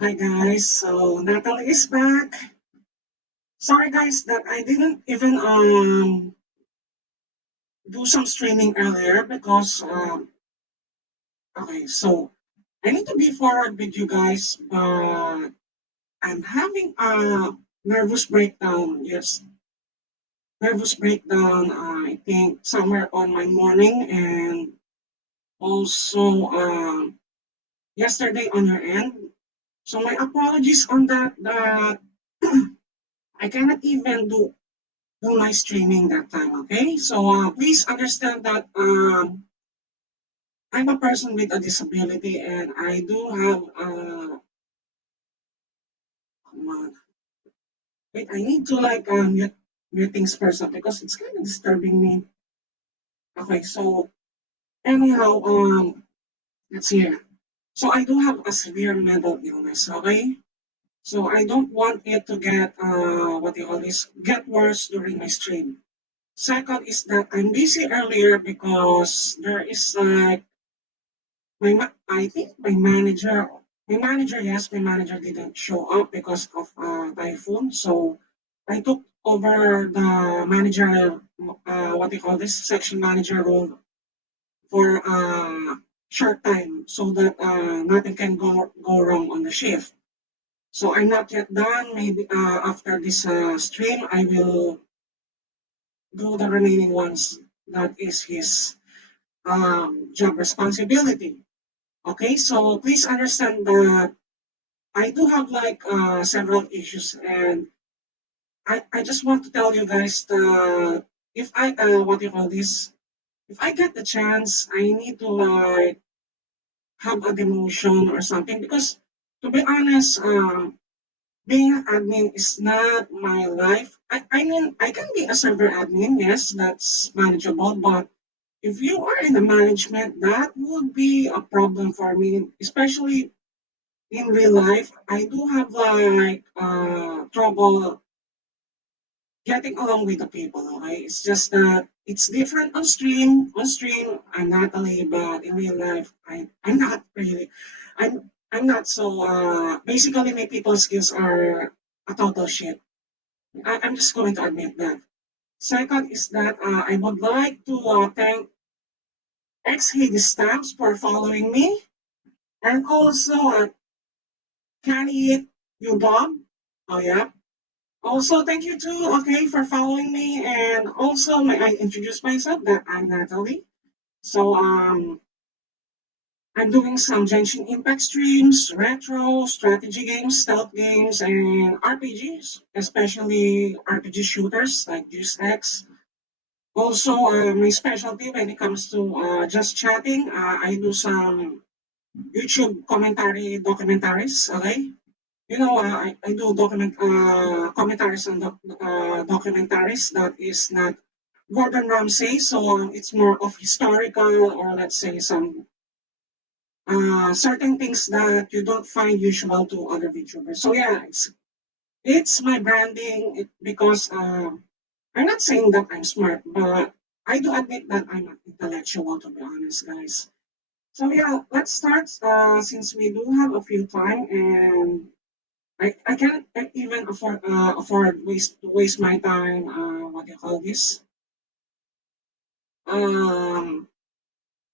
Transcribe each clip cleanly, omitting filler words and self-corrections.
Hi guys, so Natalie is back. Sorry guys that I didn't even do some streaming earlier because okay, so I need to be forward with you guys, but I'm having a nervous breakdown. Yes, nervous breakdown. I think somewhere on my morning and also yesterday on your end. So my apologies on that. That I cannot even do my streaming that time, okay? So please understand that I'm a person with a disability and I do have, come on, wait, I need to like mute things first because it's kind of disturbing me. Okay, so anyhow, let's see here. So I do have a severe mental illness, okay? So I don't want it to get, what do you call this, get worse during my stream. Second is that I'm busy earlier because there is like I think yes, my manager didn't show up because of typhoon. So I took over the manager, what do you call this, section manager role for short time so that nothing can go wrong on the shift. So I'm not yet done. Maybe after this stream, I will do the remaining ones. That is his job responsibility. Okay, so please understand that I do have like several issues, and I just want to tell you guys that if I what do you call this? If I get the chance, I need to like have a demotion or something because to be honest, being an admin is not my life. I mean I can be a server admin, yes, that's manageable, but if you are in the management, that would be a problem for me, especially in real life. I do have like trouble getting along with the people. Okay, it's just that it's different on stream. On stream, I'm Natalie, but in real life, I'm not really. I'm not so. Basically, my people skills are a total shit. I'm just going to admit that. Second is that I would like to thank ex Hades Stamps for following me, and also Can Eat You Bob. Oh yeah. Also, thank you too, okay, for following me. And also, may I introduce myself that I'm Natalie. So, I'm doing some Genshin Impact streams, retro, strategy games, stealth games, and RPGs, especially RPG shooters like Deus Ex. Also, my specialty when it comes to just chatting, I do some YouTube commentary documentaries, okay? You know, I do commentaries on documentaries that is not Gordon Ramsay, so it's more of historical or let's say some certain things that you don't find usual to other VTubers. So yeah, it's my branding because I'm not saying that I'm smart, but I do admit that I'm an intellectual to be honest, guys. So yeah, let's start since we do have a few time and I can't even afford waste my time. What do you call this? Um,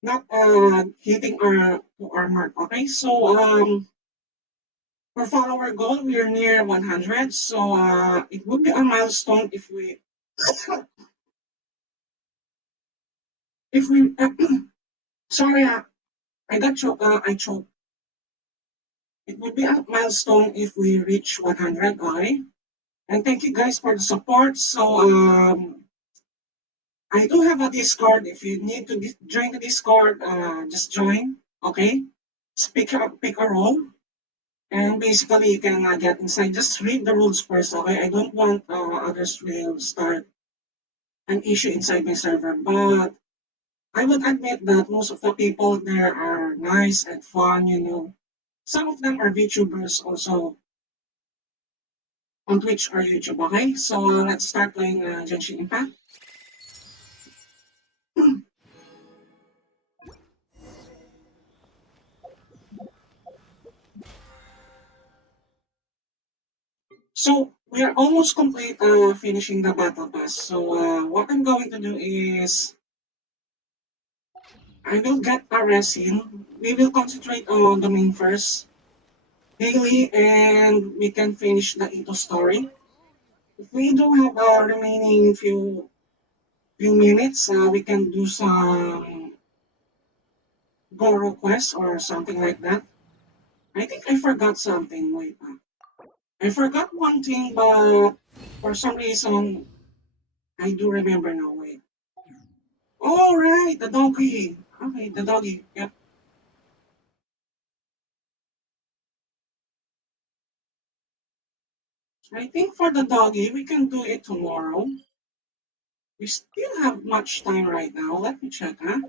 Not hitting our mark. Okay, so for follower goal, we are near 100. So it would be a milestone if we sorry, I got choked. I choked. It would be a milestone if we reach 100. Okay, and thank you guys for the support. So I do have a Discord. If you need to join the Discord, just join. Okay, pick a role, and basically you can get inside. Just read the rules first. Okay, I don't want others will start an issue inside my server. But I would admit that most of the people there are nice and fun. You know, some of them are VTubers also on Twitch or YouTube. Okay, so let's start playing Genshin Impact. So we are almost complete finishing the battle pass. So what I'm going to do is I will get a resin. We will concentrate on the main first daily and we can finish the Itto story. If we do have a remaining few minutes, we can do some Goro quest or something like that. I think I forgot something. Wait, I forgot one thing, but for some reason I do remember now. Wait. Oh right, the donkey. Okay, the doggy. Yep. So I think for the doggy, we can do it tomorrow. We still have much time right now. Let me check, huh?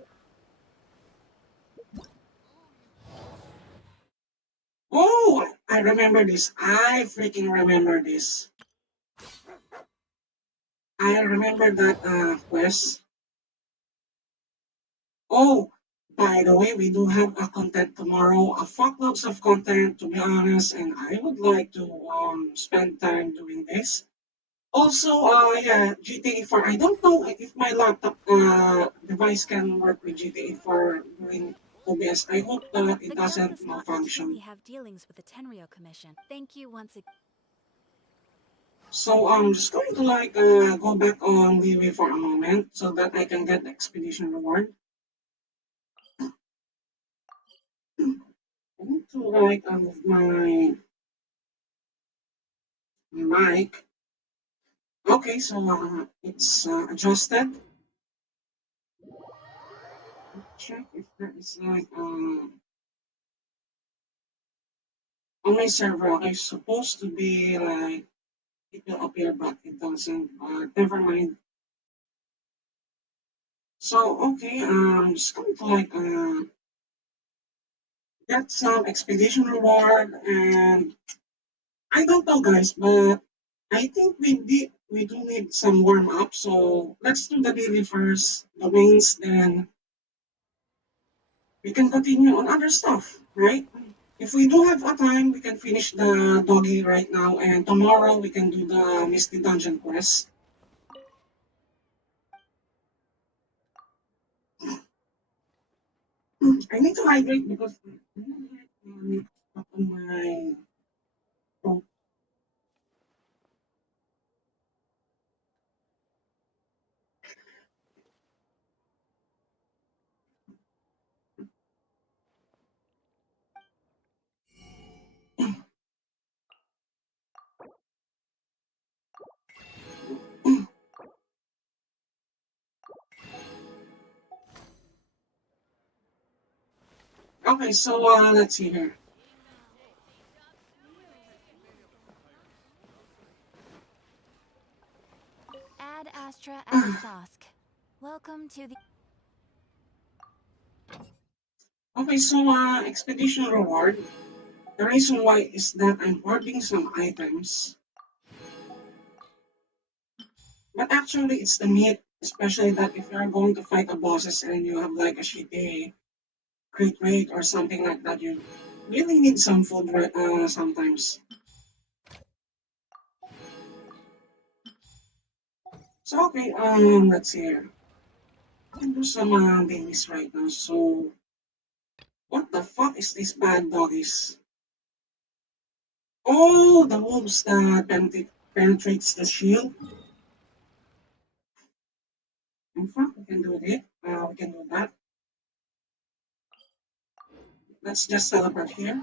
Oh, I remember this. I freaking remember this. I remember that quest. Oh, by the way, we do have a content tomorrow, a fuckloads of content to be honest, and I would like to spend time doing this. Also, yeah, GTA 4. I don't know if my laptop device can work with GTA 4 doing OBS. I hope that it The club doesn't does not routinely malfunction. have dealings with the Tenryo Commission. Thank you once again. So I'm just going to like go back on Liwi for a moment so that I can get the expedition reward. I need to like move my mic. Okay, so it's adjusted. Check if there is like on my server. Okay, supposed to be like it will appear, but it doesn't. Never mind. So okay, I'm just going to like get some expedition reward, and I don't know, guys, but I think we do need some warm up. So let's do the daily first, the mains, then we can continue on other stuff, right? If we do have a time, we can finish the doggy right now, and tomorrow we can do the Misty Dungeon quest. I need to hydrate because I don't like stuff on my throat. Okay, so let's see here. Ad Astra Adisosk. Welcome to the. Okay, so expedition reward. The reason why is that I'm hoarding some items, but actually it's the meat, especially that if you're going to fight the bosses and you have like a shitty crit rate or something like that, you really need some food right sometimes. So okay, let's see here. I can do some dailies right now. So what the fuck is this bad doggies? Oh, the wolves that penetrates the shield. In fact, we can do it. We can do that. Let's just celebrate here.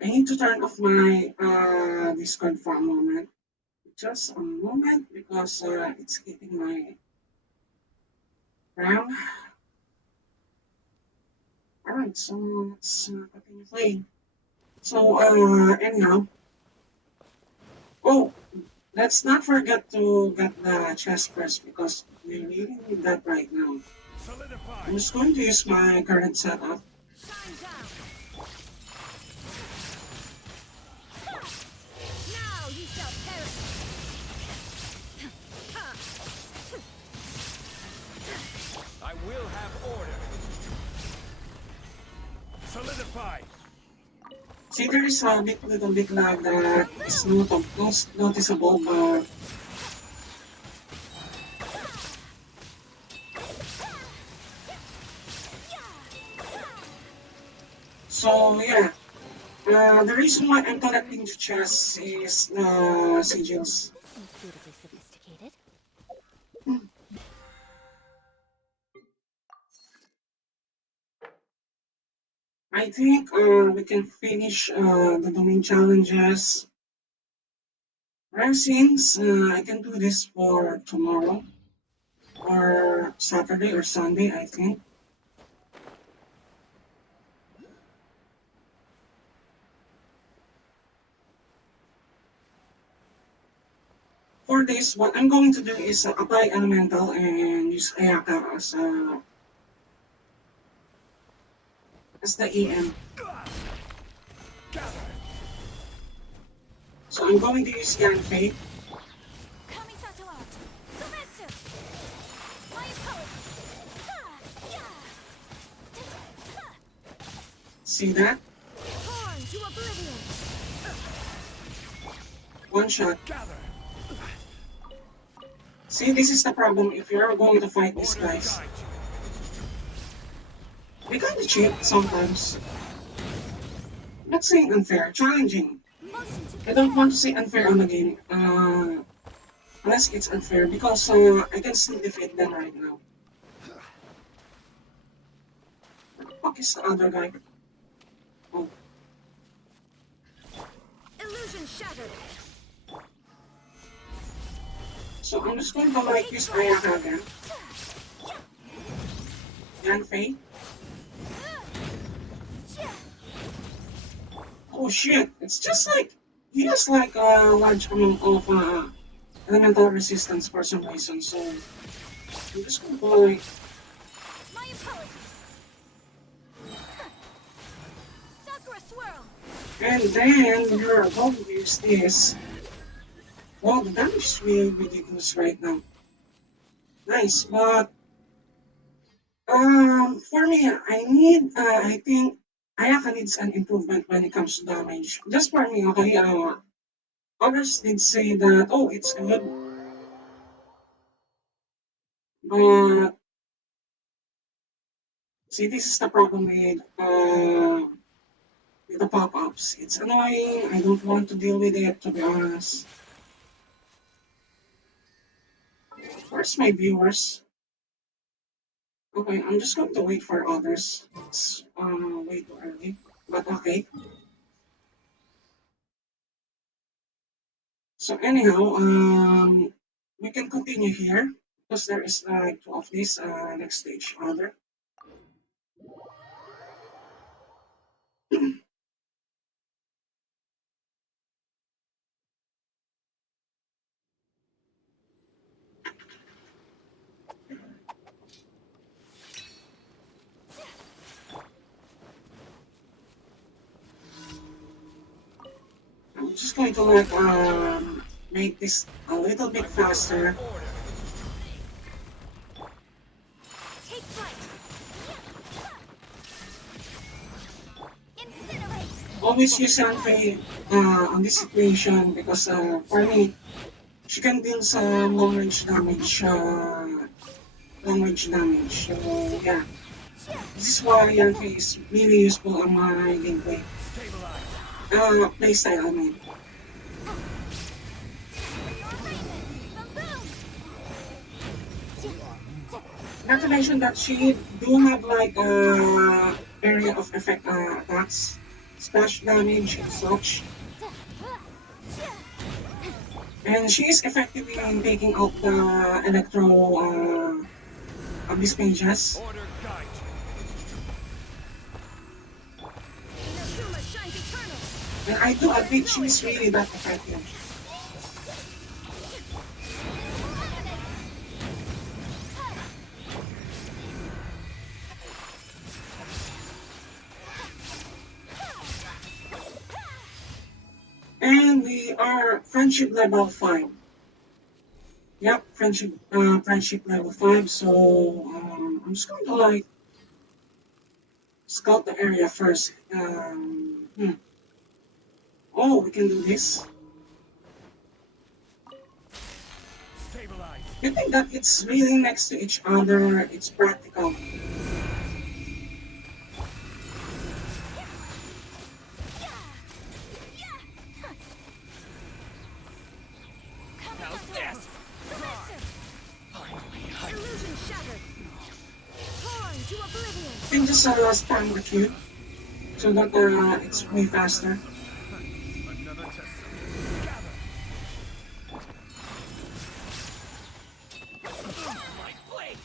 I need to turn off my Discord for a moment. Just a moment because it's hitting my RAM. Alright, so let's continue playing. So, anyhow. Oh, let's not forget to get the chest first because we really need that right now. Solidify. I'm just going to use my current setup. Shine down. Now you shall perish. I will have order. See, there is a little bit lag that is noticeable, but so yeah. The reason why I'm collecting the chests is the sigils. This seems suitably sophisticated. I think we can finish the domain challenges. Since I can do this for tomorrow or Saturday or Sunday, I think. For this, what I'm going to do is apply elemental and use Ayaka as the EM. So I'm going to use Yanfei. Kamisato art. Sumetsu. My apologies. See that? Torn to oblivion. One shot. See, this is the problem if you're going to fight these guys. They kind of cheat sometimes. Not saying unfair, challenging. Motion to I don't prepare. want to say unfair on the game, unless it's unfair, because I can still defeat them right now. Where the fuck is the other guy? Oh, Illusion shattered. so I'm just going to like use Ayaka again. Yanfei. Oh shit, it's just like, he has like a large amount of elemental resistance for some reason, so I'm just going to like, My apologies. Sakura swirl. and then you're about to use this. Wow, the damage is really ridiculous right now. Nice, but for me, I think Ayaka needs an improvement when it comes to damage. Just for me, okay, others did say that, oh, it's good, but see, this is the problem with the pop-ups. It's annoying, I don't want to deal with it, to be honest. Where's my viewers? Okay, I'm just going to wait for others. It's way too early, but okay. So anyhow, we can continue here because there is like two of these next stage other. I'm just going to like make this a little bit faster. Take flight. Incinerate. Always use Sanfei on this situation because for me, she can deal some long range damage. Long range damage. So yeah, this is why Yanfei is really useful on my gameplay. Playstyle, I mean. Not to mention that she do have like area of effect attacks, splash damage and such, and she is effective in taking out the electro of these pages. Inazuma shines eternal. And I do admit she is really that effective. And we are friendship level 5. Yep, friendship level 5. So I'm just going to like Scout the area first. Oh, we can do this. Stabilize. You think that it's really next to each other? It's practical. How's this? Finally, I Illusion shattered. Torn to oblivion. You can just spam the Q so that it's way faster. another test subject. Gather. My blade.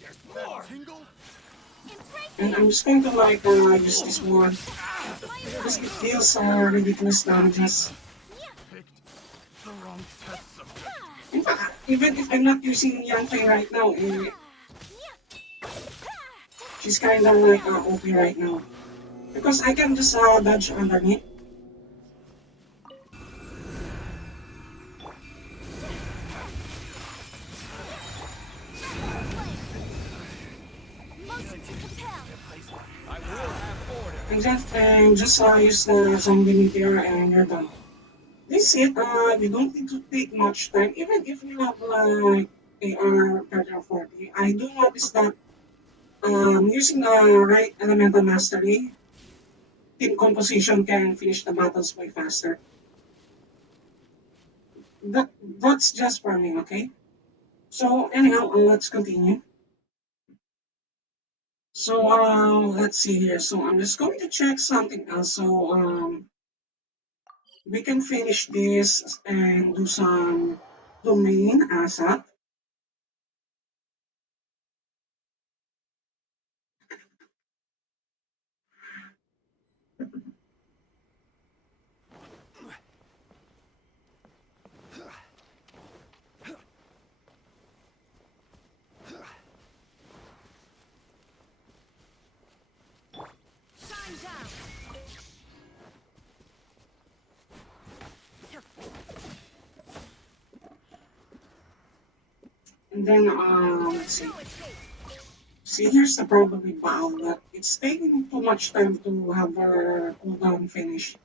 There's more. Tingle. And I'm just going to like use this one because it deals ridiculous damages. Picked the wrong test subject. In fact, even if I'm not using Yang Fei right now, she's kind of like OP right now because I can just dodge underneath. Motion to compel. I will have order. And just use the zombie meteor and you're done. This it. We don't need to take much time, even if we have like AR 30 or 40. I do notice that using the right elemental mastery, team composition can finish the battles way faster. That's just for me, okay? So anyhow, let's continue. So let's see here. So I'm just going to check something else. So we can finish this and do some domain ASAP. Shine down. And then let's see. See, here's the problem with Baal that it's taking too much time to have our cooldown finished.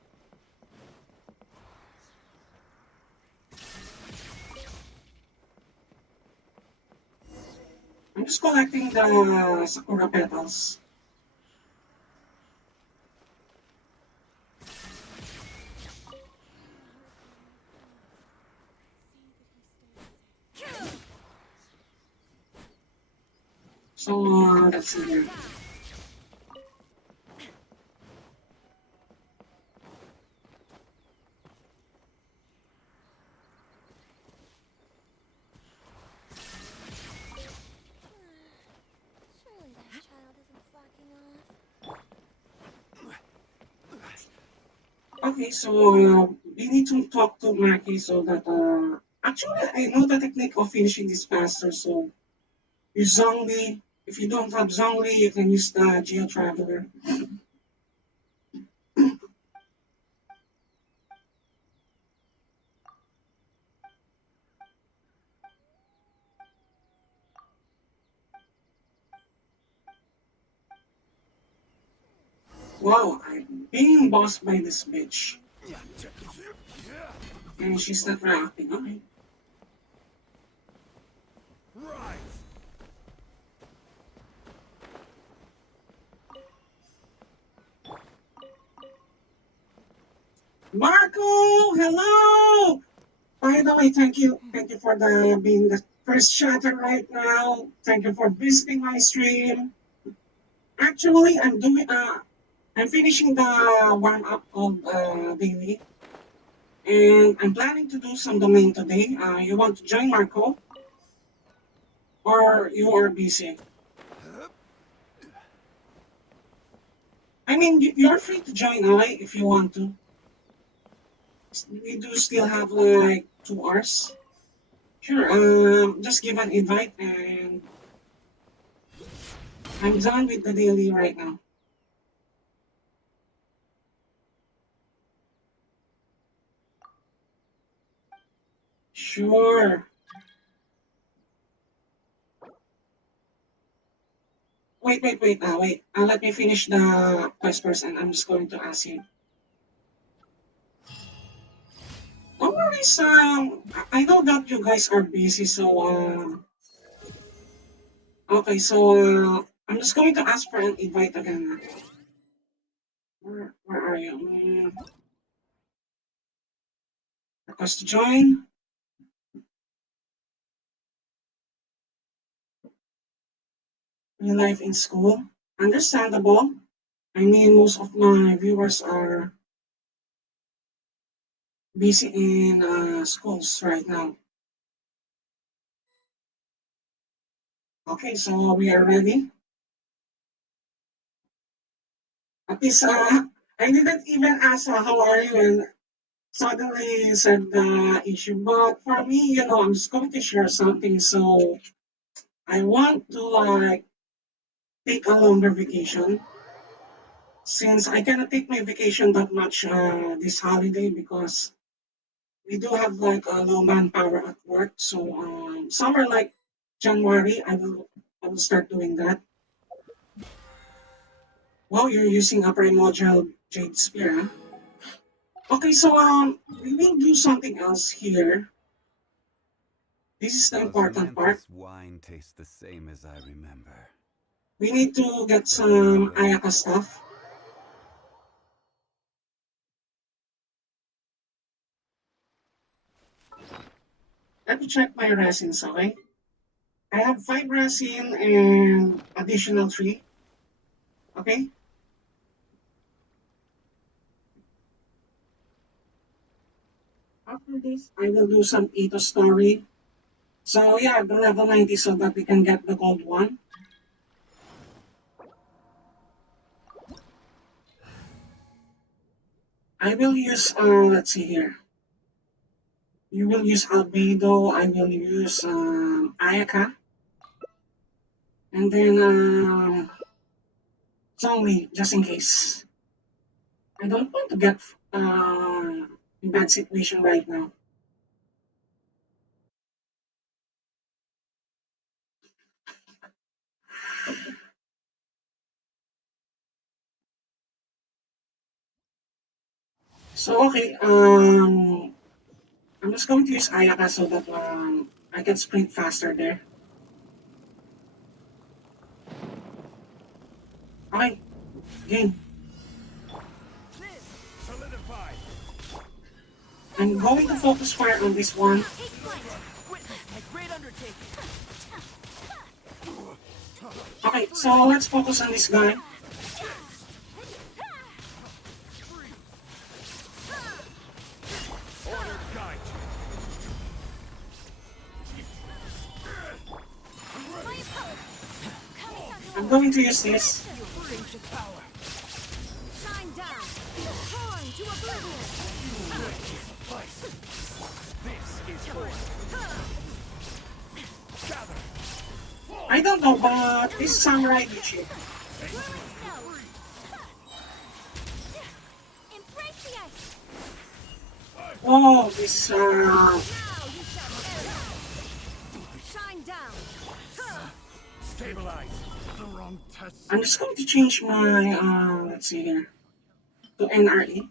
I'm just collecting the Sakura petals. So let's see here. Surely that child isn't flocking off. Okay, so we need to talk to Maki so that actually I know the technique of finishing this faster. So use Zongli. If you don't have Zongli, you can use the Geo Traveler. Wow, I'm being bossed by this bitch. And she's not reacting. Okay. Rise. Marco, hello! By the way, thank you. Thank you for being the first chatter right now. Thank you for visiting my stream. Actually, I'm finishing the warm up of daily, and I'm planning to do some domain today. You want to join Marco, or you are busy? I mean, you're free to join, alright, if you want to. We do still have like 2 hours. Sure. Just give an invite, and I'm done with the daily right now. Sure. Wait. Let me finish the quest first, and I'm just going to ask you. No worries. I know that you guys are busy, so okay. So I'm just going to ask for an invite again. Where are you? Request to join. New life in school. Understandable. I mean, most of my viewers are busy in schools right now. Okay, so we are ready. At least, I didn't even ask how are you, and suddenly you said the issue. But for me, I'm just going to share something. So I want to take a longer vacation since I cannot take my vacation that much this holiday because we do have like a low manpower at work. So somewhere like January, I will start doing that. Wow, you're using a primordial jade spear. Huh? Okay, so we will do something else here. This is the Does important part. Mantis wine taste the same as I remember? We need to get Let me know some when you... Ayaka stuff. Let me check my resins, okay? I have 5 resin and additional 3, okay? After this, I will do some Itto story. So yeah, the level 90 so that we can get the gold one. I will use, let's see here. You will use Albedo, I will use Ayaka, and then Zhongli, just in case. I don't want to get in bad situation right now. So okay, I'm just going to use Ayaka so that I can sprint faster there. Okay, game. Solidify! I'm going to focus fire on this one. Take flight. Witness my great undertaking! Okay, so let's focus on this guy. Order guide! My opponent. I'm going to use this. Range of power! Shine down. Torn to oblivion. Suffice! This is yours! Gather! I don't know, but this samurai Gucci. Ruin snow. Embrace the ice. Oh, this Now you shall perish. Shine down. Stabilize! The wrong test. I'm just going to change my let's see here to NRE.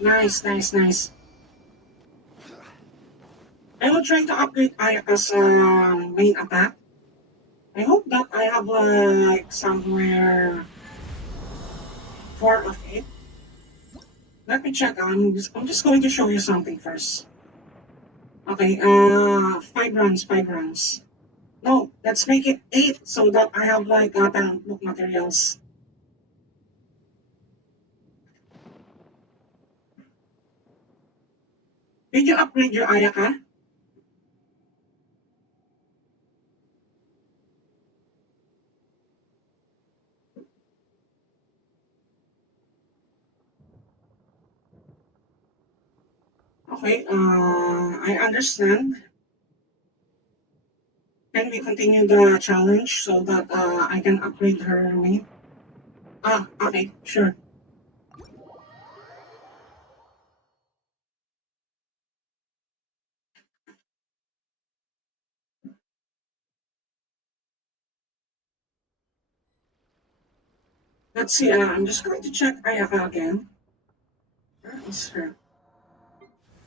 Nice. I will try to upgrade Ayaka's main attack. I hope that I have like somewhere 4 of it. Let me check. I'm just going to show you something first. Okay, 5 runs, 5 runs. No, let's make it 8 so that I have like talent book materials. Did you upgrade your Ayaka? Okay, I understand. Can we continue the challenge so that I can upgrade her main? Okay, sure. Let's see, I'm just going to check Ayaka again. Where is her?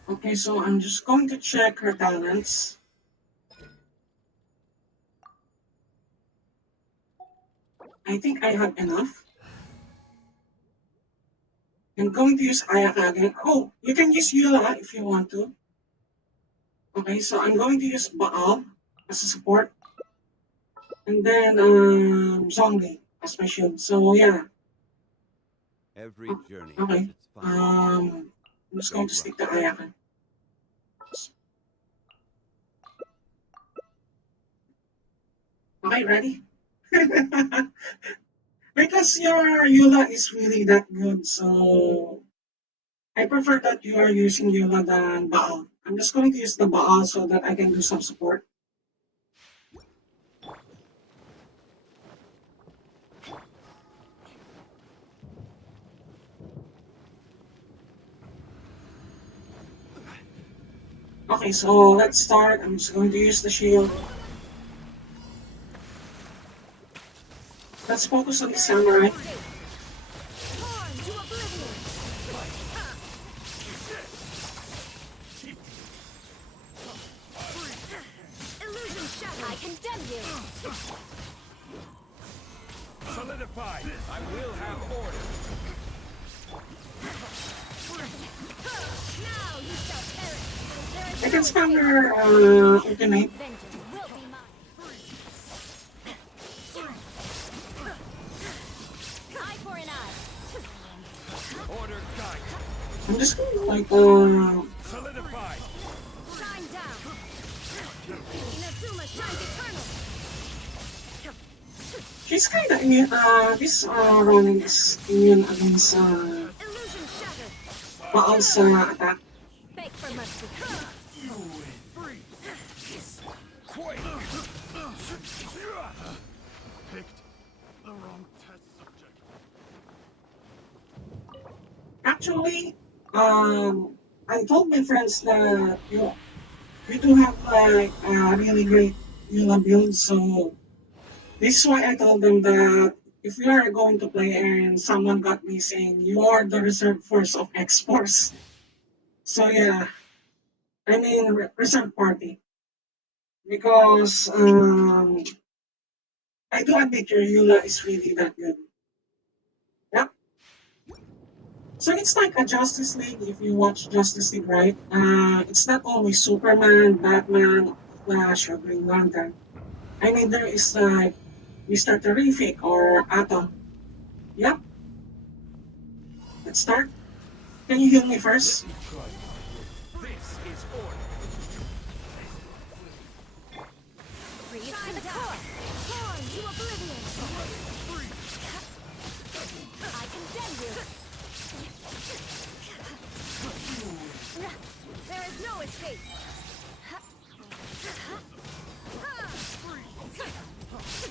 Okay, so I'm just going to check her talents. I think I have enough. I'm going to use Ayaka again. Oh, you can use Yula if you want to. Okay, so I'm going to use Baal as a support. And then Zombie as my shield. So yeah, Every journey has okay. its final destination. I'm just going Don't to stick rush to it. Ayaka. Okay, ready? Because your Yula is really that good, so I prefer that you are using Yula than Baal. I'm just going to use the Baal so that I can do some support. Okay, so let's start. I'm just going to use the shield. Let's focus on the There is no samurai. escape. Torn to oblivion. Illusion shattered. I condemn you. Solidify. I will have order. Now you shall perish. There is I no can spam escape. her ultimate. Vengeance will be mine. Eye for an eye. Order guide. I'm just going to like Solidify. Shine down. Inazuma shines eternal. she's kind of immune. This Ronin is immune against Illusion shattered. Baal's attack. Beg for mercy. You win. Freeze. Quake. Picked the wrong test subject. Actually, I told my friends that you do have like a really great Yula build, so this is why I told them that if we are going to play and someone got me saying you are the reserve force of X Force. So yeah, I mean reserve party because I do admit your Yula is really that good. Yep. So it's like a Justice League if you watch Justice League, right? It's not always Superman, Batman, Flash, or Green Lantern. I mean, there is like Mr. Terrific or Atom. Yep, let's start. Can you heal me first? This is order. Freeze to the core. Torn to oblivion. I condemn you. There is no escape.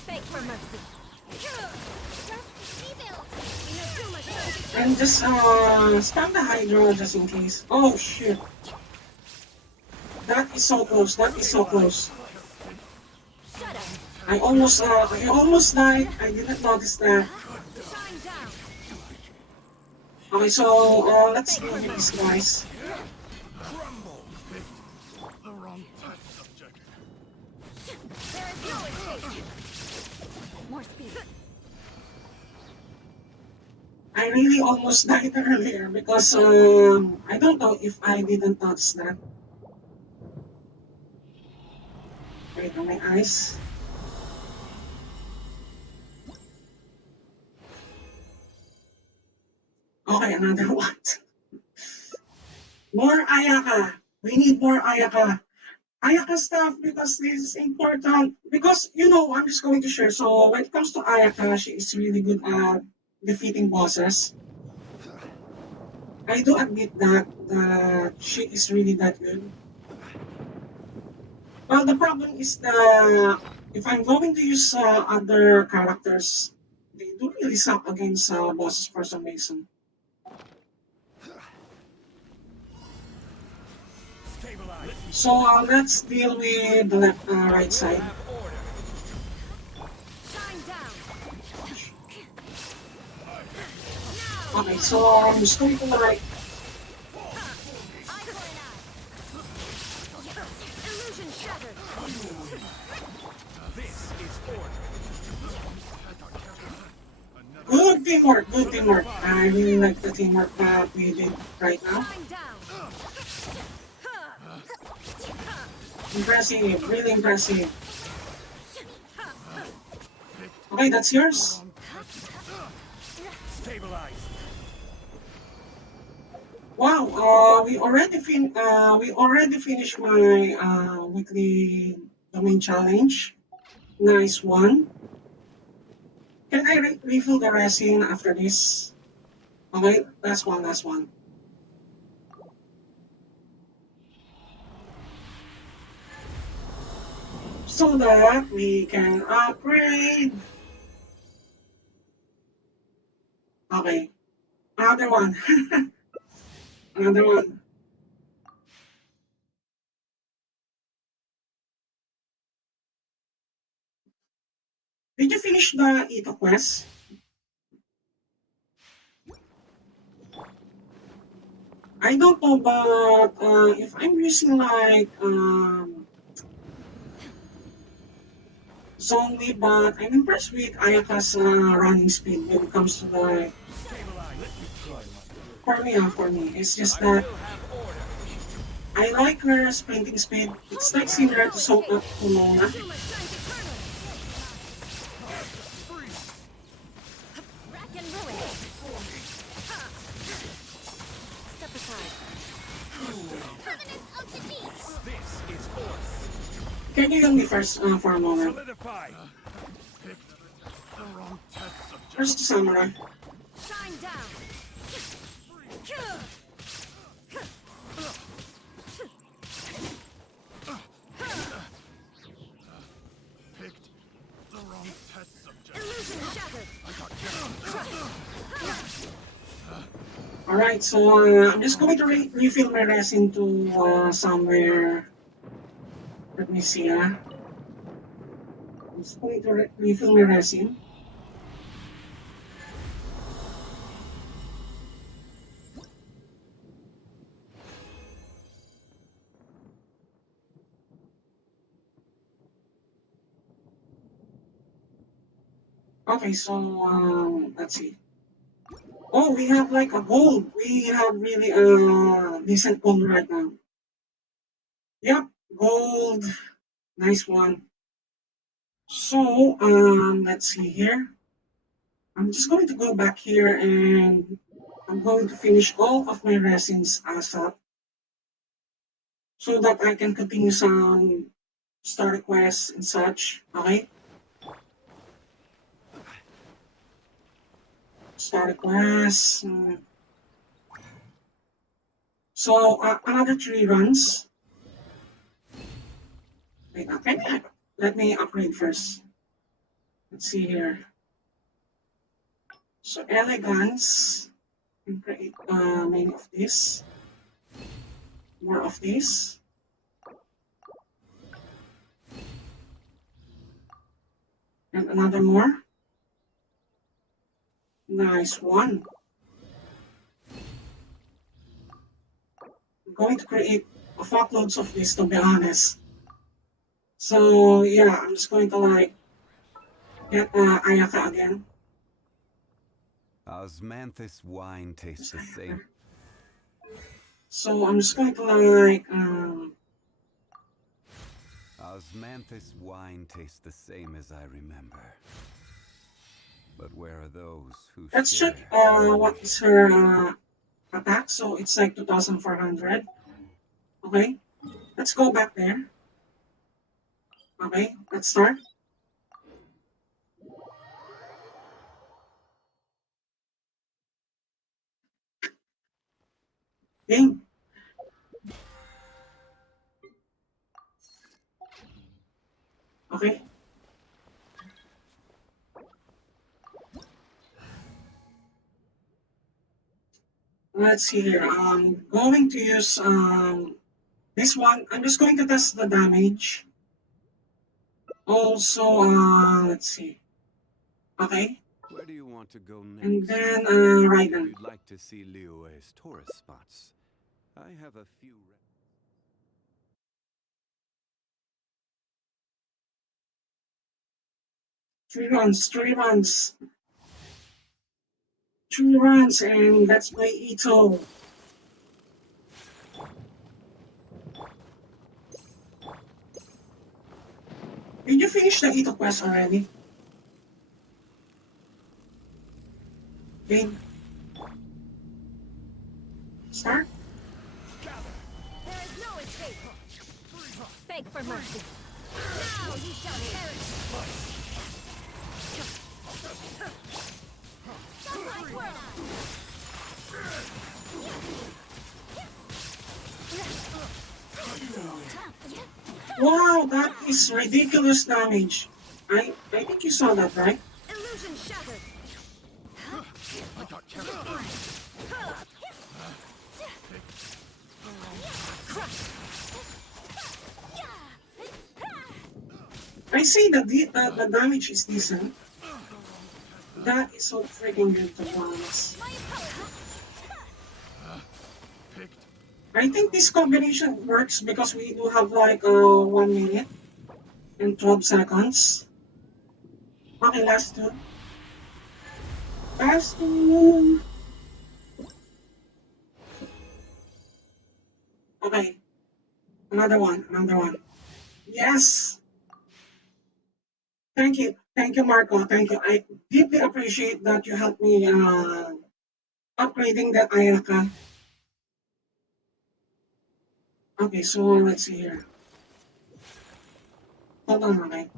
Beg for mercy. Inazuma shines And eternal. just spam the Hydra just in case. Oh shit, that is so close. That is so close. Shut up. I almost died. I didn't notice that. Shine down. Okay, so let's deal with these guys. Crumble. Picked the wrong test subject. There is no escape. More speed. I really almost died earlier because I don't know if I didn't notice that. Wait, on my eyes. Okay, another one. More Ayaka. We need more Ayaka. Ayaka stuff because this is important. Because, I'm just going to share. So, when it comes to Ayaka, she is really good at defeating bosses. I do admit that she is really that good. Well, the problem is that if I'm going to use other characters, they do really suck against bosses for some reason. Stabilize. So let's deal with the right Will side. have order. Shine down. Okay, so I'm just going to like, Eye for an eye. Illusion shattered. This is order. good teamwork. I really like the teamwork that we did right now. Shine down. Impressive, really impressive. Okay, that's yours. Stabilize. Wow, we already finished my weekly domain challenge. Nice one. Can I refill the resin after this? Okay, last one, last one. So that we can upgrade. Okay, another one. Another one. Did you finish the Itto quest? I don't know, but if I'm using like zombie, but I'm impressed with Ayaka's running speed when it comes to the. For me, it's just I that will have order. I like her sprinting speed. It's like similar to to Mona. Azuma shines eternal. Rack and ruin. Step aside. Covenant of defeat. This is order. Can you heal me first for a moment? Solidify. Picked the wrong test subject. First the samurai. Shine down. Picked the wrong test subject. Illusion shattered. Alright, so I'm just going to refill my resin to somewhere. Let me see. I'm just going to refill my resin. Okay, so let's see. Oh, we have like a gold. We have really decent gold right now. Yep, gold. Nice one. So, let's see here. I'm just going to go back here and I'm going to finish all of my resins ASAP so that I can continue some starter quests and such. Okay? Starter quests. So, another 3 runs. Wait, okay. Let me upgrade first. Let's see here. So, elegance. And create many of this. More of this. And another more. Nice one. I'm going to create a fuckloads of this to be honest. So yeah, I'm just going to like get Ayaka again. Osmanthus wine tastes Just the same. Ayaka. So I'm just going to like Osmanthus wine tastes the same as I remember. But where are those who let's check share? what is her attack. So it's like 2,400. Okay, let's go back there. Okay, let's start. Game. Okay. Let's see here. I'm going to use this one. I'm just going to test the damage. Also, let's see. Okay. Where do you want to go And next? then If Raiden. you'd like to see Liyue's tourist spots, I have a few. 3 runs, 3 runs, 3 runs, and let's play Itto. Did you finish the Itto quest already? Game. Start? There is no escape. Beg for mercy. Now you shall perish. Sunrise World. Wow, that is ridiculous damage. I think you saw that, right? Illusion shattered. I got carried away. I see that the damage is decent. That is so freaking good to be honest. My apologies. Picked. I think this combination works because we do have like 1 minute and 12 seconds. Okay, last two. Last two. Okay, another one, another one. Yes! Thank you, Marco. Thank you. I deeply appreciate that you helped me upgrading that Ayaka. Okay, so let's see here. Hold on, okay.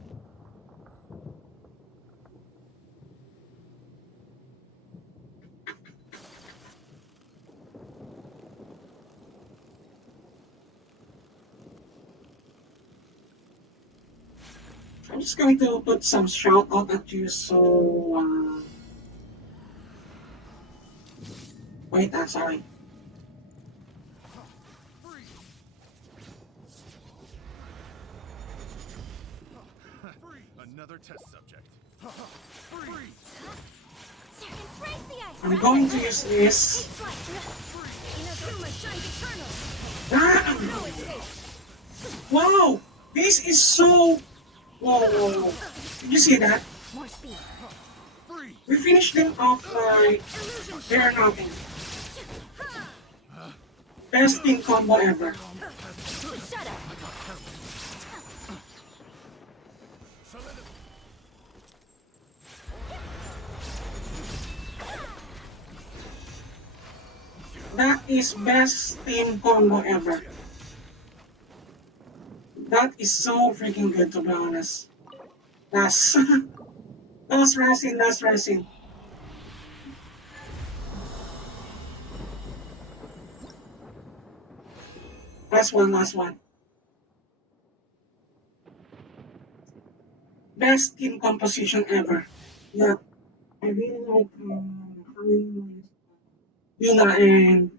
I'm just going to put some shout out at you. So, wait, sorry. Another test subject. Free. Embrace the ice. I'm going to use this. Take flight. Inazuma shines eternal. Ah! No escape. Wow! This is so. Whoa, whoa, whoa. Did you see that? More speed. Free. We finished them off like Illusion they're nothing. Best team combo ever. shut up. That is best team combo ever. That is so freaking good to be honest. Last, last resin, last resin. Last one, last one. Best team composition ever. Yeah, I really like Yuna and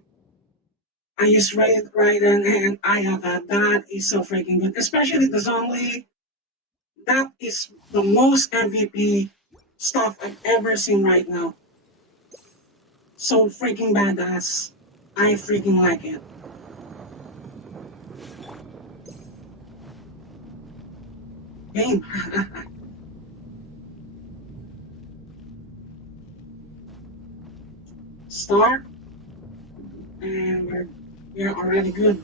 I use Raiden and Ayaka. That is so freaking good. Especially the zombie. That is the most MVP stuff I've ever seen right now. So freaking badass. I freaking like it. Game. Start. And we're already good.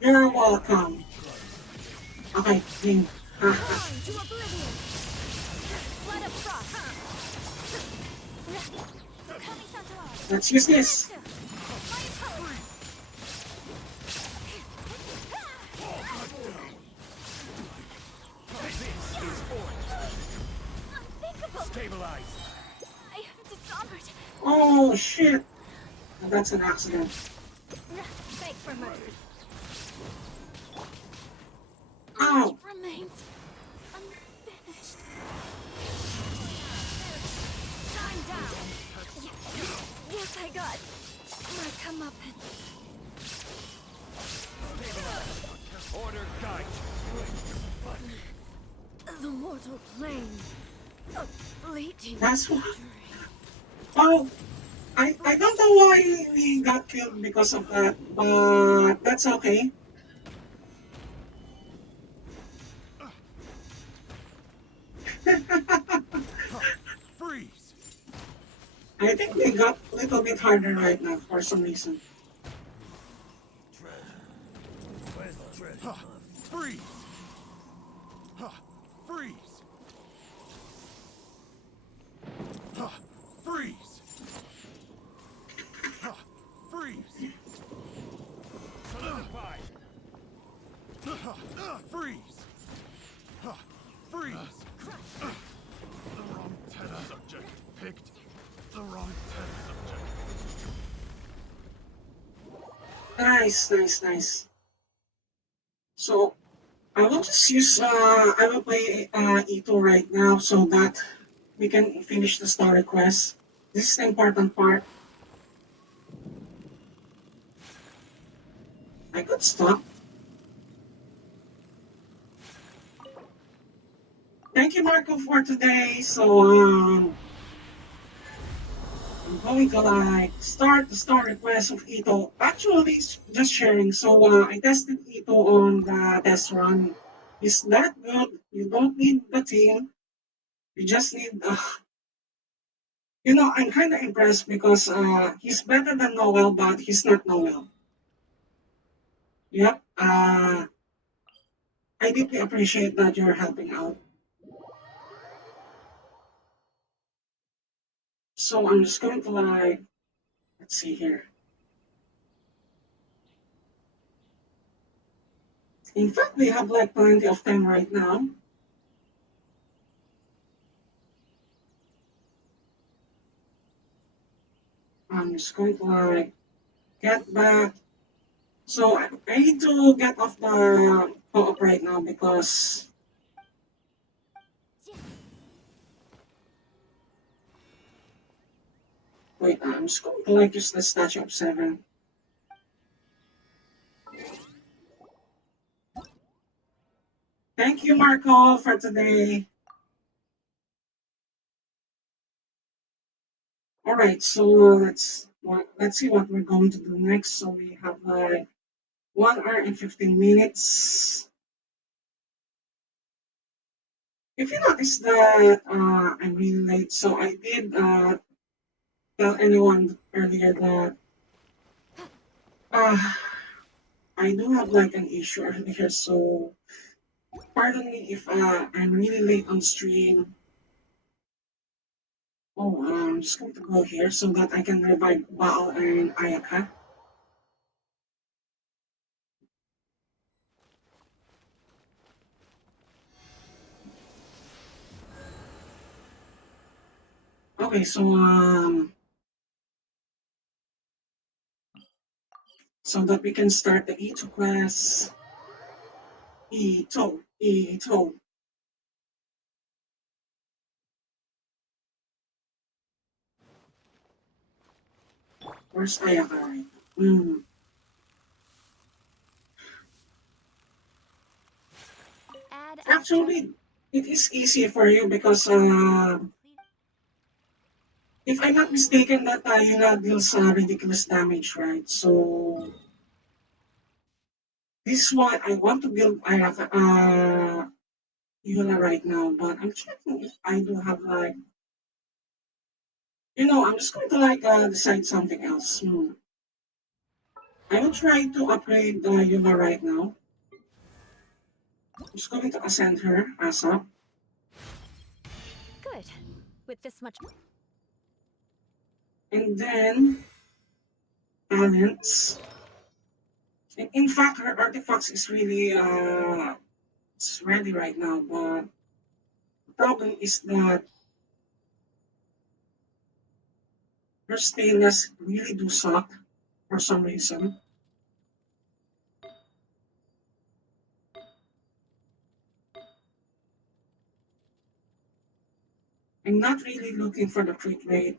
You're welcome. Okay, game. Gone to oblivion. Flood of frost. Let's use this. My apologies. Unthinkable. Stabilize. I have dishonored. Oh shit. That's an accident. Beg for mercy. Ow. Remains unfinished. Shine down. Yes, I got my comeuppance. Order guide. The mortal plane. A fleeting That's why. victory. Oh, I don't know why we got killed because of that, but that's okay. Freeze! I think they got a little bit harder right now for some reason. Where's the treasure? Freeze! Freeze! Freeze! Freeze! Solidify! Freeze! Freeze! The wrong test subject. Picked the wrong test subject. Nice, nice, nice. So I will just use I will play Itto right now so that we can finish the story quest. This is the important part. I could stop. Thank you, Marco, for today. So I'm going to like start the story quest of Itto. Actually, it's just sharing. So I tested Itto on the test run. It's that good. You don't need the team. You just need I'm kind of impressed because he's better than Noel, but he's not Noel. Yep. I deeply appreciate that you're helping out. So I'm just going to like, let's see here. In fact, we have like plenty of time right now. I'm just going to like get back. So I need to get off the co-op right now because wait, I'm just going to like use the statue of seven. Thank you, Marco, for today. All right, so let's see what we're going to do next. So we have like 1 hour and 15 minutes. If you notice that I'm really late, so I did tell anyone earlier that uh, I do have like an issue earlier, so pardon me if I'm really late on stream. Oh, I'm just going to go here so that I can revive Baal and Ayaka. Okay, so that we can start the Itto quest. Itto. Where's Ayaka right now? Add extra. Actually, it is easy for you because if I'm not mistaken, that Yuna deals ridiculous damage, right? So this is why I want to build Ayaka, Yuna right now, but I'm checking if I do have like, I'm just going to like decide something else. I will try to upgrade Yuna right now. I'm just going to ascend her as up, Good. With this much. and then balance. In fact, her artifacts is really it's ready right now, but the problem is that her stainless really do suck for some reason. I'm not really looking for the crit rate.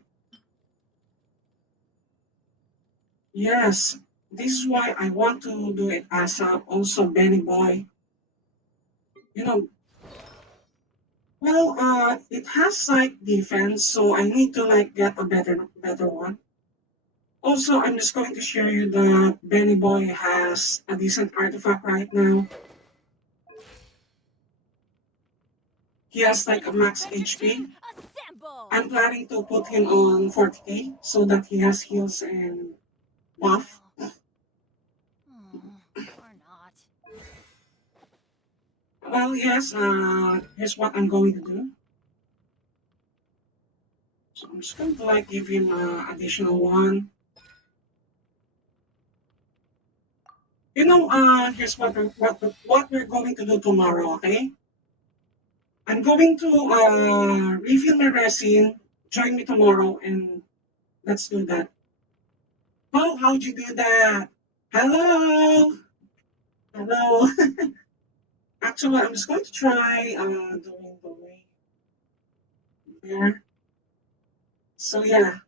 Yes, this is why I want to do it ASAP. Also, Benny Boy. You know, Well, it has like defense, so I need to like get a better one. Also, I'm just going to share you that Benny Boy has a decent artifact right now. He has like a Latest max Avenger HP. team, assemble! I'm planning to put him on 40k so that he has heals and buff. Oh, or not. Well, yes, here's what I'm going to do. So I'm just going to like give him additional one. You know, here's what we're going to do tomorrow, okay? I'm going to refill my resin. Join me tomorrow and let's do that. Oh, how'd you do that? Hello, hello. Actually, I'm just going to try doing the way there. So yeah,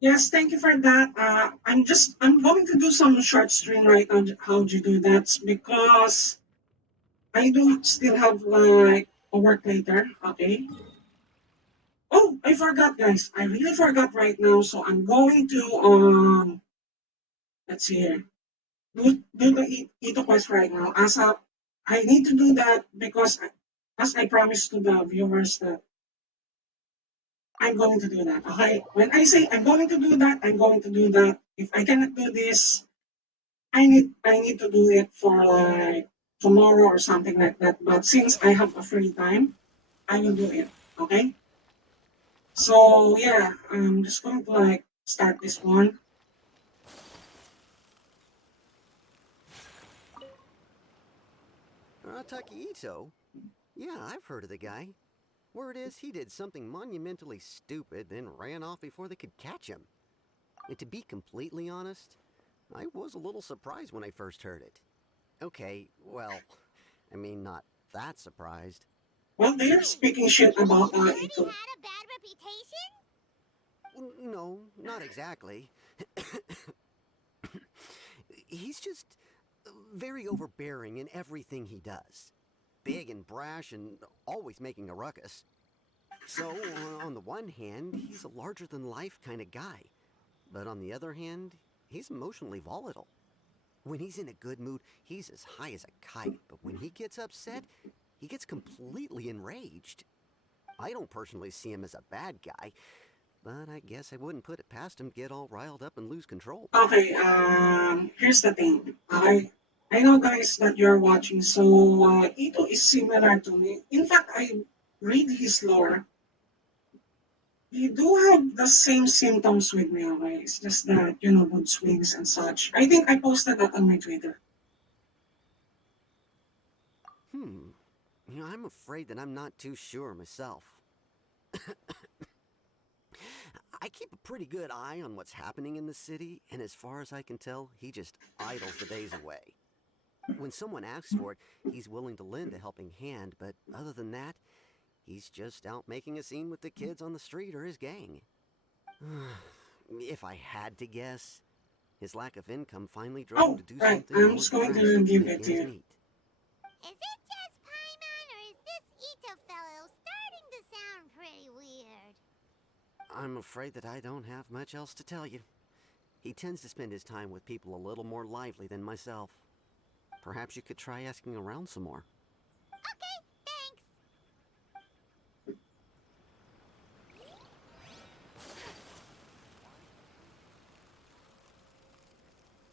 yes, thank you for that. I'm going to do some short stream right now. How'd you do that? Because I do still have like a work later. Okay. Oh, I forgot, guys. I really forgot right now. So I'm going to let's see here. Do the Ito quest right now. I need to do that because as I promised to the viewers that I'm going to do that. Okay. When I say I'm going to do that, I'm going to do that. If I cannot do this, I need to do it for like tomorrow or something like that. But since I have a free time, I will do it. Okay. So yeah, I'm just going to like start this one. Taki Ito? Yeah, I've heard of the guy. Word is he did something monumentally stupid, then ran off before they could catch him. And to be completely honest, I was a little surprised when I first heard it. Okay, well, I mean, not that surprised. Well, they're Wait, speaking you shit mean about he already Ito. had a bad reputation? No, not exactly. He's just very overbearing in everything he does. Big and brash and always making a ruckus. So, on the one hand, he's a larger than life kind of guy. But on the other hand, he's emotionally volatile. When he's in a good mood, he's as high as a kite. But when he gets upset, he gets completely enraged. I don't personally see him as a bad guy, but I guess I wouldn't put it past him to get all riled up and lose control. Okay, here's the thing. I know, guys, that you're watching. So Ito is similar to me. In fact, I read his lore. You do have the same symptoms with me, okay? It's just that, mood swings and such. I think I posted that on my Twitter. Hmm. I'm afraid that I'm not too sure myself. I keep a pretty good eye on what's happening in the city, and as far as I can tell, he just idles the days away. When someone asks for it, he's willing to lend a helping hand, but other than that, he's just out making a scene with the kids on the street or his gang. If I had to guess, his lack of income finally drove him Oh, to do right. something I'm more just going to drastic to give make it to ends you. meet. Is it just Paimon, or is this Ito fellow starting to sound pretty weird? I'm afraid that I don't have much else to tell you. He tends to spend his time with people a little more lively than myself. Perhaps you could try asking around some more. Okay, thanks.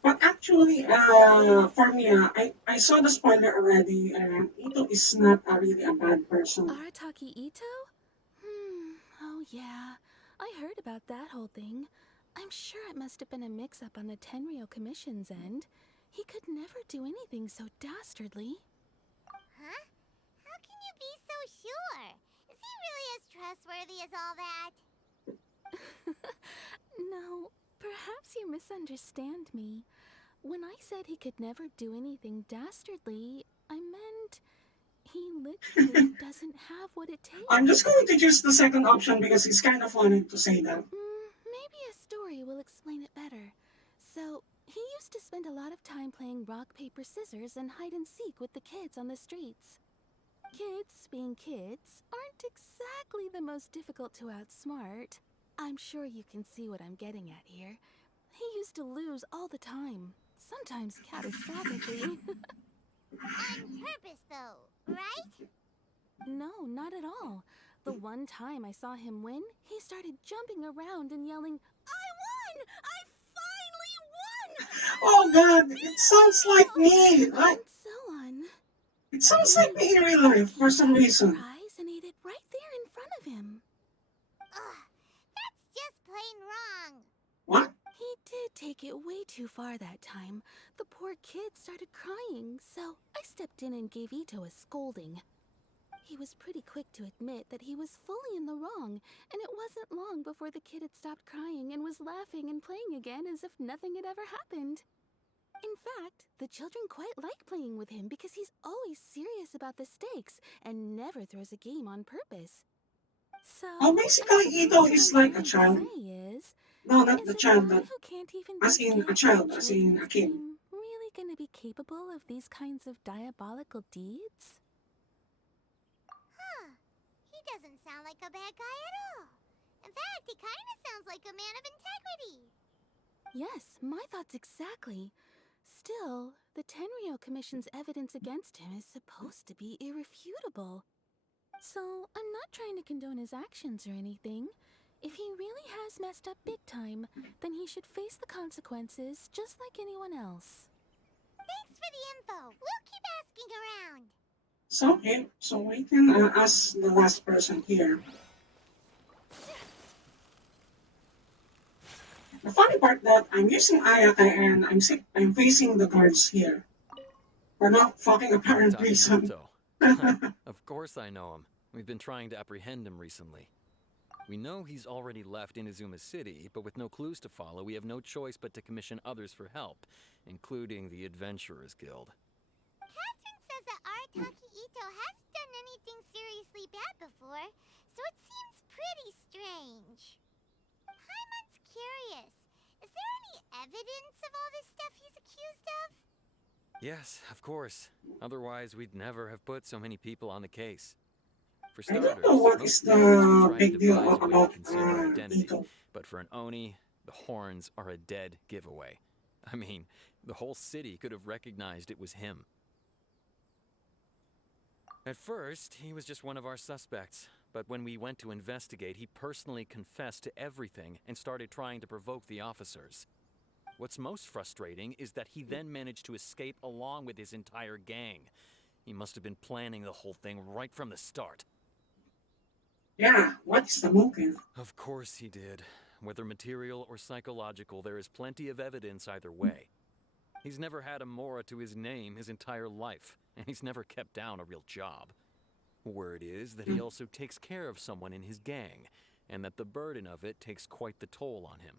But actually, for me, I saw the spoiler already, and Ito is not really a bad person. Arataki Ito? Oh yeah. I heard about that whole thing. I'm sure it must have been a mix-up on the Tenryo Commission's end. He could never do anything so dastardly. Huh? How can you be so sure? Is he really as trustworthy as all that? No, perhaps you misunderstand me. When I said he could never do anything dastardly, I meant he literally doesn't have what it I'm just takes. going to choose the second option because it's kind of funny to say that. Maybe a story will explain it better. So, He used to spend a lot of time playing rock, paper, scissors and hide and seek with the kids on the streets. Kids, being kids, aren't exactly the most difficult to outsmart. I'm sure you can see what I'm getting at here. He used to lose all the time, sometimes catastrophically. On purpose, though, right? No, not at all. The one time I saw him win, he started jumping around and yelling, I won! I finally won! Oh God, Woo! it sounds like me. And so on. It sounds like And me in real kids life for came some by as a reason. surprise and ate it right there in front of him. Ugh, that's just plain wrong. What? He did take it way too far that time. The poor kid started crying, so I stepped in and gave Itto a scolding. He was pretty quick to admit that he was fully in the wrong, and it wasn't long before the kid had stopped crying and was laughing and playing again as if nothing had ever happened. In fact, the children quite like playing with him because he's always serious about the stakes and never throws a game on purpose. So, Oh, I basically, Ito suppose what is I'm like a trying to child. say No, not is the a child, guy but who can't even as beat in a games in a child, as in children's a kid. game really gonna be capable of these kinds of diabolical deeds? Huh. He doesn't sound like a bad guy at all. In fact, he kind of sounds like a man of integrity. Yes, my thoughts exactly. Still, the Tenryo Commission's evidence against him is supposed to be irrefutable. So, I'm not trying to condone his actions or anything. If he really has messed up big time, then he should face the consequences just like anyone else. Thanks for the info. We'll keep asking around. So, okay, so we can ask the last person here. The funny part that I'm using Ayaka and I'm facing the guards here for not fucking apparent Arataki reason. Itto. Of course I know him. We've been trying to apprehend him recently. We know he's already left Inazuma City, but with no clues to follow, we have no choice but to commission others for help, including the Adventurers Guild. Catherine says that Arataki Itto hasn't done anything seriously bad before, so it seems pretty strange. Paimon's curious. Is there any evidence of all this stuff he's accused of? Yes, of course. Otherwise, we'd never have put so many people on the case. For I don't starters, know what is most thieves would the try to big deal devise a way to about conceal our identity, Ito. but for an Oni, the horns are a dead giveaway. I mean, the whole city could have recognized it was him. At first, he was just one of our suspects, but when we went to investigate, he personally confessed to everything and started trying to provoke the officers. What's most frustrating is that he then managed to escape along with his entire gang. He must have been planning the whole thing right from the start. Yeah, what's the motive? Of course he did. Whether material or psychological, there is plenty of evidence either way. He's never had a Mora to his name his entire life, and he's never kept down a real job. Word is that he also takes care of someone in his gang, and that the burden of it takes quite the toll on him.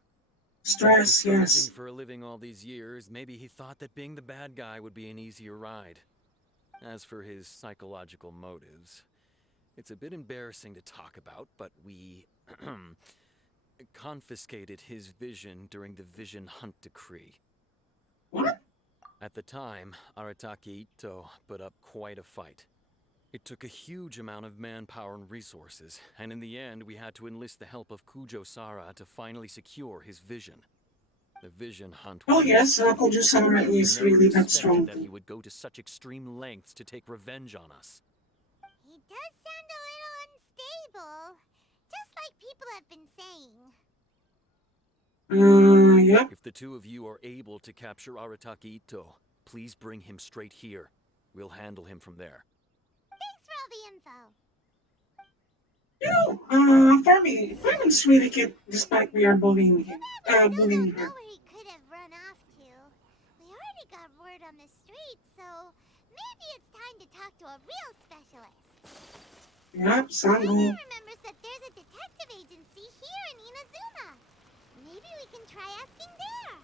After Stress, starving yes. for a living all these years, maybe he thought that being the bad guy would be an easier ride. As for his psychological motives, it's a bit embarrassing to talk about, but we confiscated his vision during the Vision Hunt Decree. What? At the time, Arataki Itto put up quite a fight. It took a huge amount of manpower and resources, and in the end we had to enlist the help of Kujo-Sara to finally secure his vision. The Vision Hunt was Oh a yes, mistake. Kojo-sama We is never really that strong expected that he too. would go to such extreme lengths to take revenge on us. He does sound a little unstable, just like people have been saying. Yep. If the two of you are able to capture Arataki Itto, please bring him straight here. We'll handle him from there. Thanks for all the info. For me, Clement's really cute despite we are bullying Too him, bad we still bullying don't know her. where he could have run off to. We already got word on the street, so maybe it's time to talk to a real specialist. Yep, Maybe Sango. remembers that there's a detective agency here in Inazuma. Maybe we can try asking there.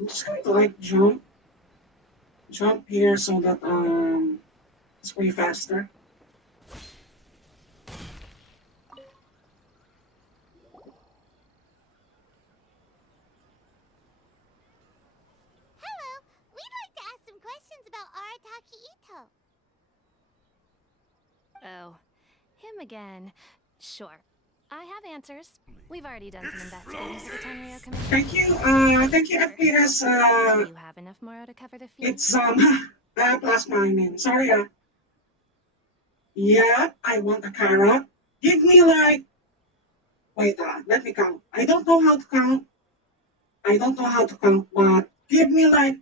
I'm just going to like jump here so that it's way faster. questions about Arataki Itto. Oh, him again. Sure. I have answers. We've already done some investigating for the Tenryo Commission. Thank you, FPS. Do you have enough Moro to cover the fee? It's plus my name. Sorry. Yeah, I want a carrot. Give me like. Wait. Let me count. I don't know how to count. But give me like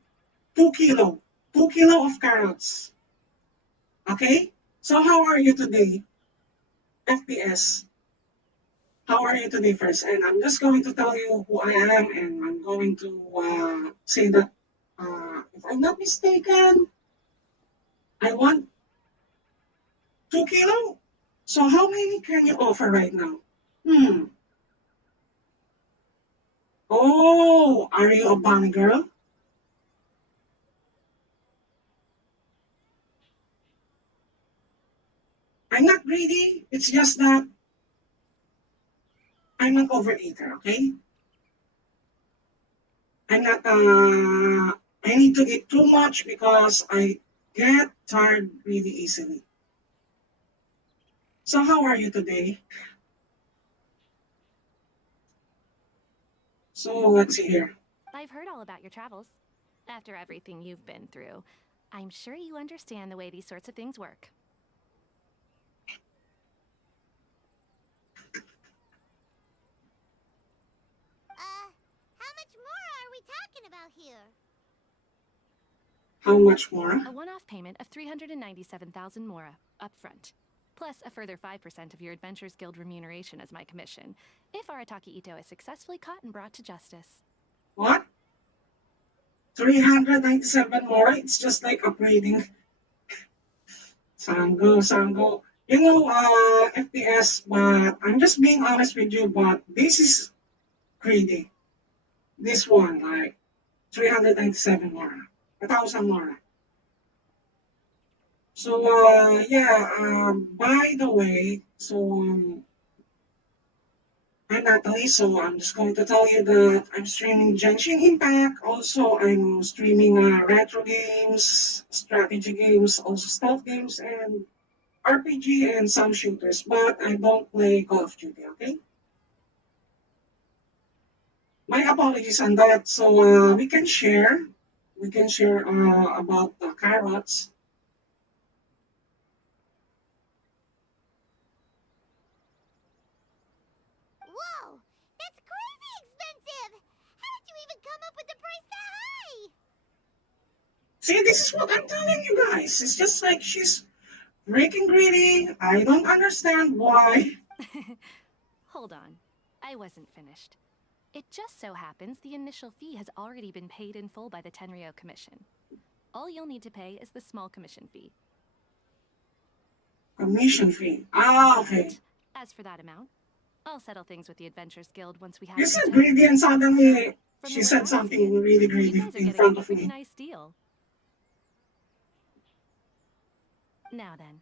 2 kilo. 2 kilo of carrots. Okay. So how are you today, FPS? How are you today first? And I'm just going to tell you who I am, and I'm going to say that if I'm not mistaken, I want 2 kilo. So how many can you offer right now? Hmm. Oh, are you a bunny girl? I'm not greedy. It's just that I'm an overeater, okay? I'm not, I need to eat too much because I get tired really easily. So how are you today? So let's see here. I've heard all about your travels. After everything you've been through, I'm sure you understand the way these sorts of things work. How much more are we talking about here? How much more? A one-off payment of 397,000 Mora, upfront. Plus a further 5% of your Adventures Guild remuneration as my commission, if Arataki Itto is successfully caught and brought to justice. What? 397 more? It's just like upgrading. Sango. You know, FPS, but I'm just being honest with you, but this is greedy. This one, like 397 more. 1,000 more. So, by the way, I'm Natalie, so I'm just going to tell you that I'm streaming Genshin Impact. Also, I'm streaming retro games, strategy games, also stealth games, and RPG and some shooters. But I don't play Call of Duty, okay? My apologies on that. So we can share. We can share about the carrots. Whoa! That's crazy expensive! How did you even come up with the price that high? See, this is what I'm telling you guys. It's just like she's freaking greedy. I don't understand why. Hold on. I wasn't finished. It just so happens the initial fee has already been paid in full by the Tenryo Commission. All you'll need to pay is the small commission fee. Commission fee. Ah, okay. And as for that amount, I'll settle things with the Adventures Guild once we have You it said in tow. greedy and suddenly So, from she the way said I see something it, really you greedy guys are in getting front a of pretty me. nice deal. Now then,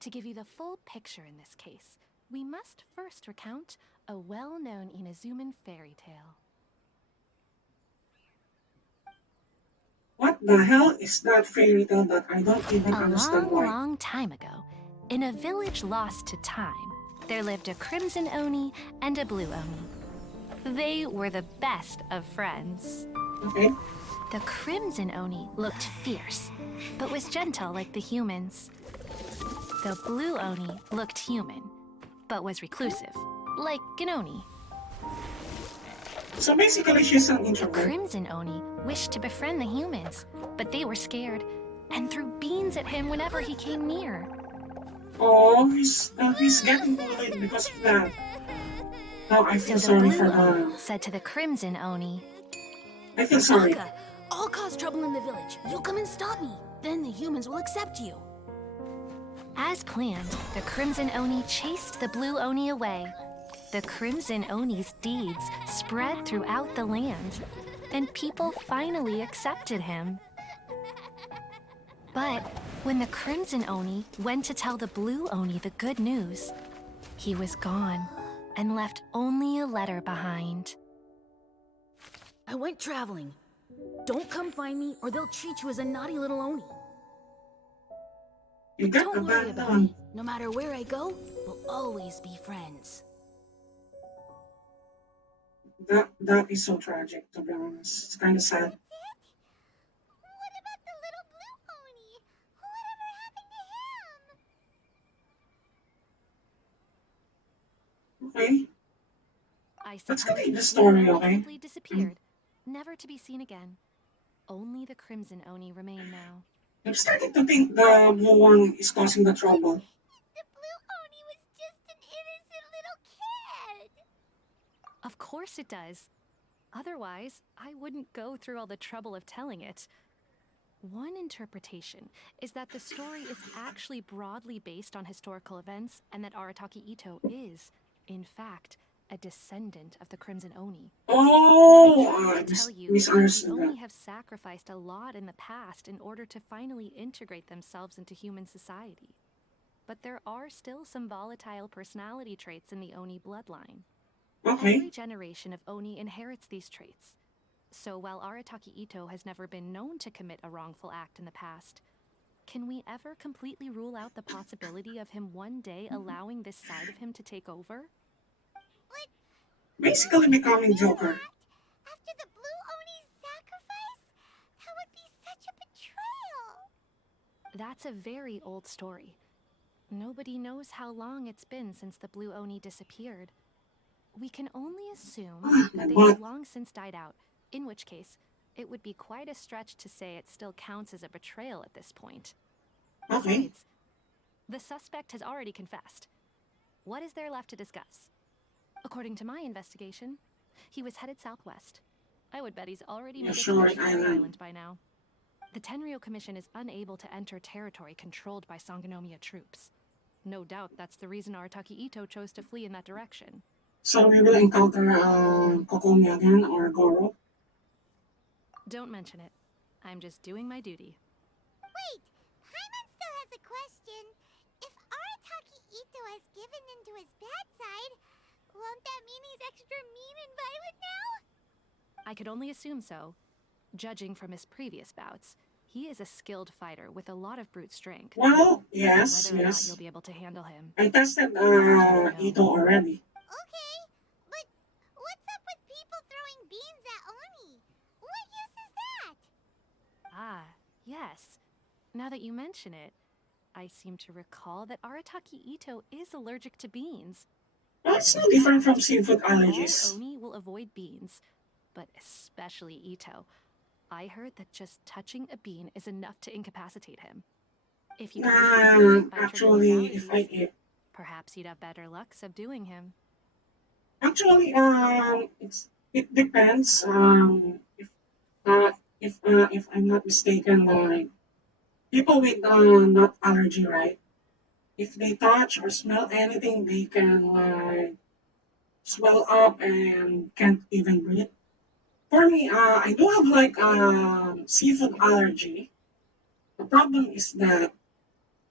to give you the full picture in this case, we must first recount a well-known Inazuman fairy tale. What the hell is that fairy tale that I don't even A understand long, why? long time ago, in a village lost to time, there lived a crimson Oni and a blue Oni. They were the best of friends. Okay. The crimson Oni looked fierce, but was gentle like the humans. The blue Oni looked human, but was reclusive, like an Oni. So basically, she's an The introvert. crimson Oni wished to befriend the humans, but they were scared and threw beans at him whenever he came near. Oh, he's getting bullied because of that. Oh, I So feel the sorry blue for Oni the. said to the crimson Oni, I feel sorry. Aka, I'll cause trouble in the village. You come and stop me. Then the humans will accept you. as planned, the crimson Oni chased the blue Oni away. The crimson Oni's deeds spread throughout the land, and people finally accepted him. But when the crimson Oni went to tell the blue Oni the good news, he was gone and left only a letter behind. I went traveling. Don't come find me, or they'll treat you as a naughty little Oni. You But got don't worry about abandoned. me. No matter where I go, we'll always be friends. That is so tragic, to be honest. It's kind of sad. That's it? What about the little blue Oni? Whatever happened to him? Okay, I let's suppose continue the the Blue story, Oni okay? simply disappeared, never to be seen again. Only the Crimson Oni remain now. I'm starting to think the blue one is causing the But trouble. the blue Oni was just an innocent little kid. Of course it does. Otherwise, I wouldn't go through all the trouble of telling it. One interpretation is that the story is actually broadly based on historical events and that Arataki Itto is, in fact, a descendant of the Crimson Oni. What I Oh, tried I to tell you is that the misunderstood that. Oni have sacrificed a lot in the past in order to finally integrate themselves into human society. But there are still some volatile personality traits in the Oni bloodline. Okay. Every generation of Oni inherits these traits. So while Arataki Itto has never been known to commit a wrongful act in the past, can we ever completely rule out the possibility of him one day allowing this side of him to take over? But how Basically could he becoming do Joker. that? After the blue Oni's sacrifice? That would be such a betrayal. That's a very old story. Nobody knows how long it's been since the Blue Oni disappeared. We can only assume Ah, my that they butt. have long since died out, in which case, it would be quite a stretch to say it still counts as a betrayal at this point. Okay. Besides, the suspect has already confessed. What is there left to discuss? According to my investigation, he was headed southwest. I would bet he's already Yeah, made its sure, way to our Island. island by now. The Tenryo Commission is unable to enter territory controlled by Sangonomiya troops. No doubt that's the reason Arataki Itto chose to flee in that direction. So we will encounter Kokomi again or Goro. Don't mention it. I'm just doing my duty. Wait, Paimon still has a question. If Arataki Itto has given in to his bad side, won't that mean he's extra mean and violent now? I could only assume so. Judging from his previous bouts, he is a skilled fighter with a lot of brute strength. Well, But yes, whether or not you'll yes. be able to handle him, I tested I don't know. Ito already. Okay, but what's up with people throwing beans at Oni? What use is that? Ah, yes. Now that you mention it, I seem to recall that Arataki Itto is allergic to beans. Well, it's In no different from fact, seafood all allergies. Oni will avoid beans, but especially Itto. I heard that just touching a bean is enough to incapacitate him. If you could weaken him by triggering his Actually, if I allergies, eat, perhaps you'd have better luck subduing him. actually, it depends. Uh, if I'm not mistaken, like people with nut allergy, right? If they touch or smell anything, they can like swell up and can't even breathe. For me, I do have like seafood allergy. The problem is that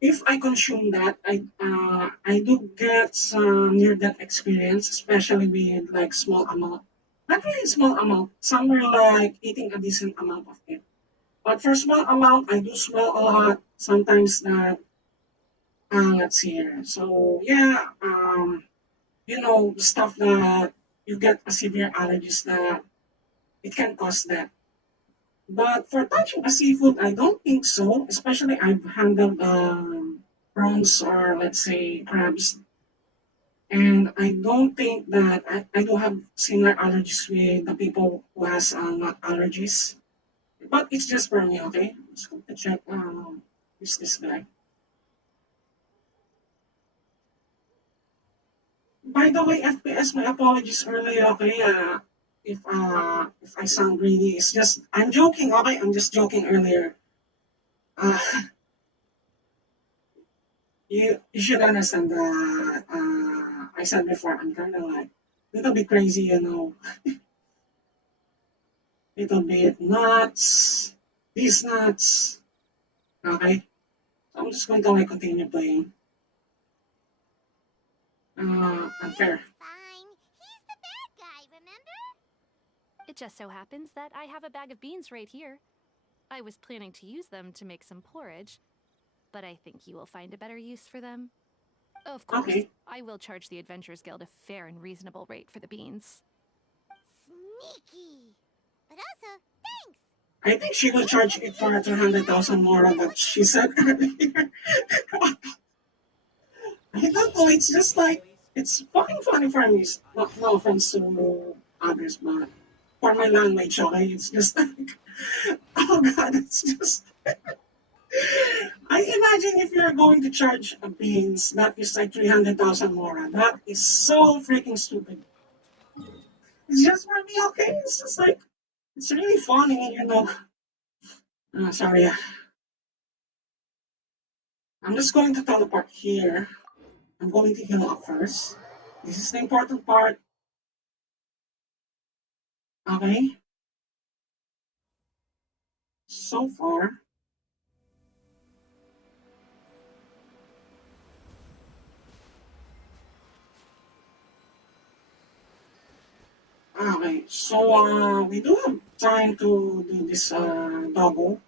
if I consume that, I do get some near death experience, especially with like small amount. Not really small amount. Somewhere like eating a decent amount of it. But for small amount, I do smell a lot. Sometimes that let's see here. So yeah, stuff that you get a severe allergies that it can cause that. But for touching a seafood, I don't think so. Especially I've handled prawns or let's say crabs, and I don't think that I do have similar allergies with the people who has nut allergies. But it's just for me, okay? Let's go to check who's this guy. By the way, FPS, my apologies earlier, okay? If I sound greedy, it's just I'm joking, okay? I'm just joking earlier. Uh, you should understand that I said before I'm kind of like little bit crazy, little bit nuts, these nuts. Okay, so I'm just going to like continue playing. Unfair. It's fine. He's the bad guy, remember? It just so happens that I have a bag of beans right here. I was planning to use them to make some porridge, but I think you will find a better use for them. Of course, Okay. I will charge the Adventurers Guild a fair and reasonable rate for the beans. Sneaky. But also, thanks. I think she will This charge should it be for useful for my 300,000 more instead of that looking she said earlier. I don't know, it's just like, it's fucking funny for me. No offense to others, but for my language, okay? It's just like, oh god, it's just. I imagine if you're going to charge a beans that is like 300,000 more. That is so freaking stupid. It's just for me, okay? It's just like, it's really funny, you know. Sorry, I'm just going to teleport here. I'm going to heal up first. This is the important part, okay? So far. Okay, so we do have time to do this double.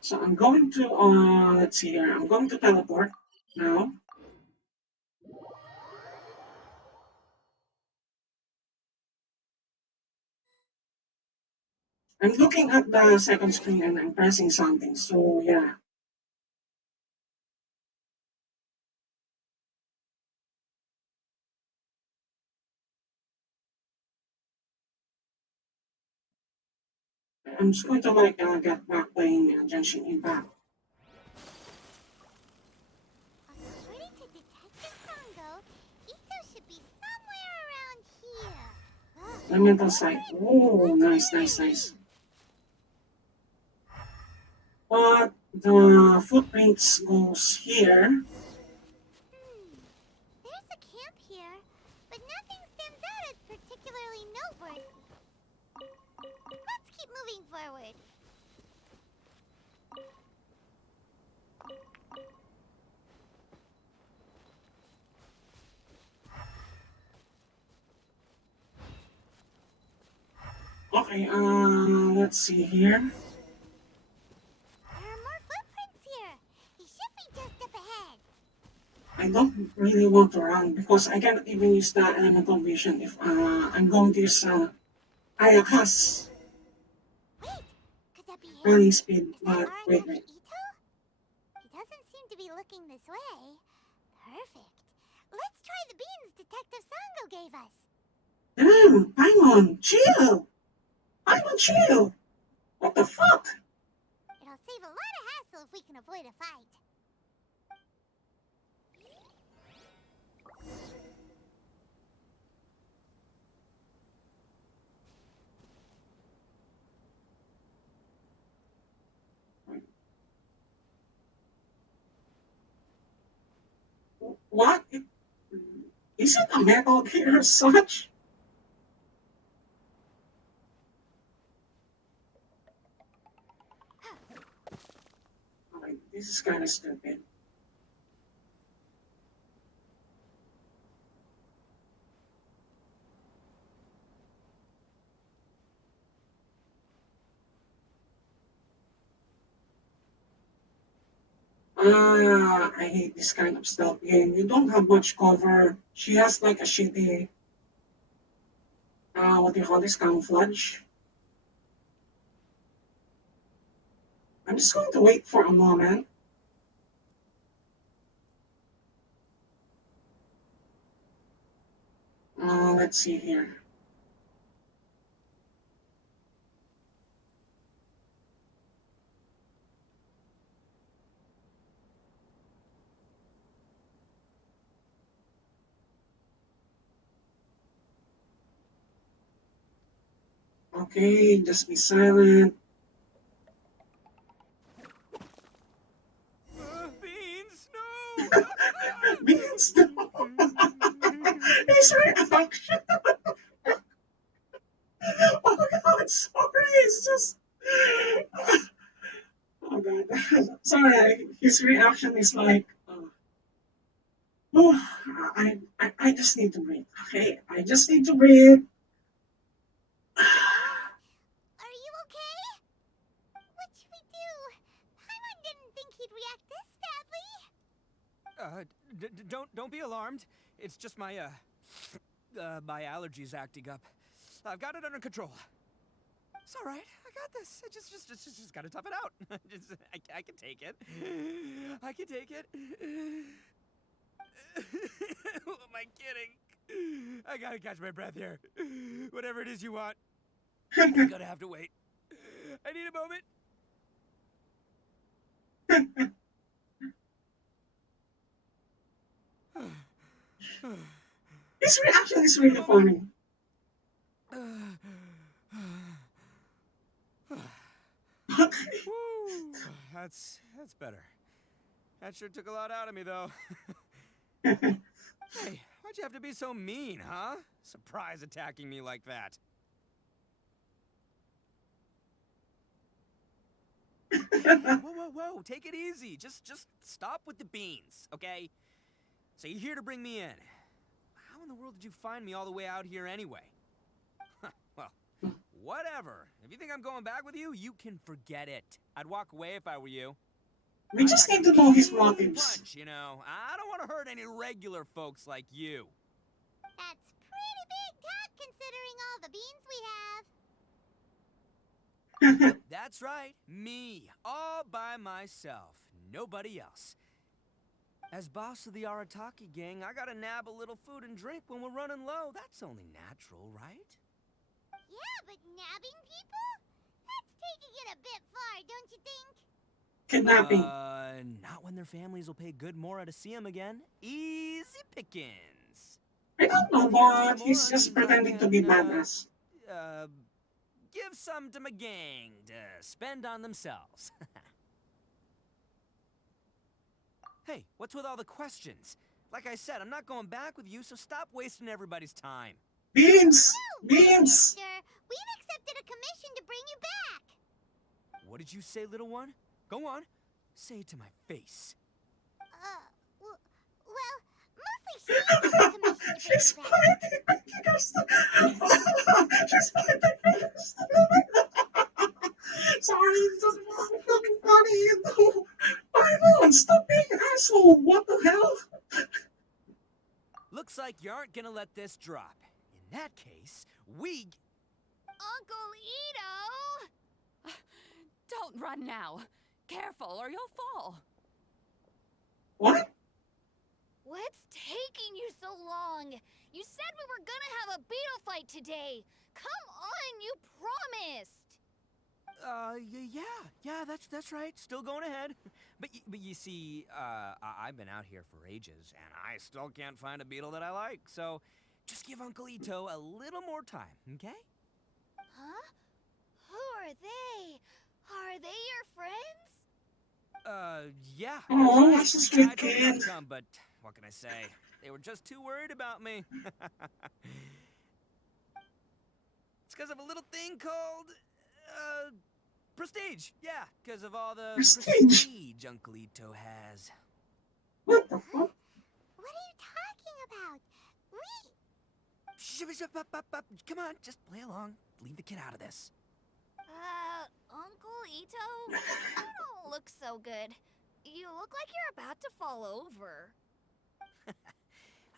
So I'm going to let's see here. I'm going to teleport now. I'm looking at the second screen and I'm pressing something. So yeah, I'm just going to like get back playing Genshin Impact. According to Detective Sango, Itto should be somewhere around here. Ugh, Elemental site. footprints! Oh, Looks nice, near nice, to nice. me. But the footprints goes here. There's a camp here, but nothing stands out as particularly noteworthy. Let's keep moving forward. Okay, let's see here. There are more footprints here. He should be just up ahead. I don't really want to run because I cannot even use the elemental vision if I'm going to use Ayaka's Wait, could that be him? running speed. Is that But wait, Arataki wait. Itto? He doesn't seem to be looking this way. Perfect. Let's try the beans Detective Sango gave us. Damn, Paimon, chill. Paimon, chill. What the fuck? It'll save a lot of hassle if we can avoid a fight. What? Is it a Metal Gear as such? Alright, this is kind of stupid. I hate this kind of stealth game. You don't have much cover. She has like a shitty, what do you call this, camouflage. I'm just going to wait for a moment. Let's see here. Okay, just be silent. Beans, no! Because the, his reaction. Oh god, sorry, it's just. Oh god, sorry. His reaction is like, oh, I just need to breathe. Okay, I just need to breathe. Are you okay? What should we do? Paimon didn't think he'd react this badly. Don't be alarmed. It's just my my allergies acting up. I've got it under control. It's all right. I got this. I just gotta tough it out. I can take it. I can take it. Who am I kidding? I gotta catch my breath here. Whatever it is you want, I'm gonna have to wait. I need a moment. His reaction is really funny. Woo, that's better. That sure took a lot out of me, though. Hey, why'd you have to be so mean, huh? Surprise attacking me like that. Whoa, take it easy. Just stop with the beans, okay? So you're here to bring me in. How in the world did you find me all the way out here anyway? Well, whatever. If you think I'm going back with you, you can forget it. I'd walk away if I were you. We just need to know his motives. Punch, you know. I don't want to hurt any regular folks like you. That's pretty big talk considering all the beans we have. That's right, me, all by myself, nobody else. As boss of the Arataki gang, I gotta nab a little food and drink when we're running low. That's only natural, right? Yeah, but nabbing people? That's taking it a bit far, don't you think? Kidnapping. Not when their families will pay good Mora to see them again. Easy pickings. I don't know, but he's just pretending to be badass. Give some to my gang to spend on themselves. Hey, what's with all the questions? Like I said, I'm not going back with you, so stop wasting everybody's time. Beans! No, Beans! mister. We've accepted a commission to bring you back. What did you say, little one? Go on. Say it to my face. Well, mostly she accepted a commission to She's bring you back. pointing fingers. She's pointing fingers. Sorry, it's just fucking funny. No. Paimon, stop being an asshole. What the hell? Looks like you aren't gonna let this drop. In that case, we... Uncle Itto! Don't run now. Careful or you'll fall. What? What's taking you so long? You said we were gonna have a beetle fight today. Come on, you promised. Yeah, that's right. Still going ahead. But you see, I've been out here for ages, and I still can't find a beetle that I like. So, just give Uncle Itto a little more time, okay? Huh? Who are they? Are they your friends? Yeah. Oh, that's that's a right. sweet I told them kid. I'd come, but what can I say? They were just too worried about me. It's because of a little thing called, prestige. Yeah, because of all the Prestige? Uncle Itto has. What the fuck? What are you talking about? Come on, just play along. Leave the kid out of this. Uncle Itto? You don't look so good. You look like you're about to fall over.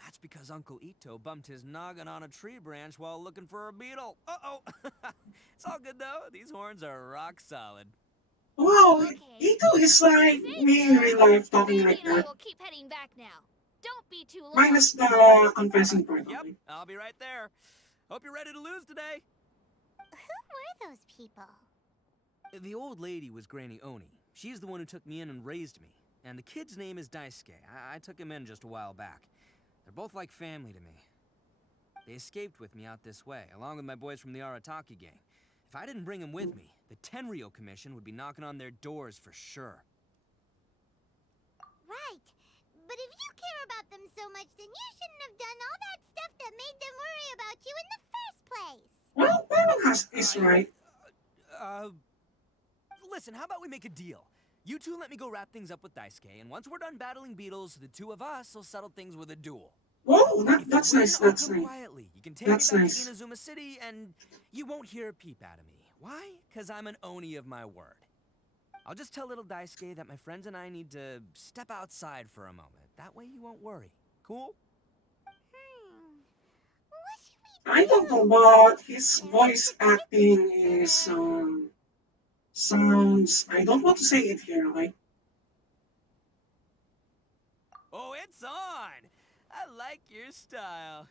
That's because Uncle Itto bumped his noggin on a tree branch while looking for a beetle. Uh-oh. It's all good, though. These horns are rock solid. Wow, Okay. Itto is like Say me in so. real life talking Baby like and I that. will keep heading back now. Don't be too long. Minus the confessing part Yep, only. I'll be right there. Hope you're ready to lose today. Who were those people? The old lady was Granny Oni. She's the one who took me in and raised me. And the kid's name is Daisuke. I took him in just a while back. They're both like family to me. They escaped with me out this way, along with my boys from the Arataki gang. If I didn't bring them with me, the Tenryo Commission would be knocking on their doors for sure. Right. But if you care about them so much, then you shouldn't have done all that stuff that made them worry about you in the first place. Well, Paimon is right. Listen, how about we make a deal? You two let me go wrap things up with Daisuke, and once we're done battling beetles, the two of us will settle things with a duel. Oh, If you that's win, nice. I'll That's come nice. quietly. You can take me That's back to nice. Inazuma City, and you won't hear a peep out of me. Why? Because I'm an Oni of my word. I'll just tell little Daisuke that my friends and I need to step outside for a moment. That way you won't worry. Cool? What should I we don't know, do? but his There is voice the kid to acting is consider. sounds. I don't want to say it here, okay? Oh, it's on! I like your style.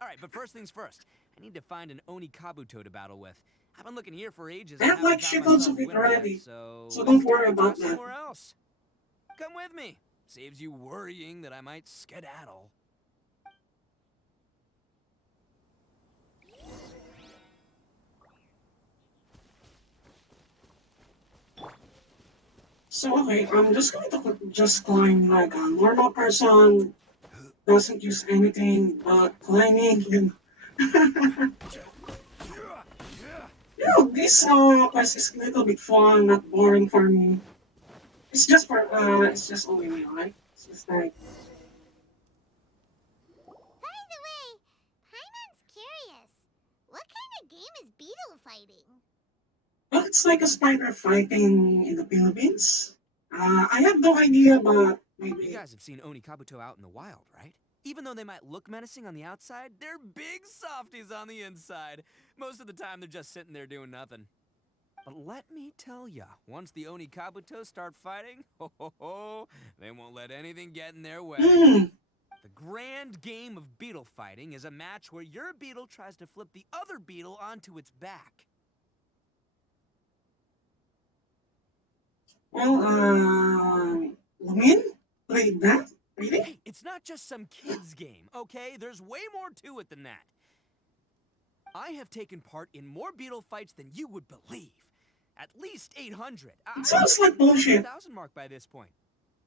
All right, but first things first. I need to find an Oni Kabuto to battle with. I've been looking here for ages and I have haven't like found shitloads myself of a it winner yet, already, so so don't it's worry time to try about that. somewhere else. Come with me. Saves you worrying that I might skedaddle. So okay, I'm just going to just climb like a normal person. Doesn't use anything but climbing. This quest is a little bit fun, not boring for me. It's just only me, right? It's just like, By the way, Paimon's curious. What kind of game is beetle fighting? well, it's like a spider fighting in the Philippines. I have no idea, but You maybe. guys have seen Oni Kabuto out in the wild, right? Even though they might look menacing on the outside, they're big softies on the inside. Most of the time, they're just sitting there doing nothing. But let me tell ya, once the Oni Kabuto start fighting, they won't let anything get in their way. Hmm. The grand game of beetle fighting is a match where your beetle tries to flip the other beetle onto its back. Well, Lumin played that? Really? Hey, it's not just some kid's game, okay? There's way more to it than that. I have taken part in more beetle fights than you would believe. At least 800. It I sounds might like even be at the bullshit. 2,000 mark by this point.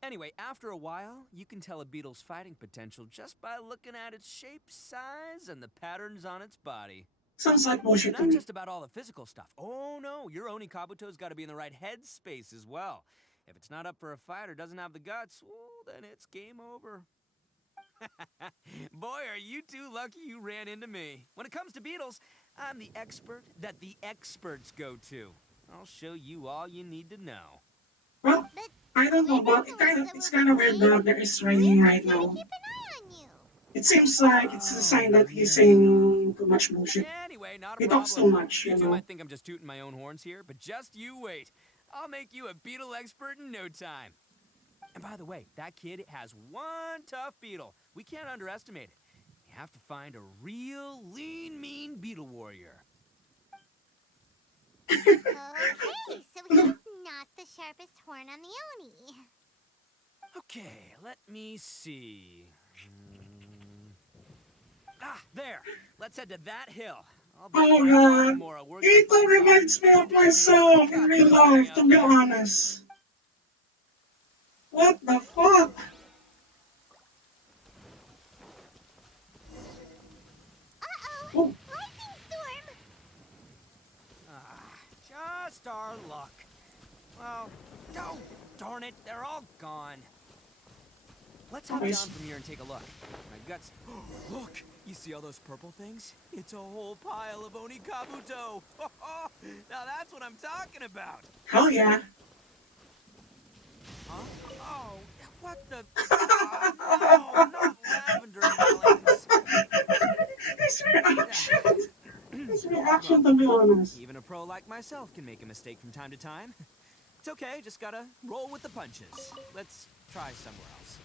Anyway, after a while, you can tell a beetle's fighting potential just by looking at its shape, size, and the patterns on its body. Sounds like It's bullshit to not me. just about all the physical stuff. Oh no, your Oni Kabuto's got to be in the right headspace as well. If it's not up for a fight or doesn't have the guts, well, then it's game over. Boy, are you two lucky you ran into me. When it comes to beetles, I'm the expert that the experts go to. I'll show you all you need to know. Well, But I don't know, when but are the ones that it's will kind be of weird playing? that there is We'll raining right just have to now. keep an eye on you. It seems like it's a sign Oh, that he's yeah. saying too much bullshit. Anyway, not a He talks too problem. much, You you two know. might think I'm just tooting my own horns here, but just you wait. I'll make you a beetle expert in no time. And by the way, that kid has one tough beetle. We can't underestimate it. You have to find a real lean, mean beetle warrior. Okay, so he's not the sharpest horn on the Oni. Okay, let me see. There. Let's head to that hill. I'll bet Oh my bottom god, Mora we're gonna Itto find some reminds me of major Oni myself in real Kabuto hiding life, to out be there. honest. What the fuck? Uh-oh! Oh, Lightning storm! Just our luck. Well, oh, darn it, they're all gone. Let's hop okay. down from here and take a look. My guts. Look! You see all those purple things? It's a whole pile of Oni Kabuto! Now that's what I'm talking about! Hell yeah. Huh? Oh, what the? No, not lavender melons! His reaction. His Well, reaction, to be honest. even a pro like myself can make a mistake from time to time. It's okay, just gotta roll with the punches. Let's try somewhere else.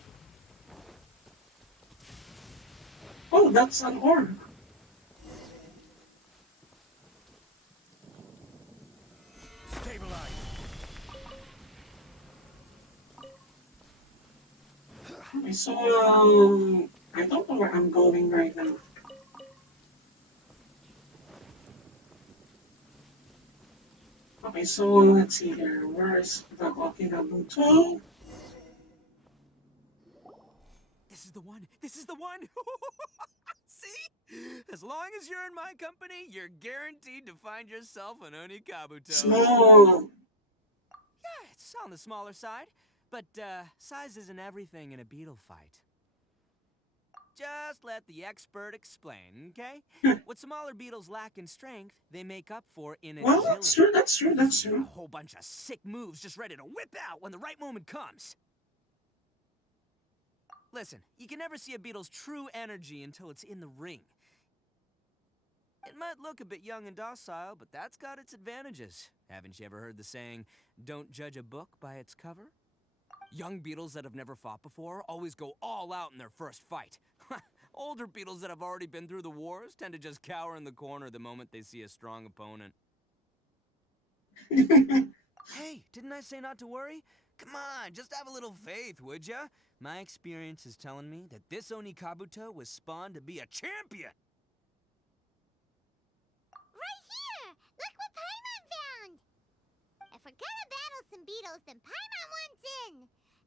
Oh, that's an orb. Stabilize. Okay, so, I don't know where I'm going right now. Okay, so let's see here. Where's the Okinabuto? This is the one! This is the one! See? As long as you're in my company, you're guaranteed to find yourself an Oni Kabuto. Small. Yeah, it's on the smaller side. But, size isn't everything in a beetle fight. Just let the expert explain, okay? What smaller beetles lack in strength, they make up for in Well, agility. that's true, that's true, They that's usually got true. a whole bunch of sick moves just ready to whip out when the right moment comes. Listen, you can never see a beetle's true energy until it's in the ring. It might look a bit young and docile, but that's got its advantages. Haven't you ever heard the saying, don't judge a book by its cover? Young beetles that have never fought before always go all out in their first fight. Older beetles that have already been through the wars tend to just cower in the corner the moment they see a strong opponent. Hey, didn't I say not to worry? Come on, just have a little faith, would ya? My experience is telling me that this Oni Kabuto was spawned to be a champion! Right here! Look what Paimon found! If we're gonna battle some beetles, then Paimon wants in!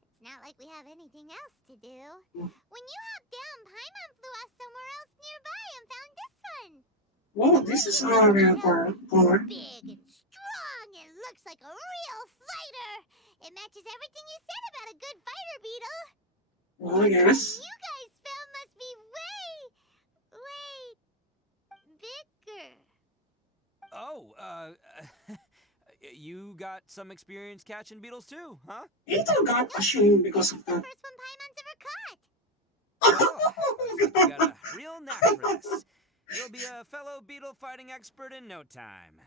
It's not like we have anything else to do. When you hopped down, Paimon flew off somewhere else nearby and found this one! Whoa, this is a rare color. Big and strong and looks like a real fighter! It matches everything you said about a good fighter, Beetle! Oh, yes. You guys found must be way bigger. Oh, you got some experience catching beetles too, huh? Itto got ashamed because of The that. first one Paimon's ever caught. Oh, looks like you got a real knack for this. You'll be a fellow beetle fighting expert in no time.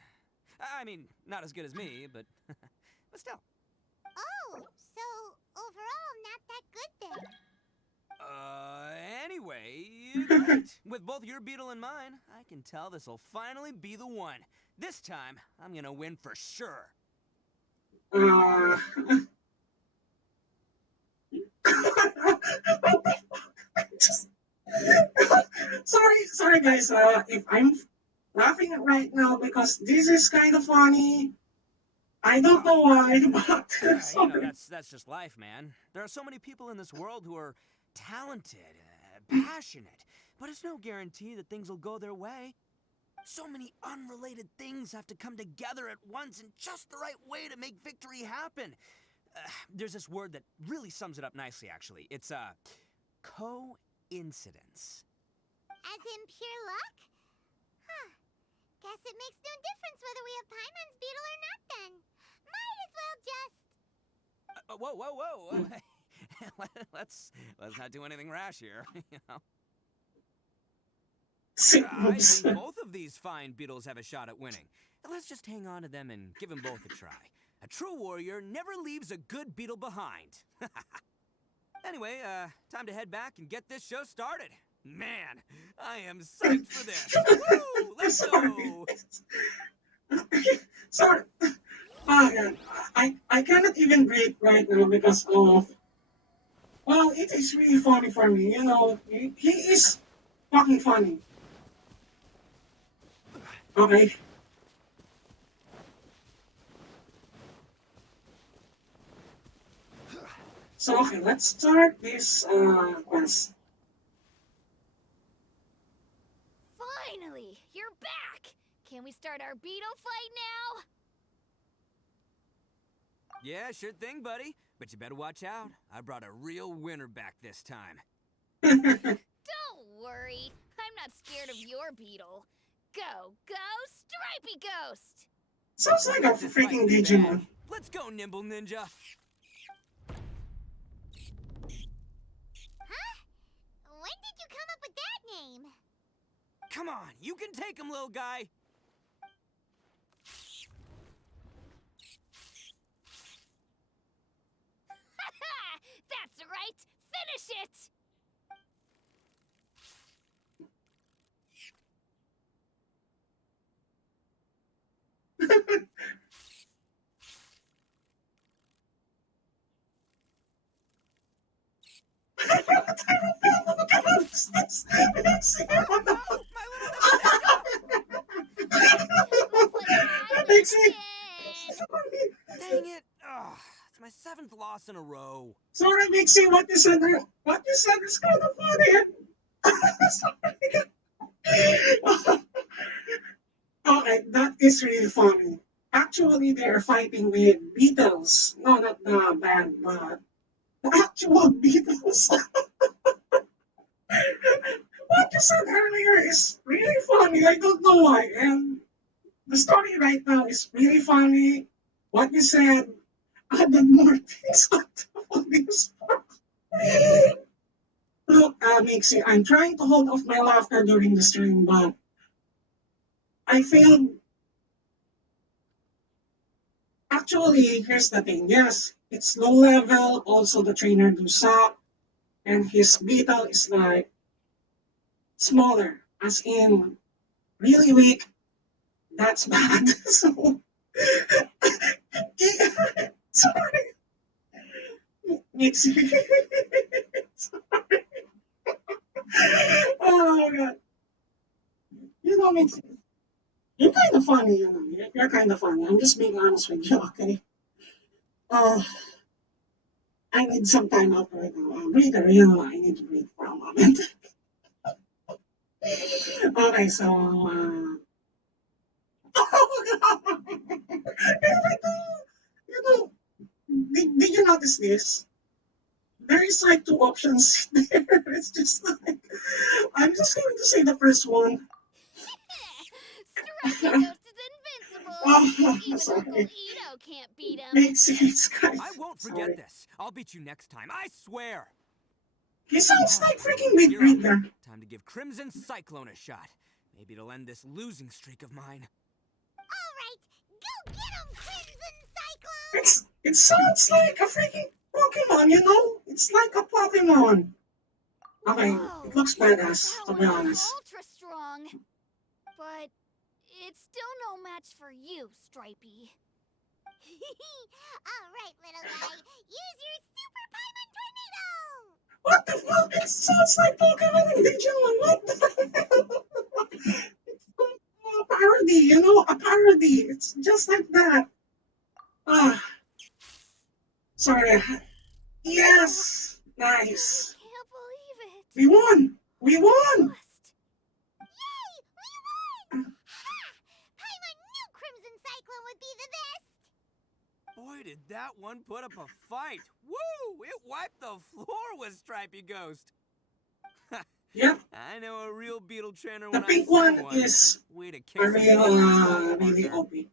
I mean, not as good as me, but still. Oh, so overall not that good then. Anyway, great. With both your beetle and mine, I can tell this'll finally be the one. This time, I'm gonna win for sure. Uh, sorry guys, if I'm laughing right now because this is kind of funny. I don't know why, but You know, sorry. that's just life, man. There are so many people in this world who are talented, passionate, but it's no guarantee that things will go their way. So many unrelated things have to come together at once in just the right way to make victory happen. There's this word that really sums it up nicely, actually. It's, coincidence. As in pure luck? Huh. Guess it makes no difference whether we have Paimon's beetle or not then. Might as well just... Whoa. let's not do anything rash here, you know. I think both of these fine beetles have a shot at winning. Let's just hang on to them and give them both a try. A true warrior never leaves a good beetle behind. Anyway, time to head back and get this show started. Man, I am psyched for this. Woo! Let's go! Sorry. I cannot even breathe right now because of. Well, it is really funny for me. You know, he is fucking funny. Okay. So okay, let's start this quest. Finally, you're back! Can we start our beetle fight now? Yeah, sure thing, buddy. But you better watch out. I brought a real winner back this time. Don't worry. I'm not scared of your beetle. Go, Stripey Ghost! Sounds like a Let this fight freaking be Digimon. bad. Let's go, Nimble Ninja. Huh? When did you come up with that name? Come on, you can take him, little guy. That's right! Finish it! No, my little Looks like I Makes win me again! Dang it! Ugh, it's my 7th loss in a row. sorry, Mixie. What you said is kind of funny. Okay, that is really funny. Actually, they're fighting with Beatles. No, not the band, but the actual Beatles. you said earlier is really funny. I don't know why. And the story right now is really funny. What you said added more things on top of this. Look, Mixie, I'm trying to hold off my laughter during the stream, but I failed. Actually, here's the thing. Yes, it's low level. Also, the trainer do suck. And his beetle is like smaller, as in really weak. That's bad. So, sorry, Mixie. Oh my god. You know, Mixie, you're kind of funny, you know. You're kind of funny. I'm just being honest with you, okay? Uh, I need some time out right now. Breather, you know, I need to breathe for a moment. Okay, so, you know, did you notice this? There is like two options there. It's just like, I'm just going to say the first one. Stripey Ghost is invincible! Oh, Even Uncle sorry. Itto can't beat him! Makes sense, I guys. won't forget Sorry. this. I'll beat you next time, I swear! He sounds Alright, like freaking Paimon, Big you're up. Breather. Time to give Crimson Cyclone a shot. Maybe it'll end this losing streak of mine. Alright, go get him, Crimson Cyclone! It sounds like a freaking Pokemon, you know? It's like a Pokemon. Okay, it Whoa! looks badass, That to be one was honest. ultra strong! But it's still no match for you, Stripey. Alright, little guy, use your Super Paimon Tornado! What the fuck? It sounds like Pokemon and Digimon. What the hell? It's a parody, you know? A parody. It's just like that. Ah, sorry. Yes! I Nice. can't believe it! We won! We We won! lost! Yay! We won! Ha! Paimon knew Crimson Cyclone would be the best! Boy, did that one put up a fight! Woo! It wiped the floor with Stripey Ghost! Yep. I know a real beetle trainer The when I pink see one one. is Way to a kick some real, big butt, really partner. OP. See?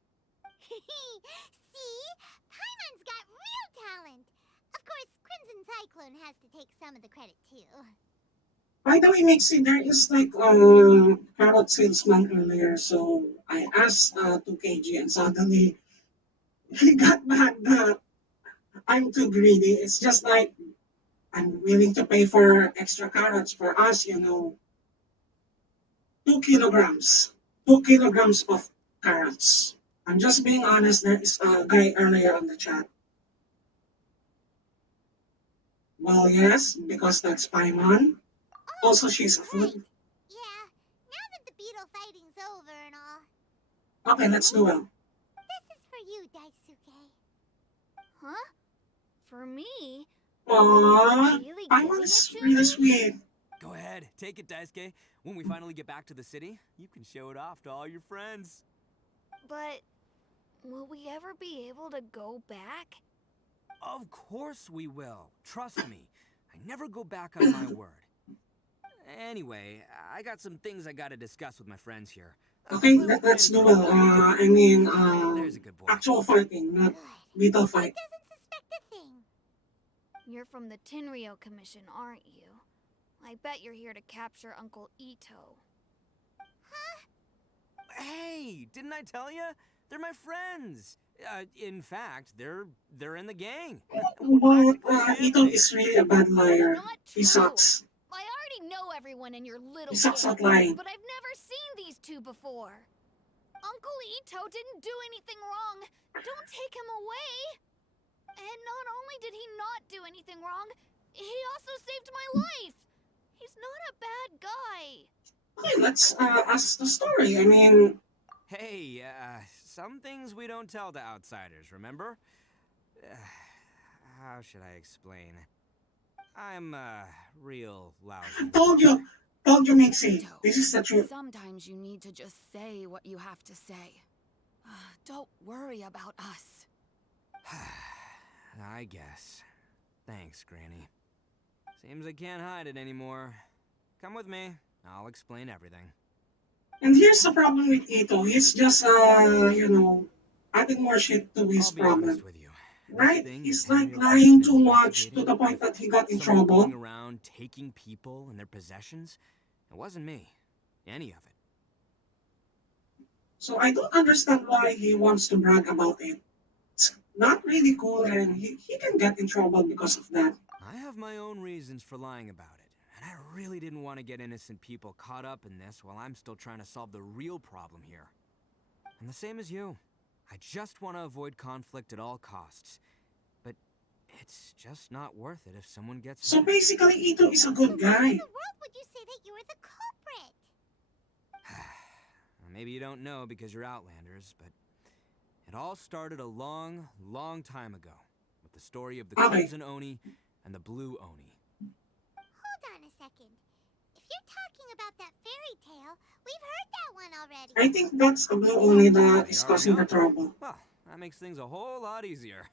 Paimon's got real talent! Of course, Crimson Cyclone has to take some of the credit, too. By the way, Mixie, there is like carrot salesman earlier, so I asked 2KG and suddenly he got back that I'm too greedy. It's just like I'm willing to pay for extra carrots for us, you know. 2 kilograms. 2 kilograms of carrots. I'm just being honest, there is a guy earlier on the chat. Well, yes, because that's Paimon. Also, she's a Right. food. Yeah, now that the beetle fighting's over and all. Okay, let's do it. This is for you, Daisuke. Huh? For me? Aww, Really Paimon giving is it to really me? sweet. Go ahead, take it, Daisuke. When we finally get back to the city, you can show it off to all your friends. But will we ever be able to go back? Of course we will. Trust me. I never go back on my word. Anyway, I got some things I gotta discuss with my friends here. Okay, Play with let's Granny do for it. a while, okay? I mean, There's a good boy. actual fighting, not Good. beetle He fight. doesn't suspect a thing. You're from the Tenryo Commission, aren't you? I bet you're here to capture Uncle Itto. Hey, didn't I tell you? They're my friends. In fact, they're in the gang. We're But practically Itto family. is really a bad liar. Not He true. sucks. I already know everyone in your little He sucks gang, at lying. but I've never seen these two before. Uncle Itto didn't do anything wrong. Don't take him away. And not only did he not do anything wrong, he also saved my life. He's not a bad guy. Okay, let's ask the story. I mean, Hey, some things we don't tell to outsiders, remember? How should I explain? I'm, real lousy. told you, Mixie. Itto, This is the truth. sometimes you need to just say what you have to say. Don't worry about us. I guess. Thanks, Granny. Seems I can't hide it anymore. Come with me. I'll explain everything. And here's the problem with Ito. He's just, adding more shit to his I'll be honest problem. with you. This Right? thing the He's like Tenryou Commission lying is too much to investigating, the point with that he got in someone going trouble. around taking people and their possessions, it wasn't me. Any of it. So I don't understand why he wants to brag about it. It's not really cool and he can get in trouble because of that. I have my own reasons for lying about it, and I really didn't want to get innocent people caught up in this while I'm still trying to solve the real problem here. And the same as you. I just want to avoid conflict at all costs. But it's just not worth it if someone gets So hurt. basically, Ito is a So good why in guy. the world would you say that you were the culprit? Maybe you don't know because you're Outlanders, but it all started a long, long time ago with the story of the Okay, Crimson Oni and the Blue Oni. Hold on a second. If you're talking about that fairy tale, we've heard that one already. I think that's the blue only that So you is already causing the know? trouble. Well, that makes things a whole lot easier.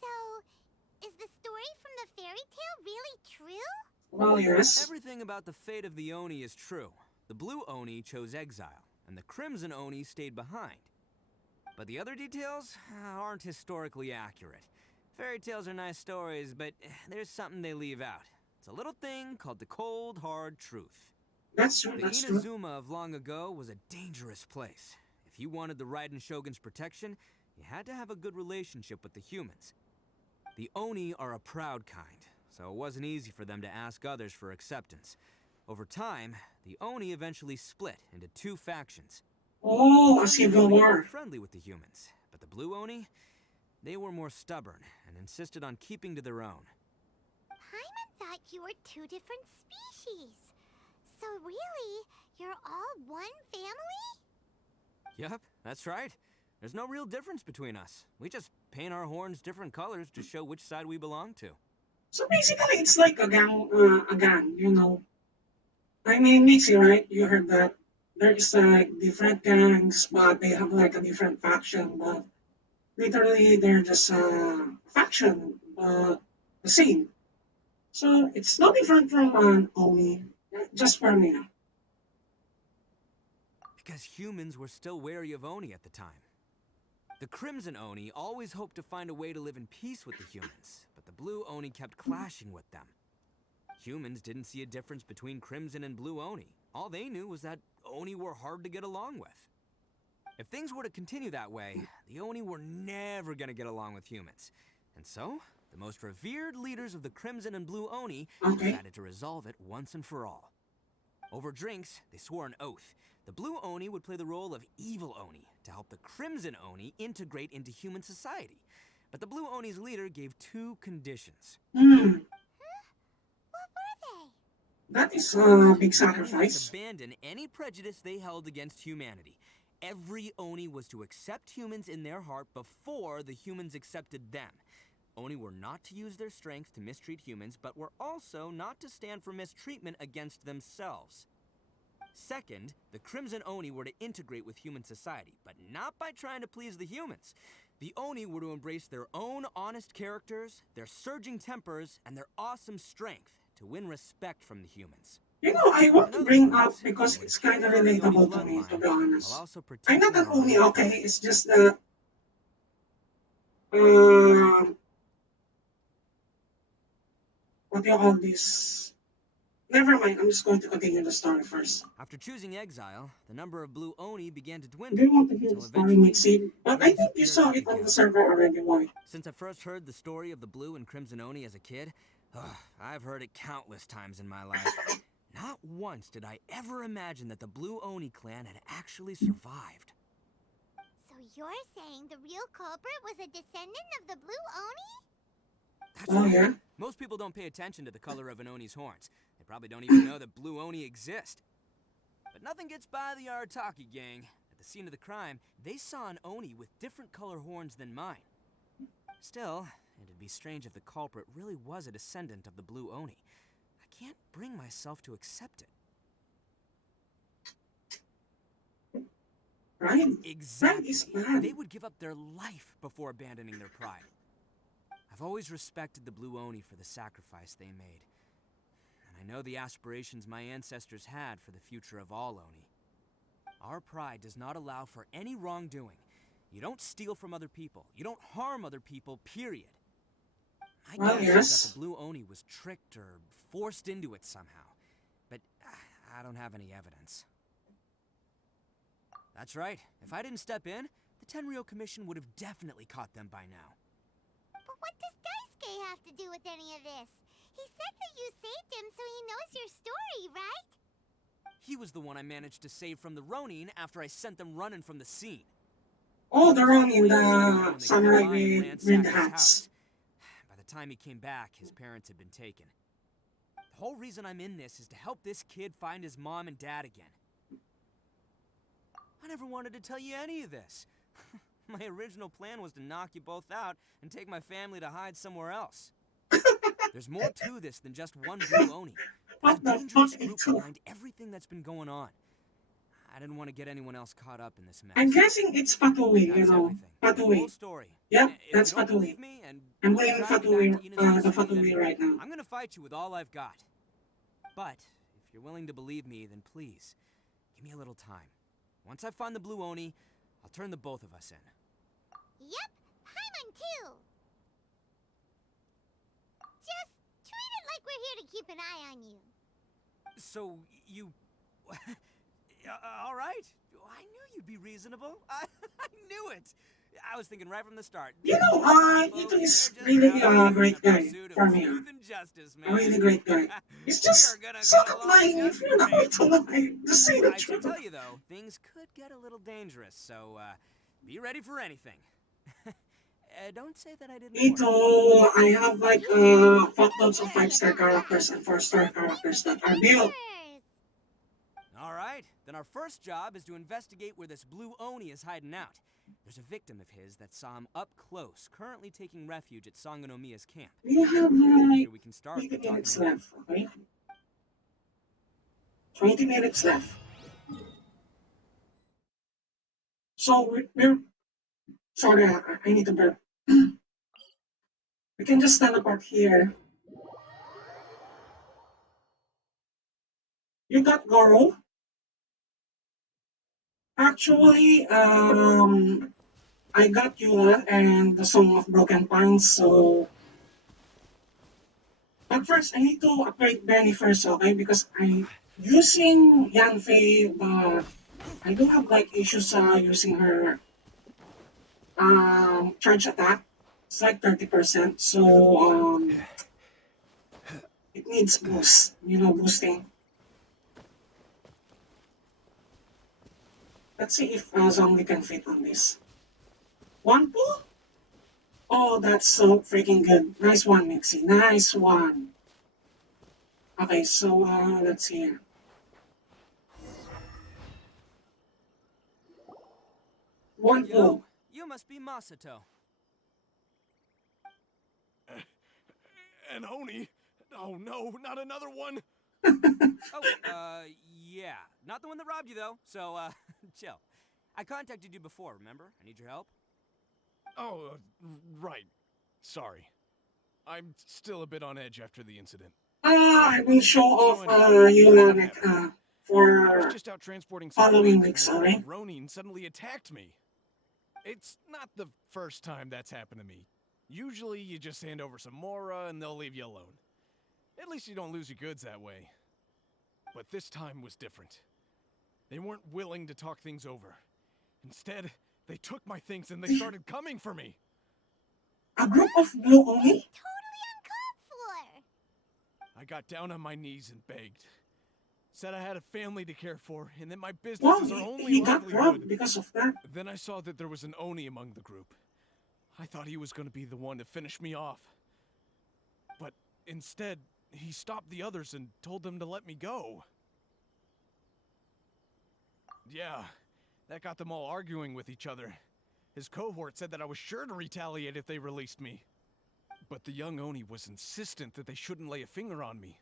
So, is the story from the fairy tale really true? Well, yes. Everything about the fate of the Oni is true. The Blue Oni chose exile, and the Crimson Oni stayed behind. But the other details aren't historically accurate. Fairy tales are nice stories, but there's something they leave out. It's a little thing called the cold, hard truth. That's true, The that's true. Inazuma of long ago was a dangerous place. If you wanted the Raiden Shogun's protection, you had to have a good relationship with the humans. The Oni are a proud kind, so it wasn't easy for them to ask others for acceptance. Over time, the Oni eventually split into two factions. The Oh, a Crimson civil Oni were war. friendly with the humans, but the Blue Oni, they were more stubborn and insisted on keeping to their own. Paimon thought you were two different species. So really, you're all one family? Yep, that's right. There's no real difference between us. We just paint our horns different colors to show which side we belong to. So basically, it's like a gang, you know. I mean, Mixie, right? You heard that. There is like different gangs, but they have like a different faction, but literally they're just a faction, but the same. So it's no different from Oni, just for me. Because humans were still wary of Oni at the time. The Crimson Oni always hoped to find a way to live in peace with the humans, but the Blue Oni kept clashing with them. Humans didn't see a difference between Crimson and Blue Oni. All they knew was that Oni were hard to get along with. If things were to continue that way, the Oni were never gonna get along with humans. And so, the most revered leaders of the Crimson and Blue Oni Okay. decided to resolve it once and for all. Over drinks, they swore an oath. The Blue Oni would play the role of Evil Oni to help the Crimson Oni integrate into human society. But the Blue Oni's leader gave two conditions. Hmm, What were they? that is a First, big the Oni must sacrifice. abandon any prejudice they held against humanity. Every Oni was to accept humans in their heart before the humans accepted them. Oni were not to use their strength to mistreat humans, but were also not to stand for mistreatment against themselves. Second, the Crimson Oni were to integrate with human society, but not by trying to please the humans. The Oni were to embrace their own honest characters, their surging tempers, and their awesome strength to win respect from the humans. You know, I want In to other bring up words, because they were to it's kind carry of on the Oni relatable to me, to bloodline be while honest. also I'm not protecting an our Oni, own okay? pride. It's just that, um, what do you call this? Never mind, I'm just going to continue the story first. After choosing exile, the number of Blue Oni began to Do you dwindle, want to hear the until story, eventually Mixie? But I everyone think you disappeared saw it on the altogether. server already, boy. Since I first heard the story of the Blue and Crimson Oni as a kid, I've heard it countless times in my life. Not once did I ever imagine that the Blue Oni clan had actually survived. So you're saying the real culprit was a descendant of the Blue Oni? That's Oh, right. yeah? Most people don't pay attention to the color of an Oni's horns. They probably don't even know that Blue Oni exist. But nothing gets by the Arataki gang. At the scene of the crime, they saw an Oni with different color horns than mine. Still, it'd be strange if the culprit really was a descendant of the Blue Oni. I can't bring myself to accept it. Right? Pride is Exactly. bad. They would give up their life before abandoning their pride. I've always respected the Blue Oni for the sacrifice they made. And I I know the aspirations my ancestors had for the future of all Oni. Our pride does not allow for any wrongdoing. You don't steal from other people. You don't harm other people, period. My Well, guess is yes. that the Blue Oni was tricked or forced into it somehow. But I don't have any evidence. That's right. If I didn't step in, the Tenryo Commission would have definitely caught them by now. But what does Daisuke have to do with any of this? He said that you saved him so he knows your story, right? He was the one I managed to save from the Ronin after I sent them running from the scene. Oh, the He was wrong off in way somewhere the when they samurai came by and with green ransacked his hats. house. By the time he came back, his parents had been taken. The whole reason I'm in this is to help this kid find his mom and dad again. I never wanted to tell you any of this. My original plan was to knock you both out and take my family to hide somewhere else. There's more to this than just one Blue Oni. There's a What the dangerous fuck, group Itto? behind everything that's been going on. I didn't want to get anyone else caught up in this mess. I'm guessing it's Fatui, you That's know. everything. The whole Fatui. story. Yep, If that's you don't believe Fatui. me and I'm want to blaming drag me back Fatui, to Inazuma's the scene, Fatui then right now. I'm gonna fight you with all I've got. But if you're willing to believe me, then please give me a little time. Once I find the Blue Oni, I'll turn the both of us in. Yep, Paimon too. Just treat it like we're here to keep an eye on you. So you, all right? I knew you'd be reasonable. I knew it. I was thinking right from the start. You These know, two fine Itto folks, is they're just really out a here in great the guy pursuit of for me. truth and justice, A really man. great guy. It's We are just gonna stop get along lying if just you're going great. to lie. Just say the I should truth. tell you though, things could get a little dangerous, so be ready for anything. Don't say that I didn't warn you. Itto, I have like Yeah, fuckloads of don't worry 5-star about that. characters and 4-star Plus, characters these that are are built. Vtubers. All right, then our first job is to investigate where this Blue Oni is hiding out. There's a victim of his that saw him up close, currently taking refuge at Sangonomiya's camp. We have I like figure we can start 20 by talking minutes to him. left, okay? 20 minutes left. So we're sorry, I need to burp. We can just stand apart here. You got Goro? Actually, I got Yula and the Song of Broken Pines, so but first I need to upgrade Benny first, okay? Because I using Yanfei, but I do have like issues using her charge attack. It's like 30%, so it needs boost, boosting. Let's see if Zombie can fit on this. One pull? Oh, that's so freaking good. Nice one, Mixie. Nice one. Okay, so let's see here. One Yo, pull. you must be Masato. An Oni? Oh no, not another one! Oh, yeah. Not the one that robbed you, though, so, chill. I contacted you before, remember? I need your help. Oh, right. Sorry. I'm still a bit on edge after the incident. I will show off So anyway, you here's what like, happened. I was for just out transporting some following goods weeks, when a group alright? of Ronin suddenly attacked me. It's not the first time that's happened to me. Usually you just hand over some Mora and they'll leave you alone. At least you don't lose your goods that way. But this time was different. They weren't willing to talk things over. Instead, they took my things and they started coming for me. A group of Blue Oni? Totally uncalled for. I got down on my knees and begged. Said I had a family to care for and that my business Well, is our only he got robbed livelihood. because of that. Then I saw that there was an Oni among the group. I thought he was going to be the one to finish me off. But instead, he stopped the others and told them to let me go. Yeah, that got them all arguing with each other. His cohort said that I was sure to retaliate if they released me. But the young Oni was insistent that they shouldn't lay a finger on me.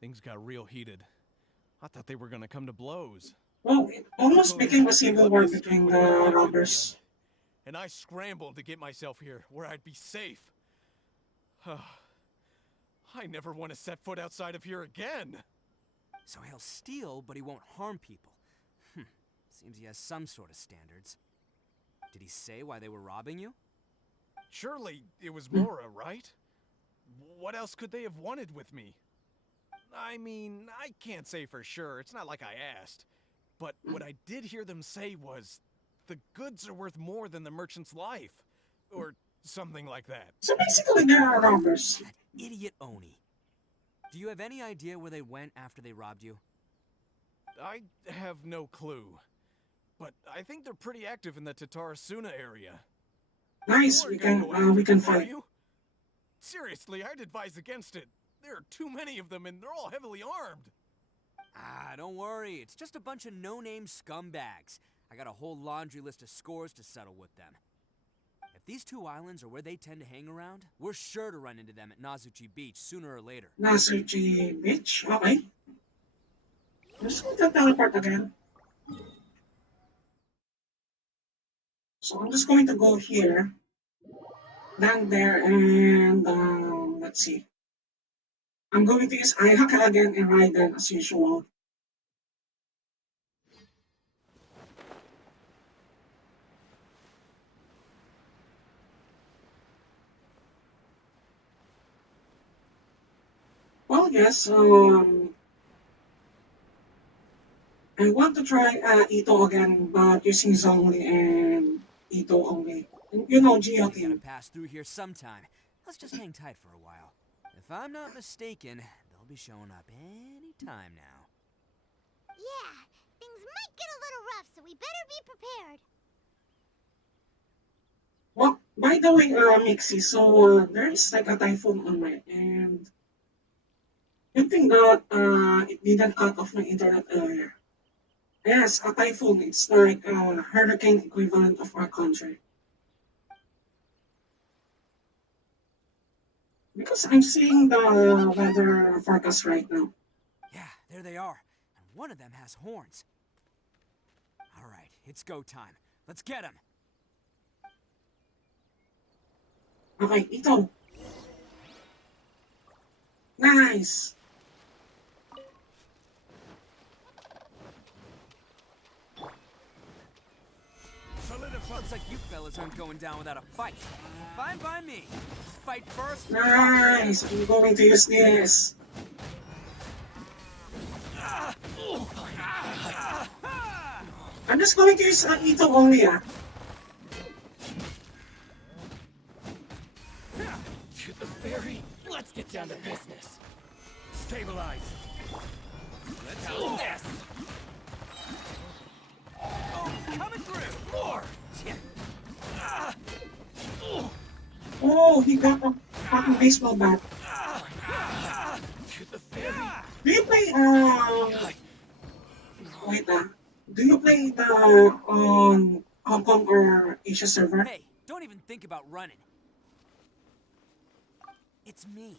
Things got real heated. I thought they were going to come to blows. Well, it almost So became a they civil let war me escape between with the my life in the robbers. end. And I scrambled to get myself here, where I'd be safe. I never want to set foot outside of here again. So he'll steal, but he won't harm people. Seems he has some sort of standards. Did he say why they were robbing you? Surely it was Mora, right? What else could they have wanted with me? I mean, I can't say for sure. It's not like I asked. But what I did hear them say was, the goods are worth more than the merchant's life. Or something like that. So basically, they are robbers. That idiot Oni. Do you have any idea where they went after they robbed you? I have no clue. But I think they're pretty active in the Tatarasuna area. Nice, You we weren't gonna can go after we can them, are fight. you? Seriously, I'd advise against it. There are too many of them, and they're all heavily armed. Ah, don't worry. It's just a bunch of no-name scumbags. I got a whole laundry list of scores to settle with them. If these two islands are where they tend to hang around, we're sure to run into them at Nazuchi Beach sooner or later. Nasuchi Beach, okay. I'm just going to teleport again. So I'm just going to go here, down there, and let's see. I'm going to use Ayaka again and Raiden as usual. Well, yes, I want to try Itto again, but using Zhongli and Itto only. And, you know, We gotta GOT. pass through here sometime. Let's just hang tight for a while. If I'm not mistaken, they'll be showing up any time now. Yeah, things might get a little rough, so we better be prepared. Well, by the way, Mixie, so there is like a typhoon on my end. Good thing that it didn't cut off my internet earlier. Yes, a typhoon. It's like a hurricane equivalent of our country. Because I'm seeing the weather forecast right now. Yeah, there they are. And one of them has horns. All right, it's go time. Let's get him. Okay, Ito. Nice. Looks like you fellas aren't going down without a fight. Fine by me. Fight first. Nice. I'm going to use this. I'm just going to use Ito only. To the ferry. Let's get down to business. Stabilize. Let's do this. Oh, coming through. More. Oh, he got a fucking baseball bat. To the ferry. Do you play, wait, do you play the, on Hong Kong or Asia server? Hey, don't even think about running. It's me,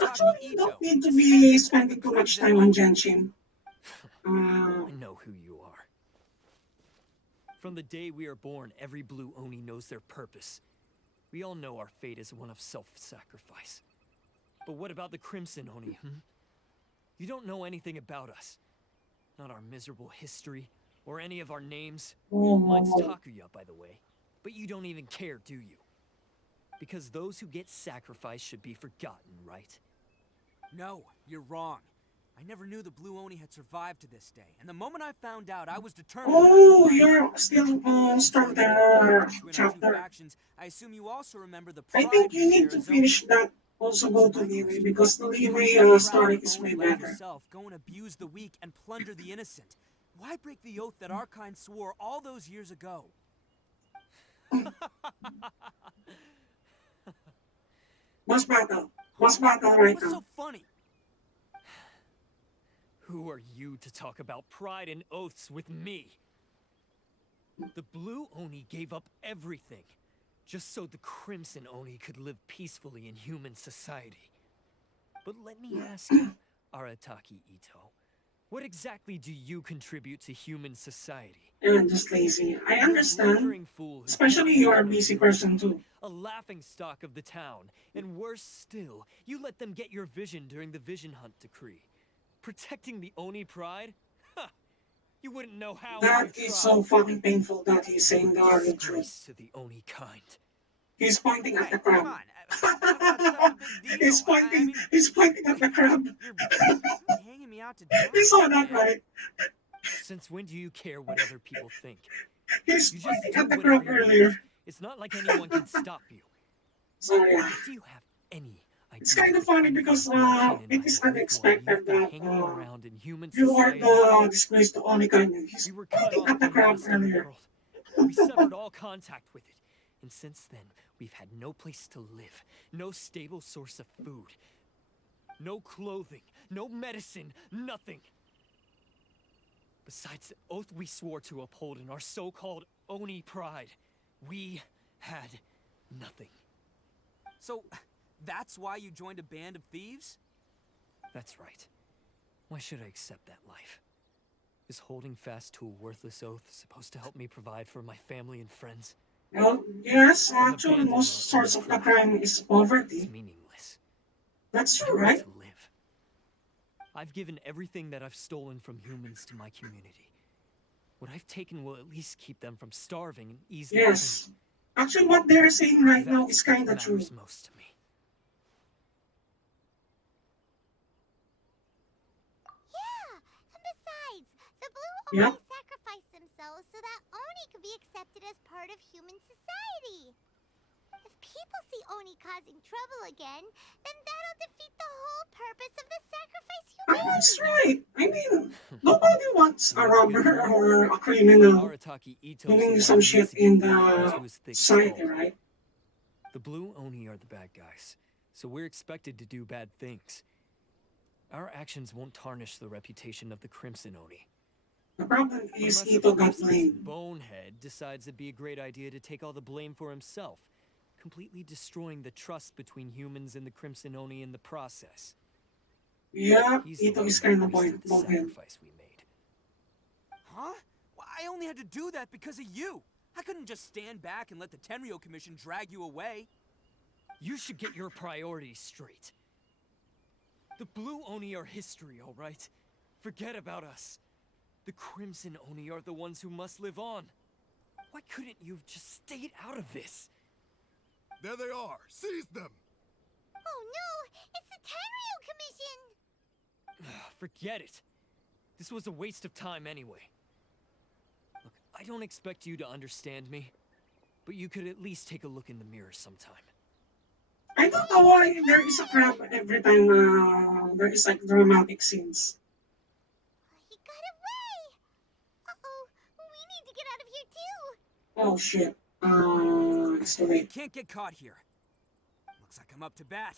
Actually, Arataki you Itto. don't need to the be second of spending the too much Crimson time on Oni. Genshin. I know who you are. From the day we are born, every blue Oni knows their purpose. We all know our fate is one of self-sacrifice. But what about the Crimson Oni, You don't know anything about us. Not our miserable history, or any of our names. Mine's Takuya, by the way. But you don't even care, do you? Because those who get sacrificed should be forgotten, right? No, you're wrong. I never knew the Blue Oni had survived to this day, and the moment I found out, I was determined that I would Oh, find you're them. still on Since we're start making a pact the between our two chapter. factions, I assume you also remember the I pride think we you need share to as finish Oni. that. Also go So to my Leeway question because is, the how Leeway can a story proud is way Oni like better. yourself go and abuse the weak and plunder the innocent? Why break the oath that our kind swore all those years ago? Boss battle. Boss battle right What's now. so funny? Who are you to talk about pride and oaths with me? The Blue Oni gave up everything, just so the Crimson Oni could live peacefully in human society. But let me ask you, Arataki Itto, what exactly do you contribute to human society? and just lazy. I You're a understand. blithering fool who can't Especially you're a handle a busy real person job, too. a laughing stock of the town, and worse still, you let them get your vision during the Vision Hunt decree. Protecting the Oni pride? Ha! You wouldn't know how if you That is so tried. fucking painful that he's You're saying a the hard truth. disgrace to the Oni kind. He's pointing at Hey, the come crab. on. What's such a big deal? I mean, He's pointing at the crab. you're hanging me out to dry You saw here, that, man. right? Since when do you care what other people think? He's You just pointing do at the whatever crab you earlier. want. It's not like anyone can stop you. So yeah. Do you have any It's idea kind of the funny kind of because life my kin and I it is have lived while unexpected you've been that hanging around in human you are society? the disgrace to Onika. He's We were cut pointing off at the from the crab rest of the earlier. world. We severed all contact with it. And since then, we've had no place to live, no stable source of food, no clothing, no medicine, nothing. Besides the oath we swore to uphold in our so-called Oni pride, we had nothing. So, that's why you joined a band of thieves? That's right. Why should I accept that life? Is holding fast to a worthless oath supposed to help me provide for my family and friends? Well, yes, I've actually, abandoned most our Oni sorts of the pride. crime is It's poverty. meaningless. That's I true, want right? to live. I've given everything that I've stolen from humans to my community. What I've taken will at least keep them from starving and ease their pain. Yes. Actually, what they're saying right now is That's kind what of true. matters most to me. Yeah, and besides, the Blue Yeah. Oni sacrificed themselves so that Oni could be accepted as part of human society. If people see Oni causing trouble again, then that'll defeat the whole purpose of the sacrifice you That's made. right. I mean, nobody wants You a make a good robber point. or a criminal Arataki Itto's the doing one some who needs shit to get in right the into his thick society, skull. right? The Blue Oni are the bad guys, so we're expected to do bad things. Our actions won't tarnish the reputation of the Crimson Oni. The problem is Unless, of Itto course, got this blamed. bonehead decides it'd be a great idea to take all the blame for himself, completely destroying the trust between humans and the Crimson Oni in the process. Yeah, He's the Itto one is who kind of wasted the bonehead. sacrifice we made. Huh? Well, I only had to do that because of you. I couldn't just stand back and let the Tenryo Commission drag you away. You should get your priorities straight. The Blue Oni are history, all right? Forget about us. The Crimson Oni are the ones who must live on. Why couldn't you have just stayed out of this? There they are. Seize them. Oh no, it's the Tenryo Commission! Forget it. This was a waste of time anyway. Look, I don't expect you to understand me, but you could at least take a look in the mirror sometime. I don't know why there is a crap every time there is like dramatic scenes. He got away! Uh-oh, we need to get out of here too! Oh shit. It's too You late. can't get caught here. Looks like I'm up to bat.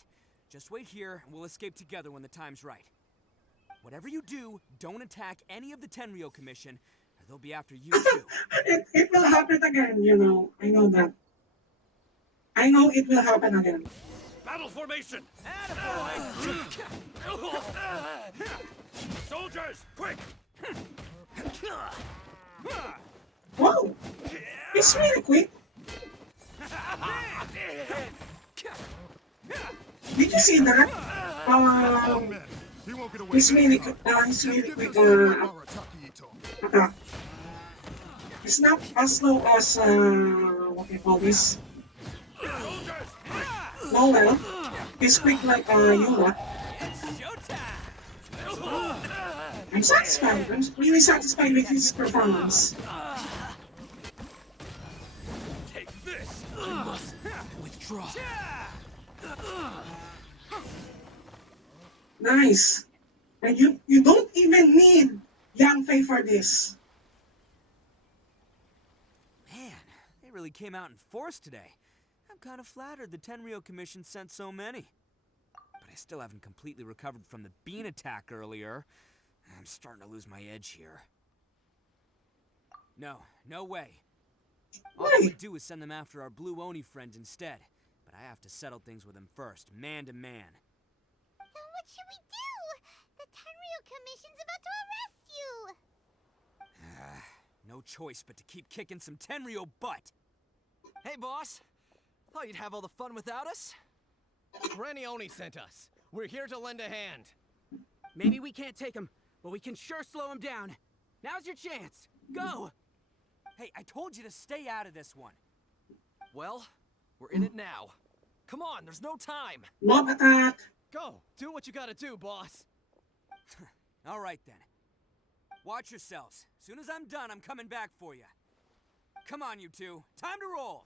Just wait here, and we'll escape together when the time's right. Whatever you do, don't attack any of the Tenryo Commission, or they'll be after you too. It will happen again, you know. I know that. I know it will happen again. Battle formation! Soldiers, quick! Wow! It's really quick. Did you see that? Man, he won't get away. He's this really time. he's really Give quick yourself like Arataki Itto. attack. It's not as slow as what you call this. No, well, he's quick like Yura. I'm satisfied. I'm really satisfied with his performance. Take this! I must withdraw. Nice. And you don't even need Yang Fei for this. Man, they really came out in force today. I'm kind of flattered the Tenryo Commission sent so many. But I still haven't completely recovered from the bean attack earlier. I'm starting to lose my edge here. No way. All I would do is send them after our Blue Oni friends instead. But I have to settle things with them first, man to man. Then what should we do? The Tenryo Commission's about to arrest you! No choice but to keep kicking some Tenryo butt. Hey, boss. Thought you'd have all the fun without us? Granny Oni sent us. We're here to lend a hand. Maybe we can't take him, but we can sure slow him down. Now's your chance. Go! Hey, I told you to stay out of this one. Well, we're in it now. Come on, there's no time. Mob attack! Go, do what you gotta do, boss. All right, then. Watch yourselves. Soon as I'm done, I'm coming back for you. Come on, you two. Time to roll.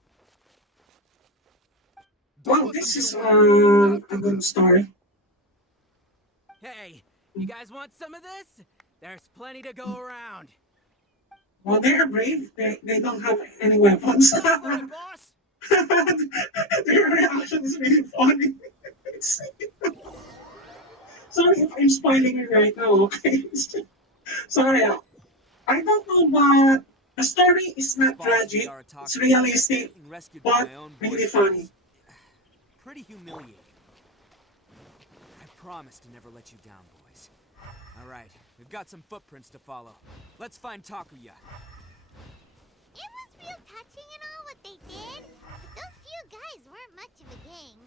Well, this is a good story. Hey, you guys want some of this? There's plenty to go around. Well, they are brave. They don't have any weapons. Right, boss? Their reaction is really funny. Sorry if I'm spoiling it right now, okay? Sorry. I don't know, but the story is not tragic. It's realistic, but really funny. Pretty humiliating. I promise to never let you down, boys. All right, we've got some footprints to follow. Let's find Takuya. It was real touching and all what they did, but those few guys weren't much of a gang.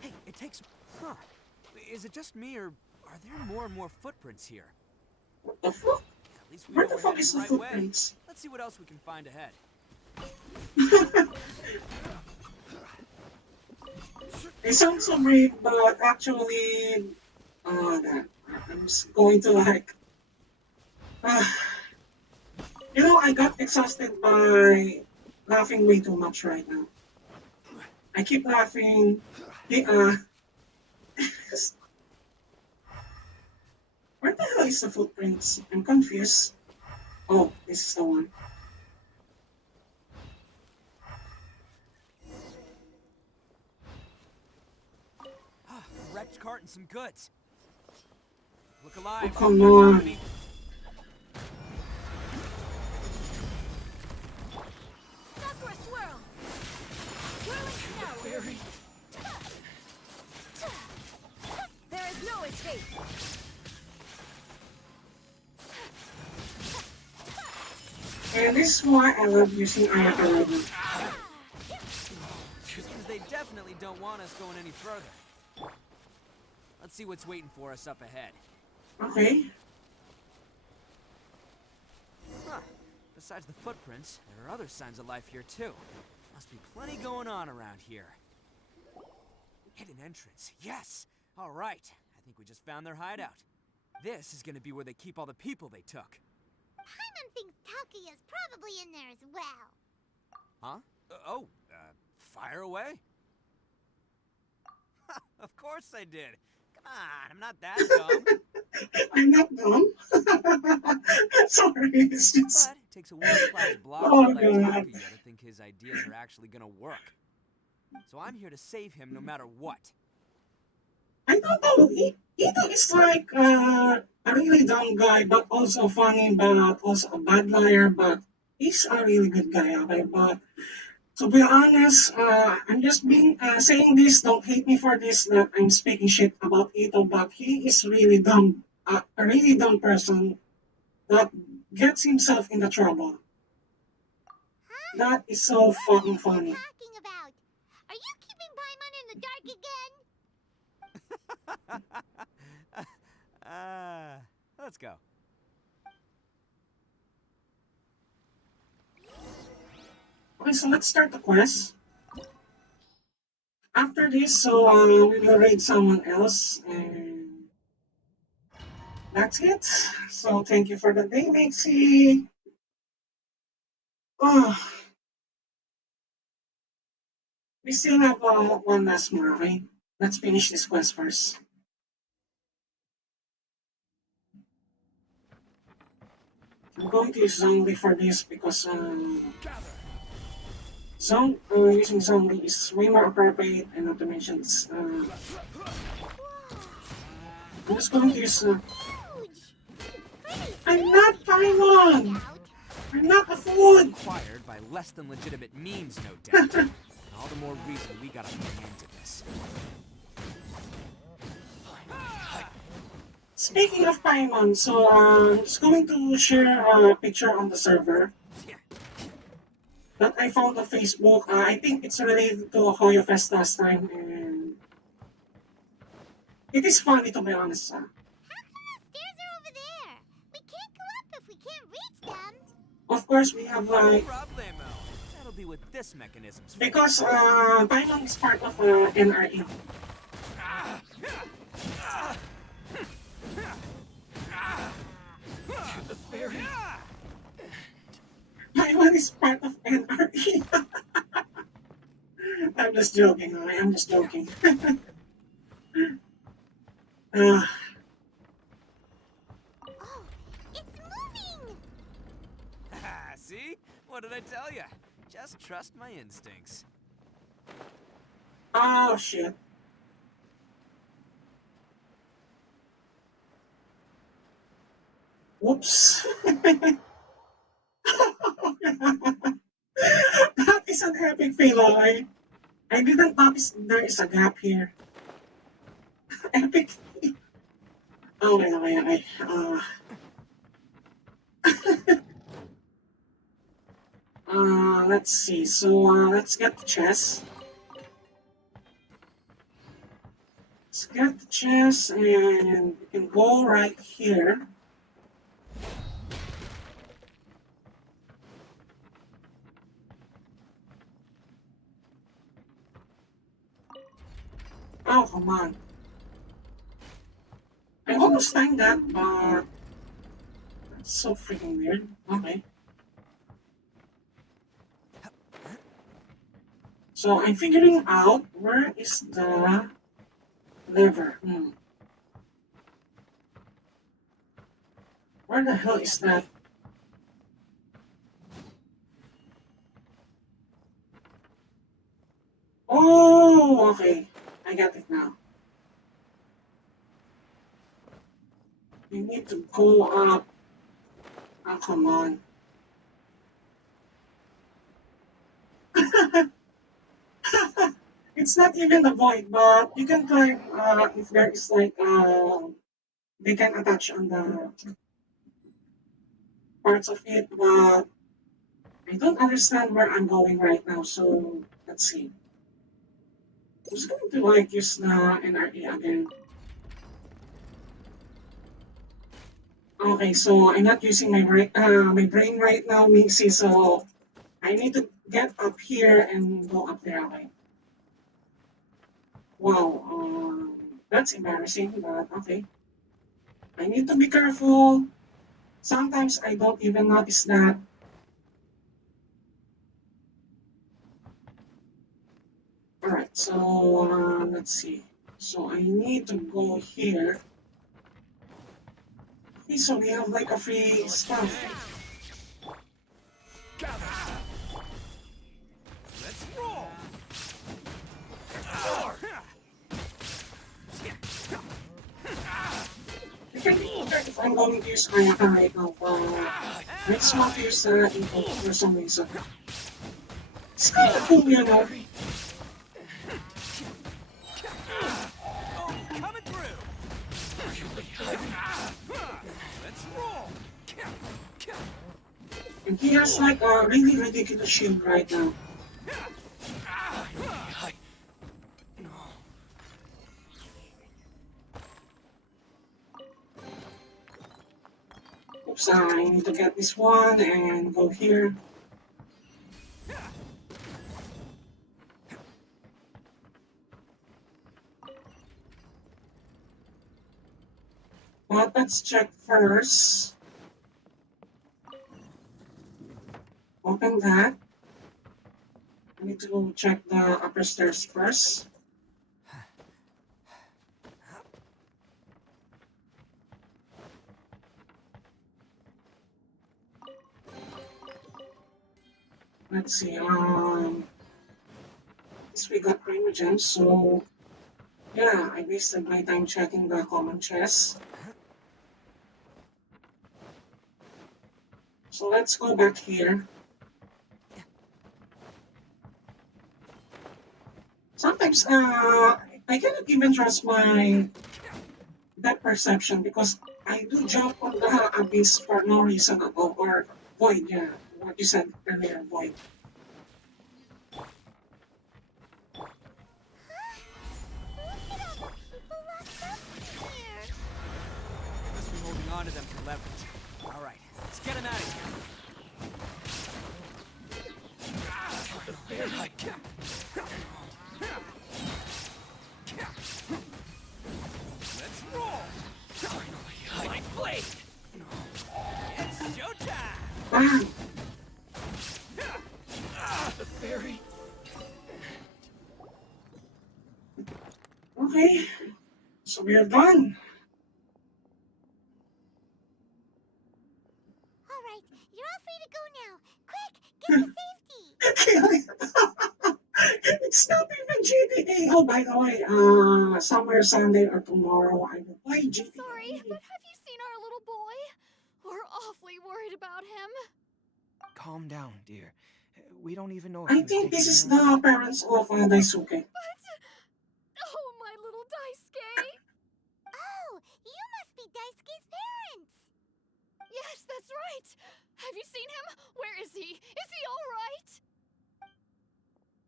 Hey, it takes... Huh. Is it just me, or are there more and more footprints here? What the fuck? At least we Where know the we're fuck headed is the the right way. footprints? Let's see what else we can find ahead. They sound so brave, but actually, I'm just going to like, you know, I got exhausted by laughing way too much right now. I keep laughing. Where the hell is the footprints? I'm confused. Oh, this is the one. A wrecked cart and some goods. Look alive. Oh, come on. Sakura swirl! Whirling snow! There is no escape! And this is why I love using Ayaka. Seems they definitely don't want us going any further. Let's see what's waiting for us up ahead. Okay. Huh. Besides the footprints, there are other signs of life here too. Must be plenty going on around here. Hidden entrance. Yes! All right. I think we just found their hideout. This is gonna be where they keep all the people they took. Paimon thinks Takuya's probably in there as well. Huh? Fire away? Of course I did. Come on, I'm not that dumb. I'm not dumb. Sorry, it's just... But it takes a world-class blogger Oh, like God. Takuya to think his ideas are actually gonna work. So I'm here to save him no matter what. I don't know. Itto is like a really dumb guy, but also funny, but also a bad liar. But he's a really good guy, okay? But to be honest, I'm just being saying this. Don't hate me for this. That I'm speaking shit about Itto, but he is really dumb. A really dumb person that gets himself into trouble. That is so fucking funny. Talking about? Are you keeping Paimon in the dark again? Let's go. Okay, so let's start the quest. After this, so we will raid someone else, and that's it. So thank you for the day, Mixie. Oh, we still have one last more, okay? Let's finish this quest first. I'm going to use zombie for this because using zombie is way more appropriate, and not to mention it's, I'm just going to use. I'm not Paimon! I'm not a food! Acquired by less than legitimate means, no doubt. And all the more reason we gotta put an end to this. Speaking of Paimon, so just going to share a picture on the server that I found on Facebook. I think it's related to Hoyo Fest last time, and it is funny to be honest. Stairs are over there. We can't go up if we can't reach them. Of course, we have No like problemo. That'll be what this mechanism's for. because Paimon is part of NRE. The fairy. Paimon is part of NRE. I'm just joking. I'm just joking. uh, Oh, it's moving! See? What did I tell you? Just trust my instincts. oh shit. Whoops. That is an epic fail. I didn't notice there is a gap here. Epic. Oh, okay. Let's see. So, let's get the chest. Let's get the chest, and we can go right here. Oh, come on. I almost timed that, but that's so freaking weird. Okay. So I'm figuring out where is the lever. Where the hell is that? Oh, okay. I got it now. We need to go up. Oh, come on. It's not even the void, but you can climb if there is like they can attach on the parts of it, but I don't understand where I'm going right now, so let's see. Who's going to like use the NRE again? Okay, so I'm not using my brain right now, Mixie, so I need to get up here and go up there. Okay. Wow, that's embarrassing, but okay. I need to be careful. Sometimes I don't even notice that. Alright, so let's see. So I need to go here. Okay, so we have like a free stuff. Let's roll. I can check if I'm going to use Ayaka right now. I just want to use Itto for some reason. It's kind of cool, you know. Coming through. Let's roll. And he has like a really ridiculous shield right now. Oops, I need to get this one and go here. But let's check first. Open that. I need to go check the upper stairs first. Let's see, yes, we got Primogen, so yeah, I wasted my time checking the common chest. So let's go back here. Sometimes, I cannot even trust my that perception because I do jump on the abyss for no reason at all, or void, yeah, what you said earlier, void. Look at all the people locked up here. They must be holding on to them for leverage. All right, let's get them out of here. Let's roll! Finally, my blade! It's showtime! Ah, The fairy! okay, so we are done. All right, you're all free to go now. Quick, get to safety. It's not even GTA. Oh, by the way, somewhere Sunday or tomorrow I will play Sorry, GTA. but have you seen our little boy? We're awfully worried about him. Calm down, dear. We don't even know if I he was think taken this is here or the not. parents of Daisuke. Oh, my little Daisuke! Oh, you must be Daisuke's parents. Yes, that's right. Have you seen him? Where is he? Is he all right?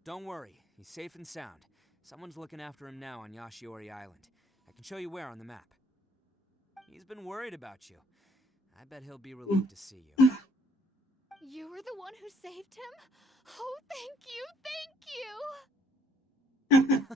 Don't worry, he's safe and sound. Someone's looking after him now on Yashiori Island. I can show you where on the map. He's been worried about you. I bet he'll be relieved to see you. You were the one who saved him? Oh, thank you, thank you!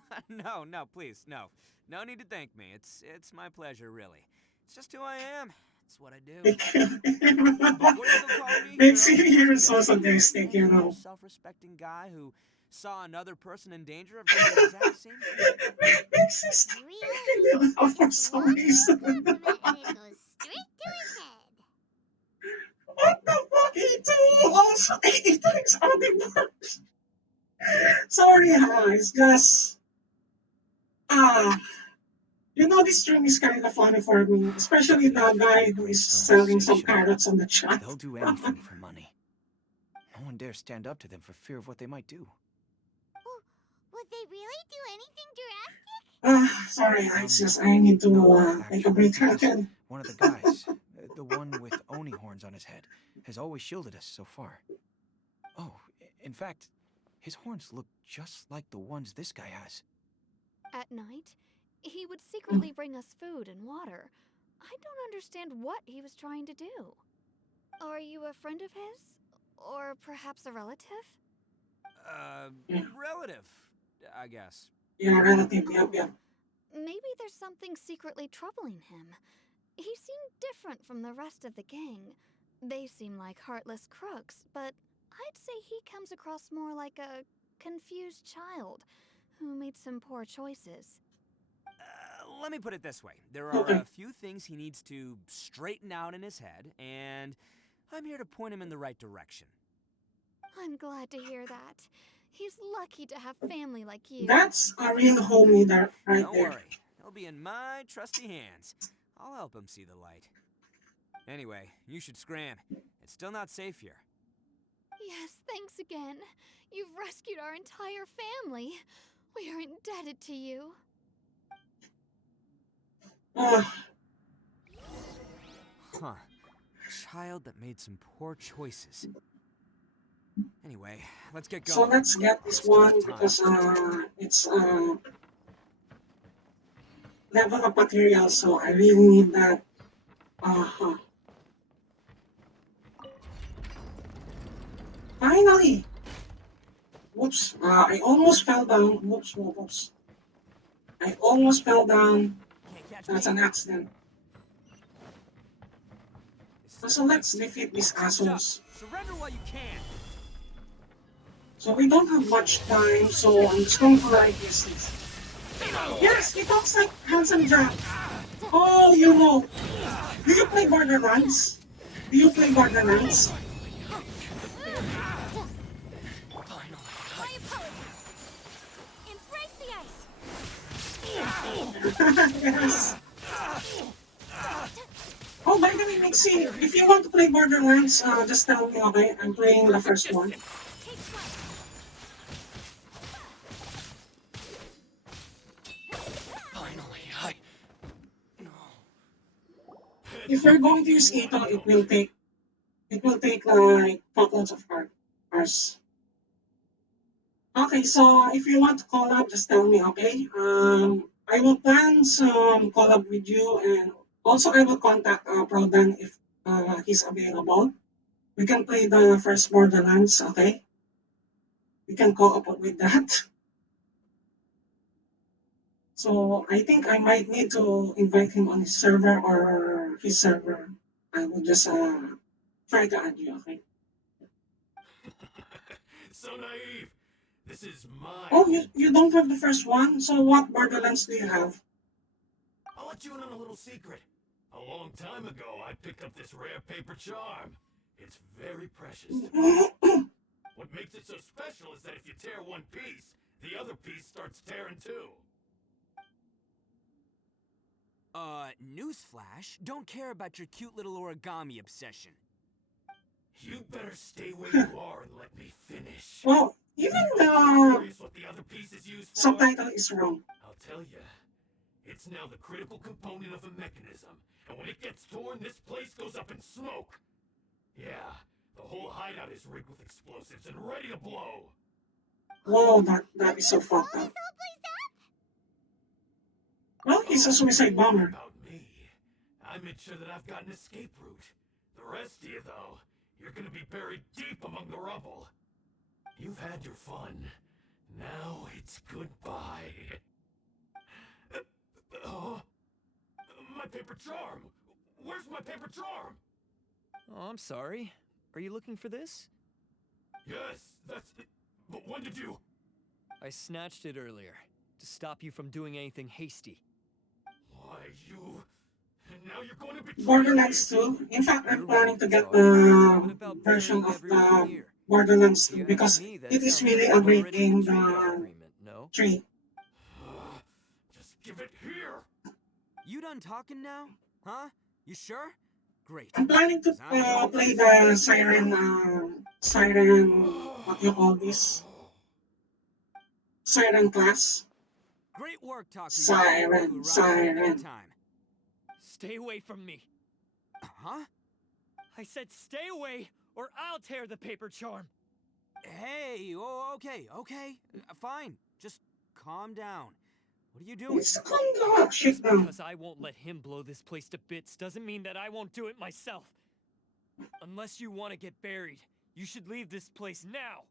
No, please, no. No need to thank me. It's my pleasure, really. It's just who I am. It's what I do. Before you go calling me It's your own, you're ask so this. sadistic, you Any other know. self-respecting guy who saw another person in danger of doing the exact same thing? This is We all for just some one reason. little compliment and it goes straight to his head. What the fuck, Itto? Also, Itto is on the works. Sorry, it's just ah. You know, this stream is kind of funny for me, especially the guy who is selling some Sensational. carrots on the chat. They'll do anything for money. No one dares stand up to them for fear of what they might do. Would they really do anything drastic? Sorry, it's just I need to No, take a actually, break because again. one of the guys, the one with Oni horns on his head, has always shielded us so far. Oh, in fact, his horns look just like the ones this guy has. At night, he would secretly bring us food and water. I don't understand what he was trying to do. Are you a friend of his? Or perhaps a relative? Relative, I guess. Yeah, relative, yep, yep. Maybe there's something secretly troubling him. He seemed different from the rest of the gang. They seem like heartless crooks, but I'd say he comes across more like a confused child who made some poor choices. Let me put it this way. There are Okay. a few things he needs to straighten out in his head, and I'm here to point him in the right direction. I'm glad to hear that. He's lucky to have family like you. That's a real homie there, right Don't there. worry. He'll be in my trusty hands. I'll help him see the light. Anyway, you should scram. It's still not safe here. Yes, thanks again. You've rescued our entire family. We are indebted to you. Huh. Child that made some poor choices. Anyway, let's get going. So let's get this Still have one time. because it's level of material, so I really need that. Finally! Whoops, I almost fell down. Whoops, whoops, whoops. I almost fell down. Can't catch That's me. an accident. This is So the let's place. defeat these Time's up. assholes. Surrender while you can. So we don't have much time, so I'm just going to write this. Yes, it looks like Handsome Jack. Oh, you know. Do you play Borderlands? Do you play Borderlands? My apologies. Embrace the ice. Yes. Oh, by the way, Mixie, if you want to play Borderlands, just tell me, okay? I'm playing the first one. Take flight. Finally, if you're going to use Itto, it will take like fuckloads of hours. Okay, so if you want to collab, just tell me, okay? I will plan some collab with you, and also I will contact Prodan if he's available. We can play the first Borderlands, okay? We can co-op with that. So I think I might need to invite him on his server or his server. I will just try to add you, okay? So naive. This is my Oh, home you turf. don't have the first one? So what Borderlands do you have? I'll let you in on a little secret. A long time ago, I picked up this rare paper charm. It's very precious to me. What makes it so special is that if you tear one piece, the other piece starts tearing too. Newsflash, don't care about your cute little origami obsession. You better stay where you are and let me finish. Well, even Are you the curious what the other piece is used for? subtitle is wrong. I'll tell you. It's now the critical component of a mechanism, and when it gets torn, this place goes up in smoke. Yeah, the whole hideout is rigged with explosives and ready to blow. Whoa, that is so fucked up. Well, he's a suicide Don't worry bomber. about me. I made sure that I've got an escape route. The rest of you, though, you're gonna be buried deep among the rubble. You've had your fun. Now it's goodbye. Oh, my paper charm! Where's my paper charm? Oh, I'm sorry. Are you looking for this? Yes, that's it. But when did you... I snatched it earlier, to stop you from doing anything hasty. Why, you... And now you're going to betray me! Borderlands 2. In fact, I'm You're planning right, to get Itto. What the about version burying of everyone the here? Borderlands If 2 you ask because me, that it is sounds really like a we've great already game betrayed our than agreement, no? 3. Just give it here! You done talking now? Huh? You sure? Great. I'm planning to 'Cause I'm done play with the Siren, what do you call this? Siren class. Great work, Takuya. You Siren, arrived in the nick of Siren. time. Stay away from me. Huh? I said stay away, or I'll tear the paper charm. Hey, oh, okay. Fine. Just calm down. What are you doing? It's calm down, shit Just down. because I won't let him blow this place to bits doesn't mean that I won't do it myself. Unless you want to get buried, you should leave this place now.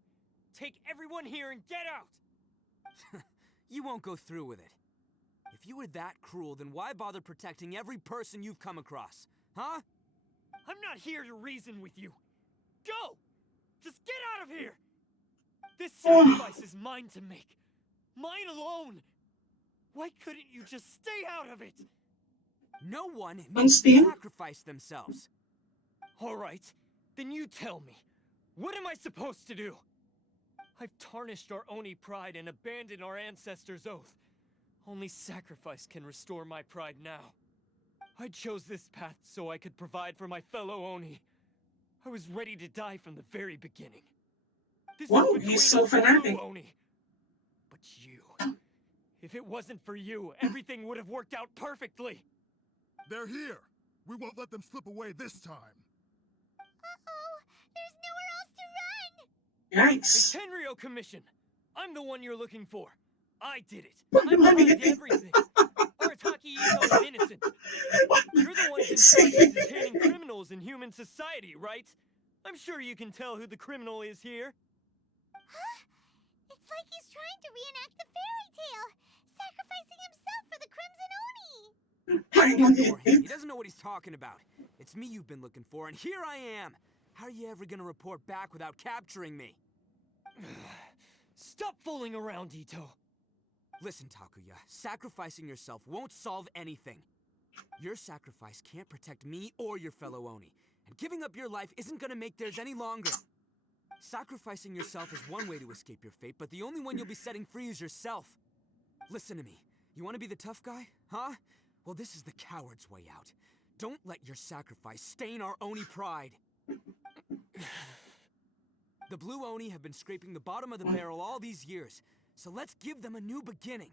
Take everyone here and get out! You won't go through with it. If you were that cruel, then why bother protecting every person you've come across? Huh? I'm not here to reason with you. Go! Just get out of here! This sacrifice is mine to make. Mine alone. Why couldn't you just stay out of it? No one On needs to Steam? sacrifice themselves. All right, then you tell me. What am I supposed to do? I've tarnished our Oni pride and abandoned our ancestors' oath. Only sacrifice can restore my pride now. I chose this path so I could provide for my fellow Oni. I was ready to die from the very beginning. This Wow, is between he's so us blue fanatic. Oni. But you... If it wasn't for you, everything would have worked out perfectly. They're here. We won't let them slip away this time. Uh-oh, there's nowhere else to run! Yikes. The Tenryo Commission! I'm the one you're looking for. I did it. What I'm the money behind it is? everything. Arataki Itto is innocent. You're the ones in It's charge of like- detaining criminals in human society, right? I'm sure you can tell who the criminal is here. Huh? It's like he's trying to reenact the fairy tale, sacrificing himself for the Crimson Oni! I don't Ignore get him. it. He doesn't know what he's talking about. It's me you've been looking for, and here I am. How are you ever gonna report back without capturing me? Stop fooling around, Itto. Listen, Takuya, sacrificing yourself won't solve anything. Your sacrifice can't protect me or your fellow Oni, and giving up your life isn't gonna make theirs any longer. Sacrificing yourself is one way to escape your fate, but the only one you'll be setting free is yourself. Listen to me. You want to be the tough guy? Huh? Well, this is the coward's way out. Don't let your sacrifice stain our Oni pride. The blue Oni have been scraping the bottom of the barrel all these years, so let's give them a new beginning.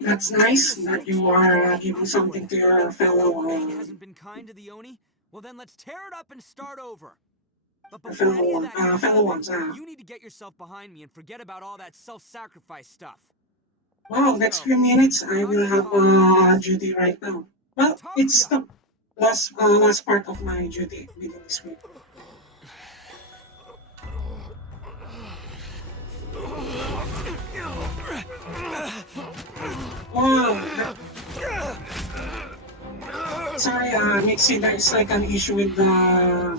That's If we made a nice that mistake, you we can are make giving up for something it. to your fellow Fate hasn't been kind to the Oni? Well then let's tear it up and start over. But before any of that can fellow happen, ones. you need to get yourself behind me and forget about all that self-sacrifice stuff. Now Wow, let's next go. few minutes I Out will to have Kawa, please. duty right now. Well, it's Takuya! the last part of my duty within this week. Wow, sorry, Mixie, there is like an issue with the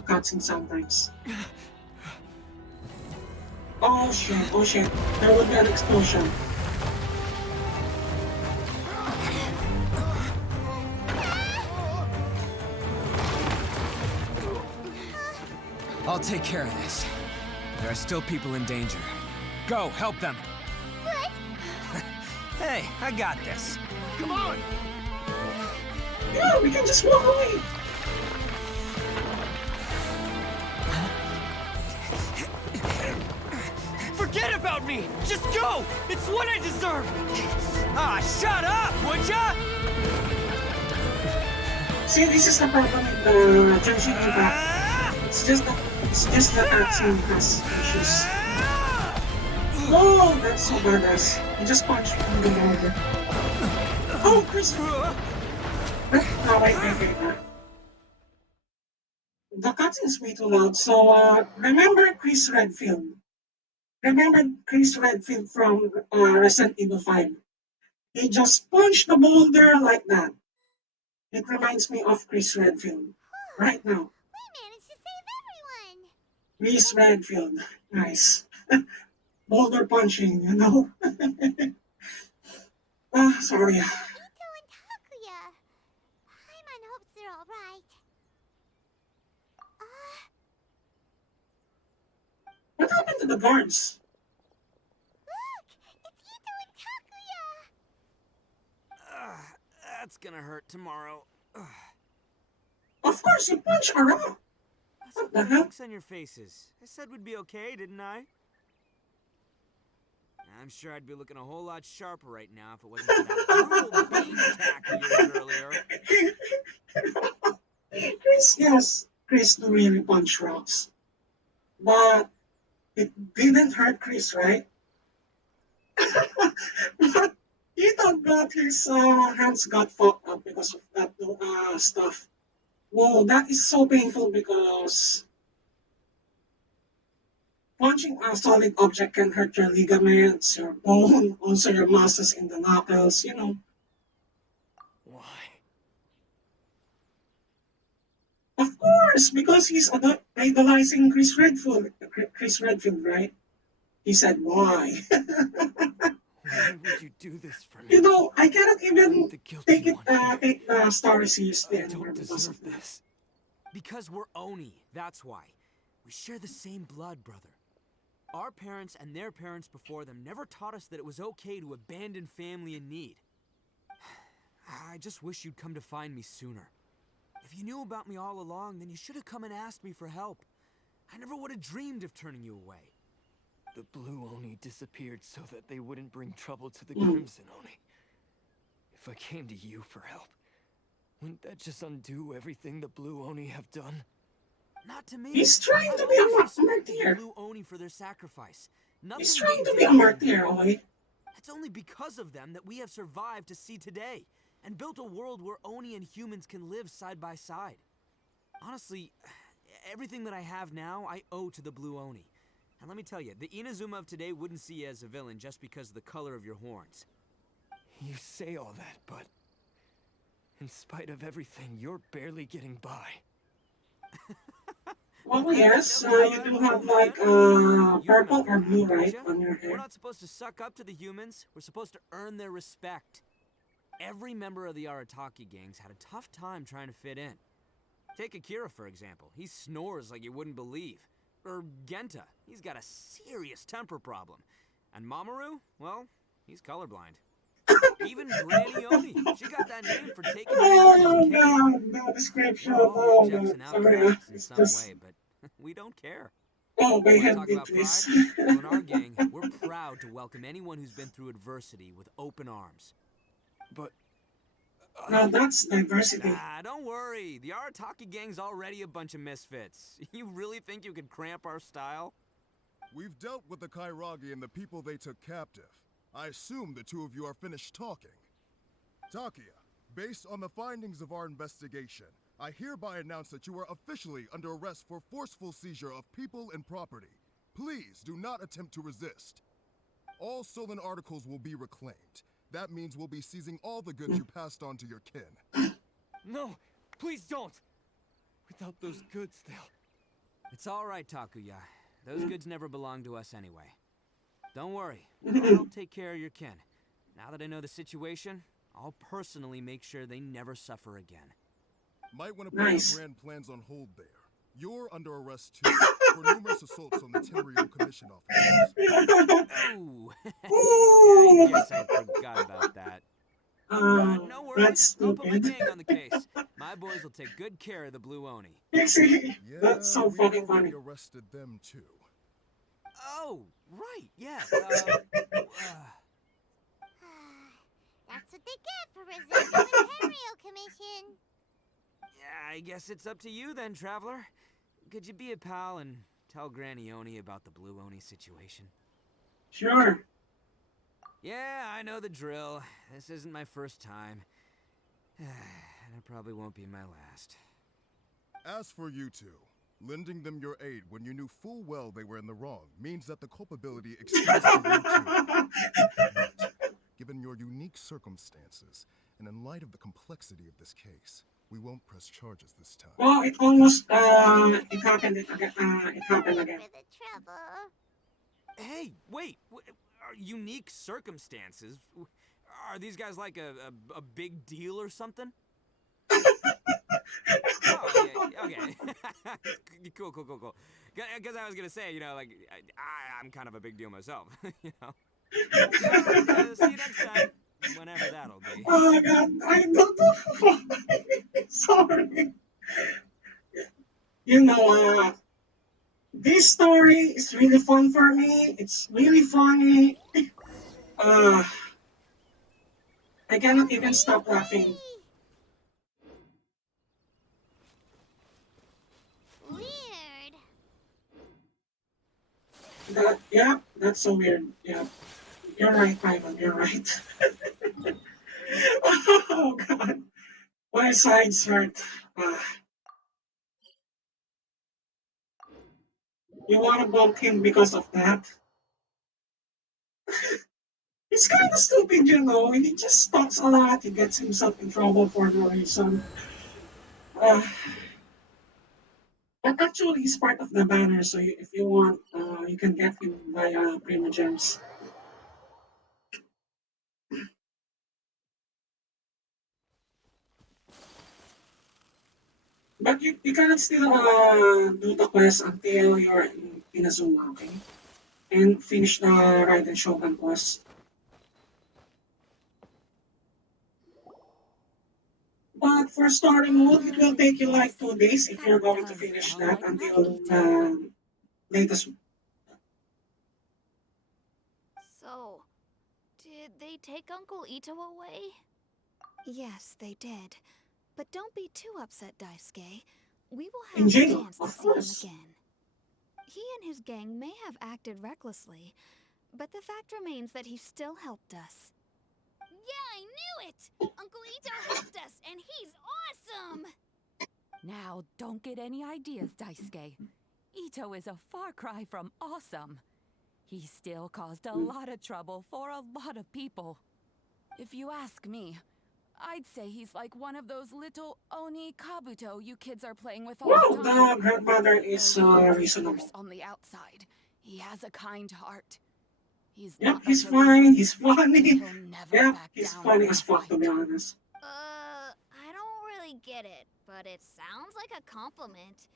cutscene sometimes. Oh shit, there will be an explosion. I'll take care of this. There are still people in danger. Go, help them. What? Hey, I got this. Come on! Yeah, we can just walk away. Forget about me! Just go! It's what I deserve! Ah, shut up, would ya? See, this is the problem with the Genshin Impact. It's just the cutscene has issues. Whoa, that's so badass. You just punched in the border. Oh, Chris! No, wait. The cutscene is way too loud. So, remember Chris Redfield? Remember Chris Redfield from Resident Evil 5? He just punched the boulder like that. It reminds me of Chris Redfield. Right now. We managed to save everyone! Chris Redfield. Nice. Boulder punching, you know? Ah, sorry. Itto and Takuya. Paimon hopes they're alright. What happened to the guards? Look! It's Itto and Takuya! That's gonna hurt tomorrow. Of course, you punch a rock. What's What up the with the hell? looks on your faces? I said we'd be okay, didn't I? I'm sure I'd be looking a whole lot sharper right now if it wasn't for that brutal beam attack of yours earlier. Chris do really punch rocks. But it didn't hurt Chris, right? But Ethan got his hands got fucked up because of that stuff. Whoa, that is so painful because punching a solid object can hurt your ligaments, your bone, also your muscles in the knuckles, you know. Why? Of course, because he's idolizing Chris Redfield, right? He said, why? Why would you do this for me? You know, I cannot I'm even the guilty one here. take the story seriously I anymore don't because of deserve that. this. Because we're Oni, that's why. We share the same blood, brother. Our parents and their parents before them never taught us that it was okay to abandon family in need. I just wish you'd come to find me sooner. If you knew about me all along, then you should have come and asked me for help. I never would have dreamed of turning you away. The Blue Oni disappeared so that they wouldn't bring trouble to the Mm. Crimson Oni. If I came to you for help, wouldn't that just undo everything the Blue Oni have done? Not to me. He's trying I've to be a always respected martyr. the Blue Oni for their sacrifice. Nothing He's they trying to did be a was in martyr, vain. Oi. It's only because of them that we have survived to see today, and built a world where Oni and humans can live side by side. Honestly, everything that I have now, I owe to the Blue Oni. And let me tell you, the Inazuma of today wouldn't see you as a villain just because of the color of your horns. You say all that, but in spite of everything, you're barely getting by. Well, yes, you do have like You purple remember or that, blue, don't right, ya? on your We're hair. not supposed to suck up to the humans. We're supposed to earn their respect. Every member of the Arataki gangs had a tough time trying to fit in. Take Akira, for example. He snores like you wouldn't believe. Or Genta. He's got a serious temper problem. And Mamoru? Well, he's colorblind. Even Granny Oni. She got that name for taking me in as a Oh kid. god, no description. We're all Oh rejects god, and sorry, outcasts in it's some just way, but we don't care. oh my Want to head talk did about pride? twist. Well, in our gang, we're proud to welcome anyone who's been through adversity with open arms. But Now that's diversity. Ah, don't worry. The Arataki gang's already a bunch of misfits. You really think you could cramp our style? We've dealt with the Kairagi and the people they took captive. I assume the two of you are finished talking. Takia, based on the findings of our investigation, I hereby announce that you are officially under arrest for forceful seizure of people and property. Please do not attempt to resist. All stolen articles will be reclaimed. That means we'll be seizing all the goods you passed on to your kin. No, please don't. Without those goods, they'll... It's all right, Takuya. Those goods never belonged to us anyway. Don't worry. I'll help take care of your kin. Now that I know the situation, I'll personally make sure they never suffer again. Might want to put Nice. your grand plans on hold there. You're under arrest too, for numerous assaults on the Tenryo Commission officers. Oh, I Ooh. guess I forgot about that. No That's worries. I'll put my stupid. gang on the case. My boys will take good care of the Blue Oni. Actually, Yeah, that's so we've fucking already funny. arrested them too. Oh, right, yeah. That's what they get for resisting the Tenryo Commission. Yeah, I guess it's up to you then, Traveler. Could you be a pal and tell Granny Oni about the Blue Oni situation? Sure. Yeah, I know the drill. This isn't my first time. And it probably won't be my last. As for you two, lending them your aid when you knew full well they were in the wrong means that the culpability extends to you too. But, given your unique circumstances, and in light of the complexity of this case, we won't press charges this time. Well, it almost it happened again. It happened again. For the trouble. Hey, wait. Unique circumstances? Are these guys like a big deal or something? Oh, yeah, okay. Cool. Because I was going to say, like, I'm kind of a big deal myself, you know? Alright, see you next time. Whenever that'll be. Oh my god, I don't know. Sorry. You know, this story is really fun for me. It's really funny. Uh, I cannot even stop laughing. Weird. Yeah, that's so weird. Yeah, you're right, Ivan. You're right. Oh god, my sides hurt. Uh, you want to bump him because of that? He's kind of stupid, you know. He just talks a lot. He gets himself in trouble for no reason. Uh, but actually, he's part of the banner, so if you want, you can get him via Prima Gems. But you cannot still do the quest until you're in Inazuma, okay? And finish the Raiden Shogun quest. But for story mode, it will take you like 2 days if you're going to finish that until the latest. So, did they take Uncle Itto away? Yes, they did. But don't be too upset, Daisuke. We will In have a jail, chance to of see him course. again. He and his gang may have acted recklessly, but the fact remains that he still helped us. Yeah, I knew it! Uncle Itto helped us, and he's awesome! Now, don't get any ideas, Daisuke. Itto is a far cry from awesome. He still caused a lot of trouble for a lot of people. If you ask me, I'd say he's like one of those little Oni Kabuto you kids are playing with all Well, the time. the grandmother is Though he looks reasonable. fierce on the outside, he has a kind heart. He's Yep, not a he's delinquent, fine, he's but funny. he'll never Yep, back he's down funny from as a fuck, to be fight. honest. I don't really get it, but it sounds like a compliment.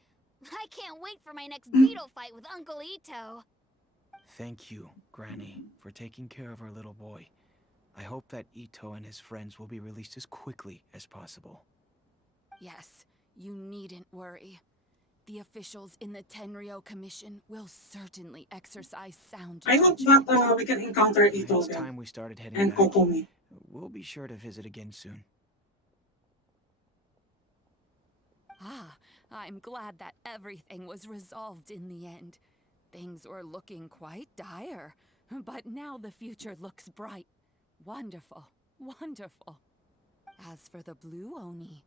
I can't wait for my next beetle fight with Uncle Itto. Thank you, Granny, for taking care of our little boy. I hope that Itto and his friends will be released as quickly as possible. Yes, you needn't worry. the officials in the Tenryo Commission will certainly exercise sound I hope judgment. that we can encounter Itto It's again time we started heading and back. Kokomi. We'll be sure to visit again soon. Ah, I'm glad that everything was resolved in the end. Things were looking quite dire, but now the future looks bright. Wonderful, wonderful. As for the Blue Oni,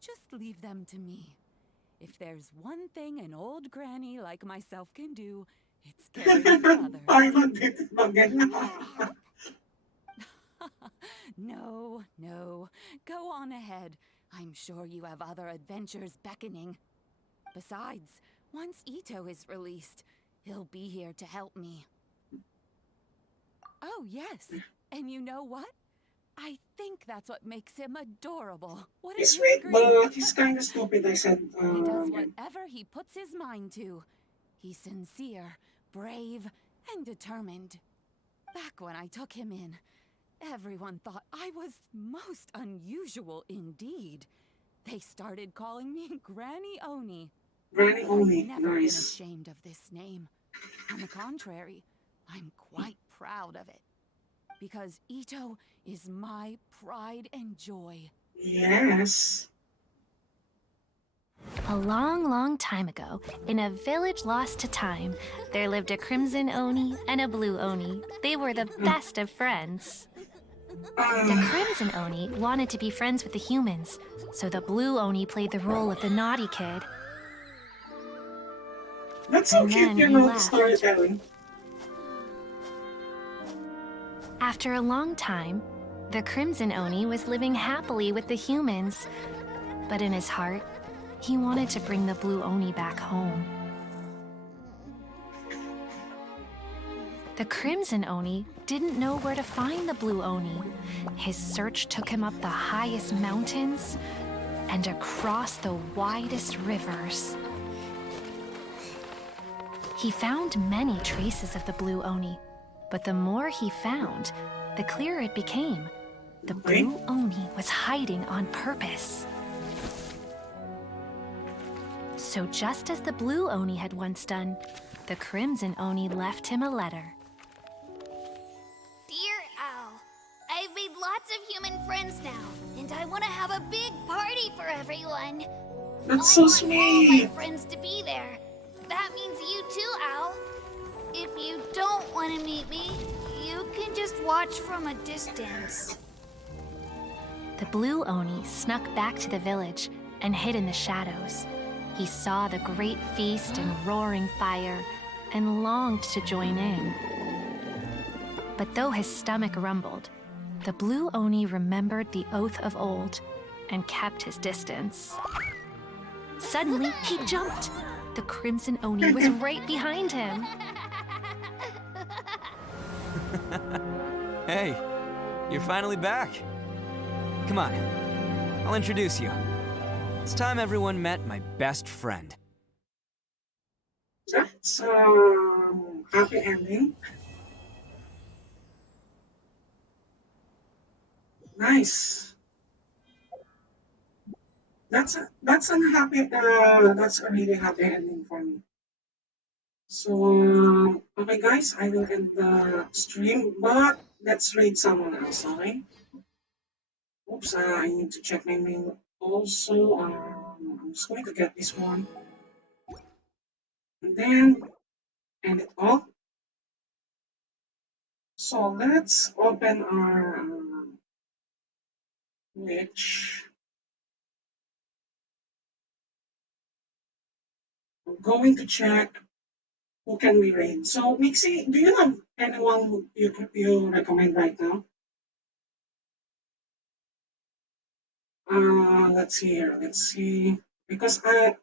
just leave them to me. If there's one thing an old granny like myself can do, it's caring for others. Parang bagay. No, no. Go on ahead. I'm sure you have other adventures beckoning. Besides, once Itto is released, he'll be here to help me. Oh, yes. And you know what? I think that's what makes him adorable. Wouldn't He's you sweet, agree? but he's kind of stupid, I said. He does whatever he puts his mind to. He's sincere, brave, and determined. Back when I took him in, everyone thought I was most unusual indeed. They started calling me Granny Oni. Granny But Oni, I've never been nice. ashamed of this name. On the contrary, I'm quite proud of it. Because Itto is my pride and joy. Yes. A long, long time ago, in a village lost to time, there lived a crimson Oni and a blue Oni. They were the best of friends. The crimson Oni wanted to be friends with the humans, so the blue Oni played the role of the naughty kid. That's so And cute, then you he know, the left. storytelling. After a long time, the crimson Oni was living happily with the humans, but in his heart, he wanted to bring the blue Oni back home. The crimson Oni didn't know where to find the blue Oni. His search took him up the highest mountains and across the widest rivers. He found many traces of the blue Oni, but the more he found, the clearer it became. The blue Oni was hiding on purpose. So just as the blue Oni had once done, the crimson Oni left him a letter. Dear Owl, I've made lots of human friends now, and I want to have a big party for everyone. That's I so want all my sweet. friends to be there. That means you too, Owl. If you don't want to meet me, you can just watch from a distance. The blue Oni snuck back to the village and hid in the shadows. He saw the great feast and roaring fire and longed to join in. But though his stomach rumbled, the blue Oni remembered the oath of old and kept his distance. Suddenly, he jumped. The crimson Oni was right behind him. Hey, you're finally back. Come on, I'll introduce you. It's time everyone met my best friend. That's happy ending. Nice. That's a really happy ending for me. So okay guys, I will end the stream, but let's read someone else, okay? Oops, I need to check my mail also. I'm just going to get this one and then end it all. So let's open our which I'm going to check who can we raid. So Mixie, do you have anyone who you recommend right now? Let's see here. Let's see because I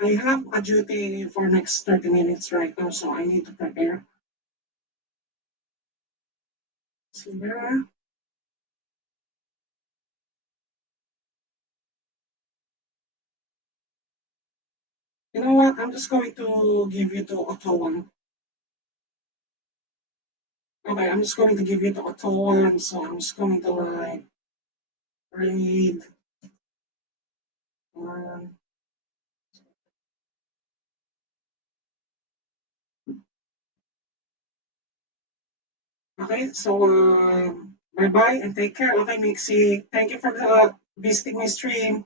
have a duty for next 30 minutes right now, so I need to prepare. See there. You know what? I'm just going to give you to Otto one. Okay, I'm just going to give you to Otto one, so I'm just going to like read one. Okay, so bye bye and take care. Okay, Mixie. Thank you for visiting my stream.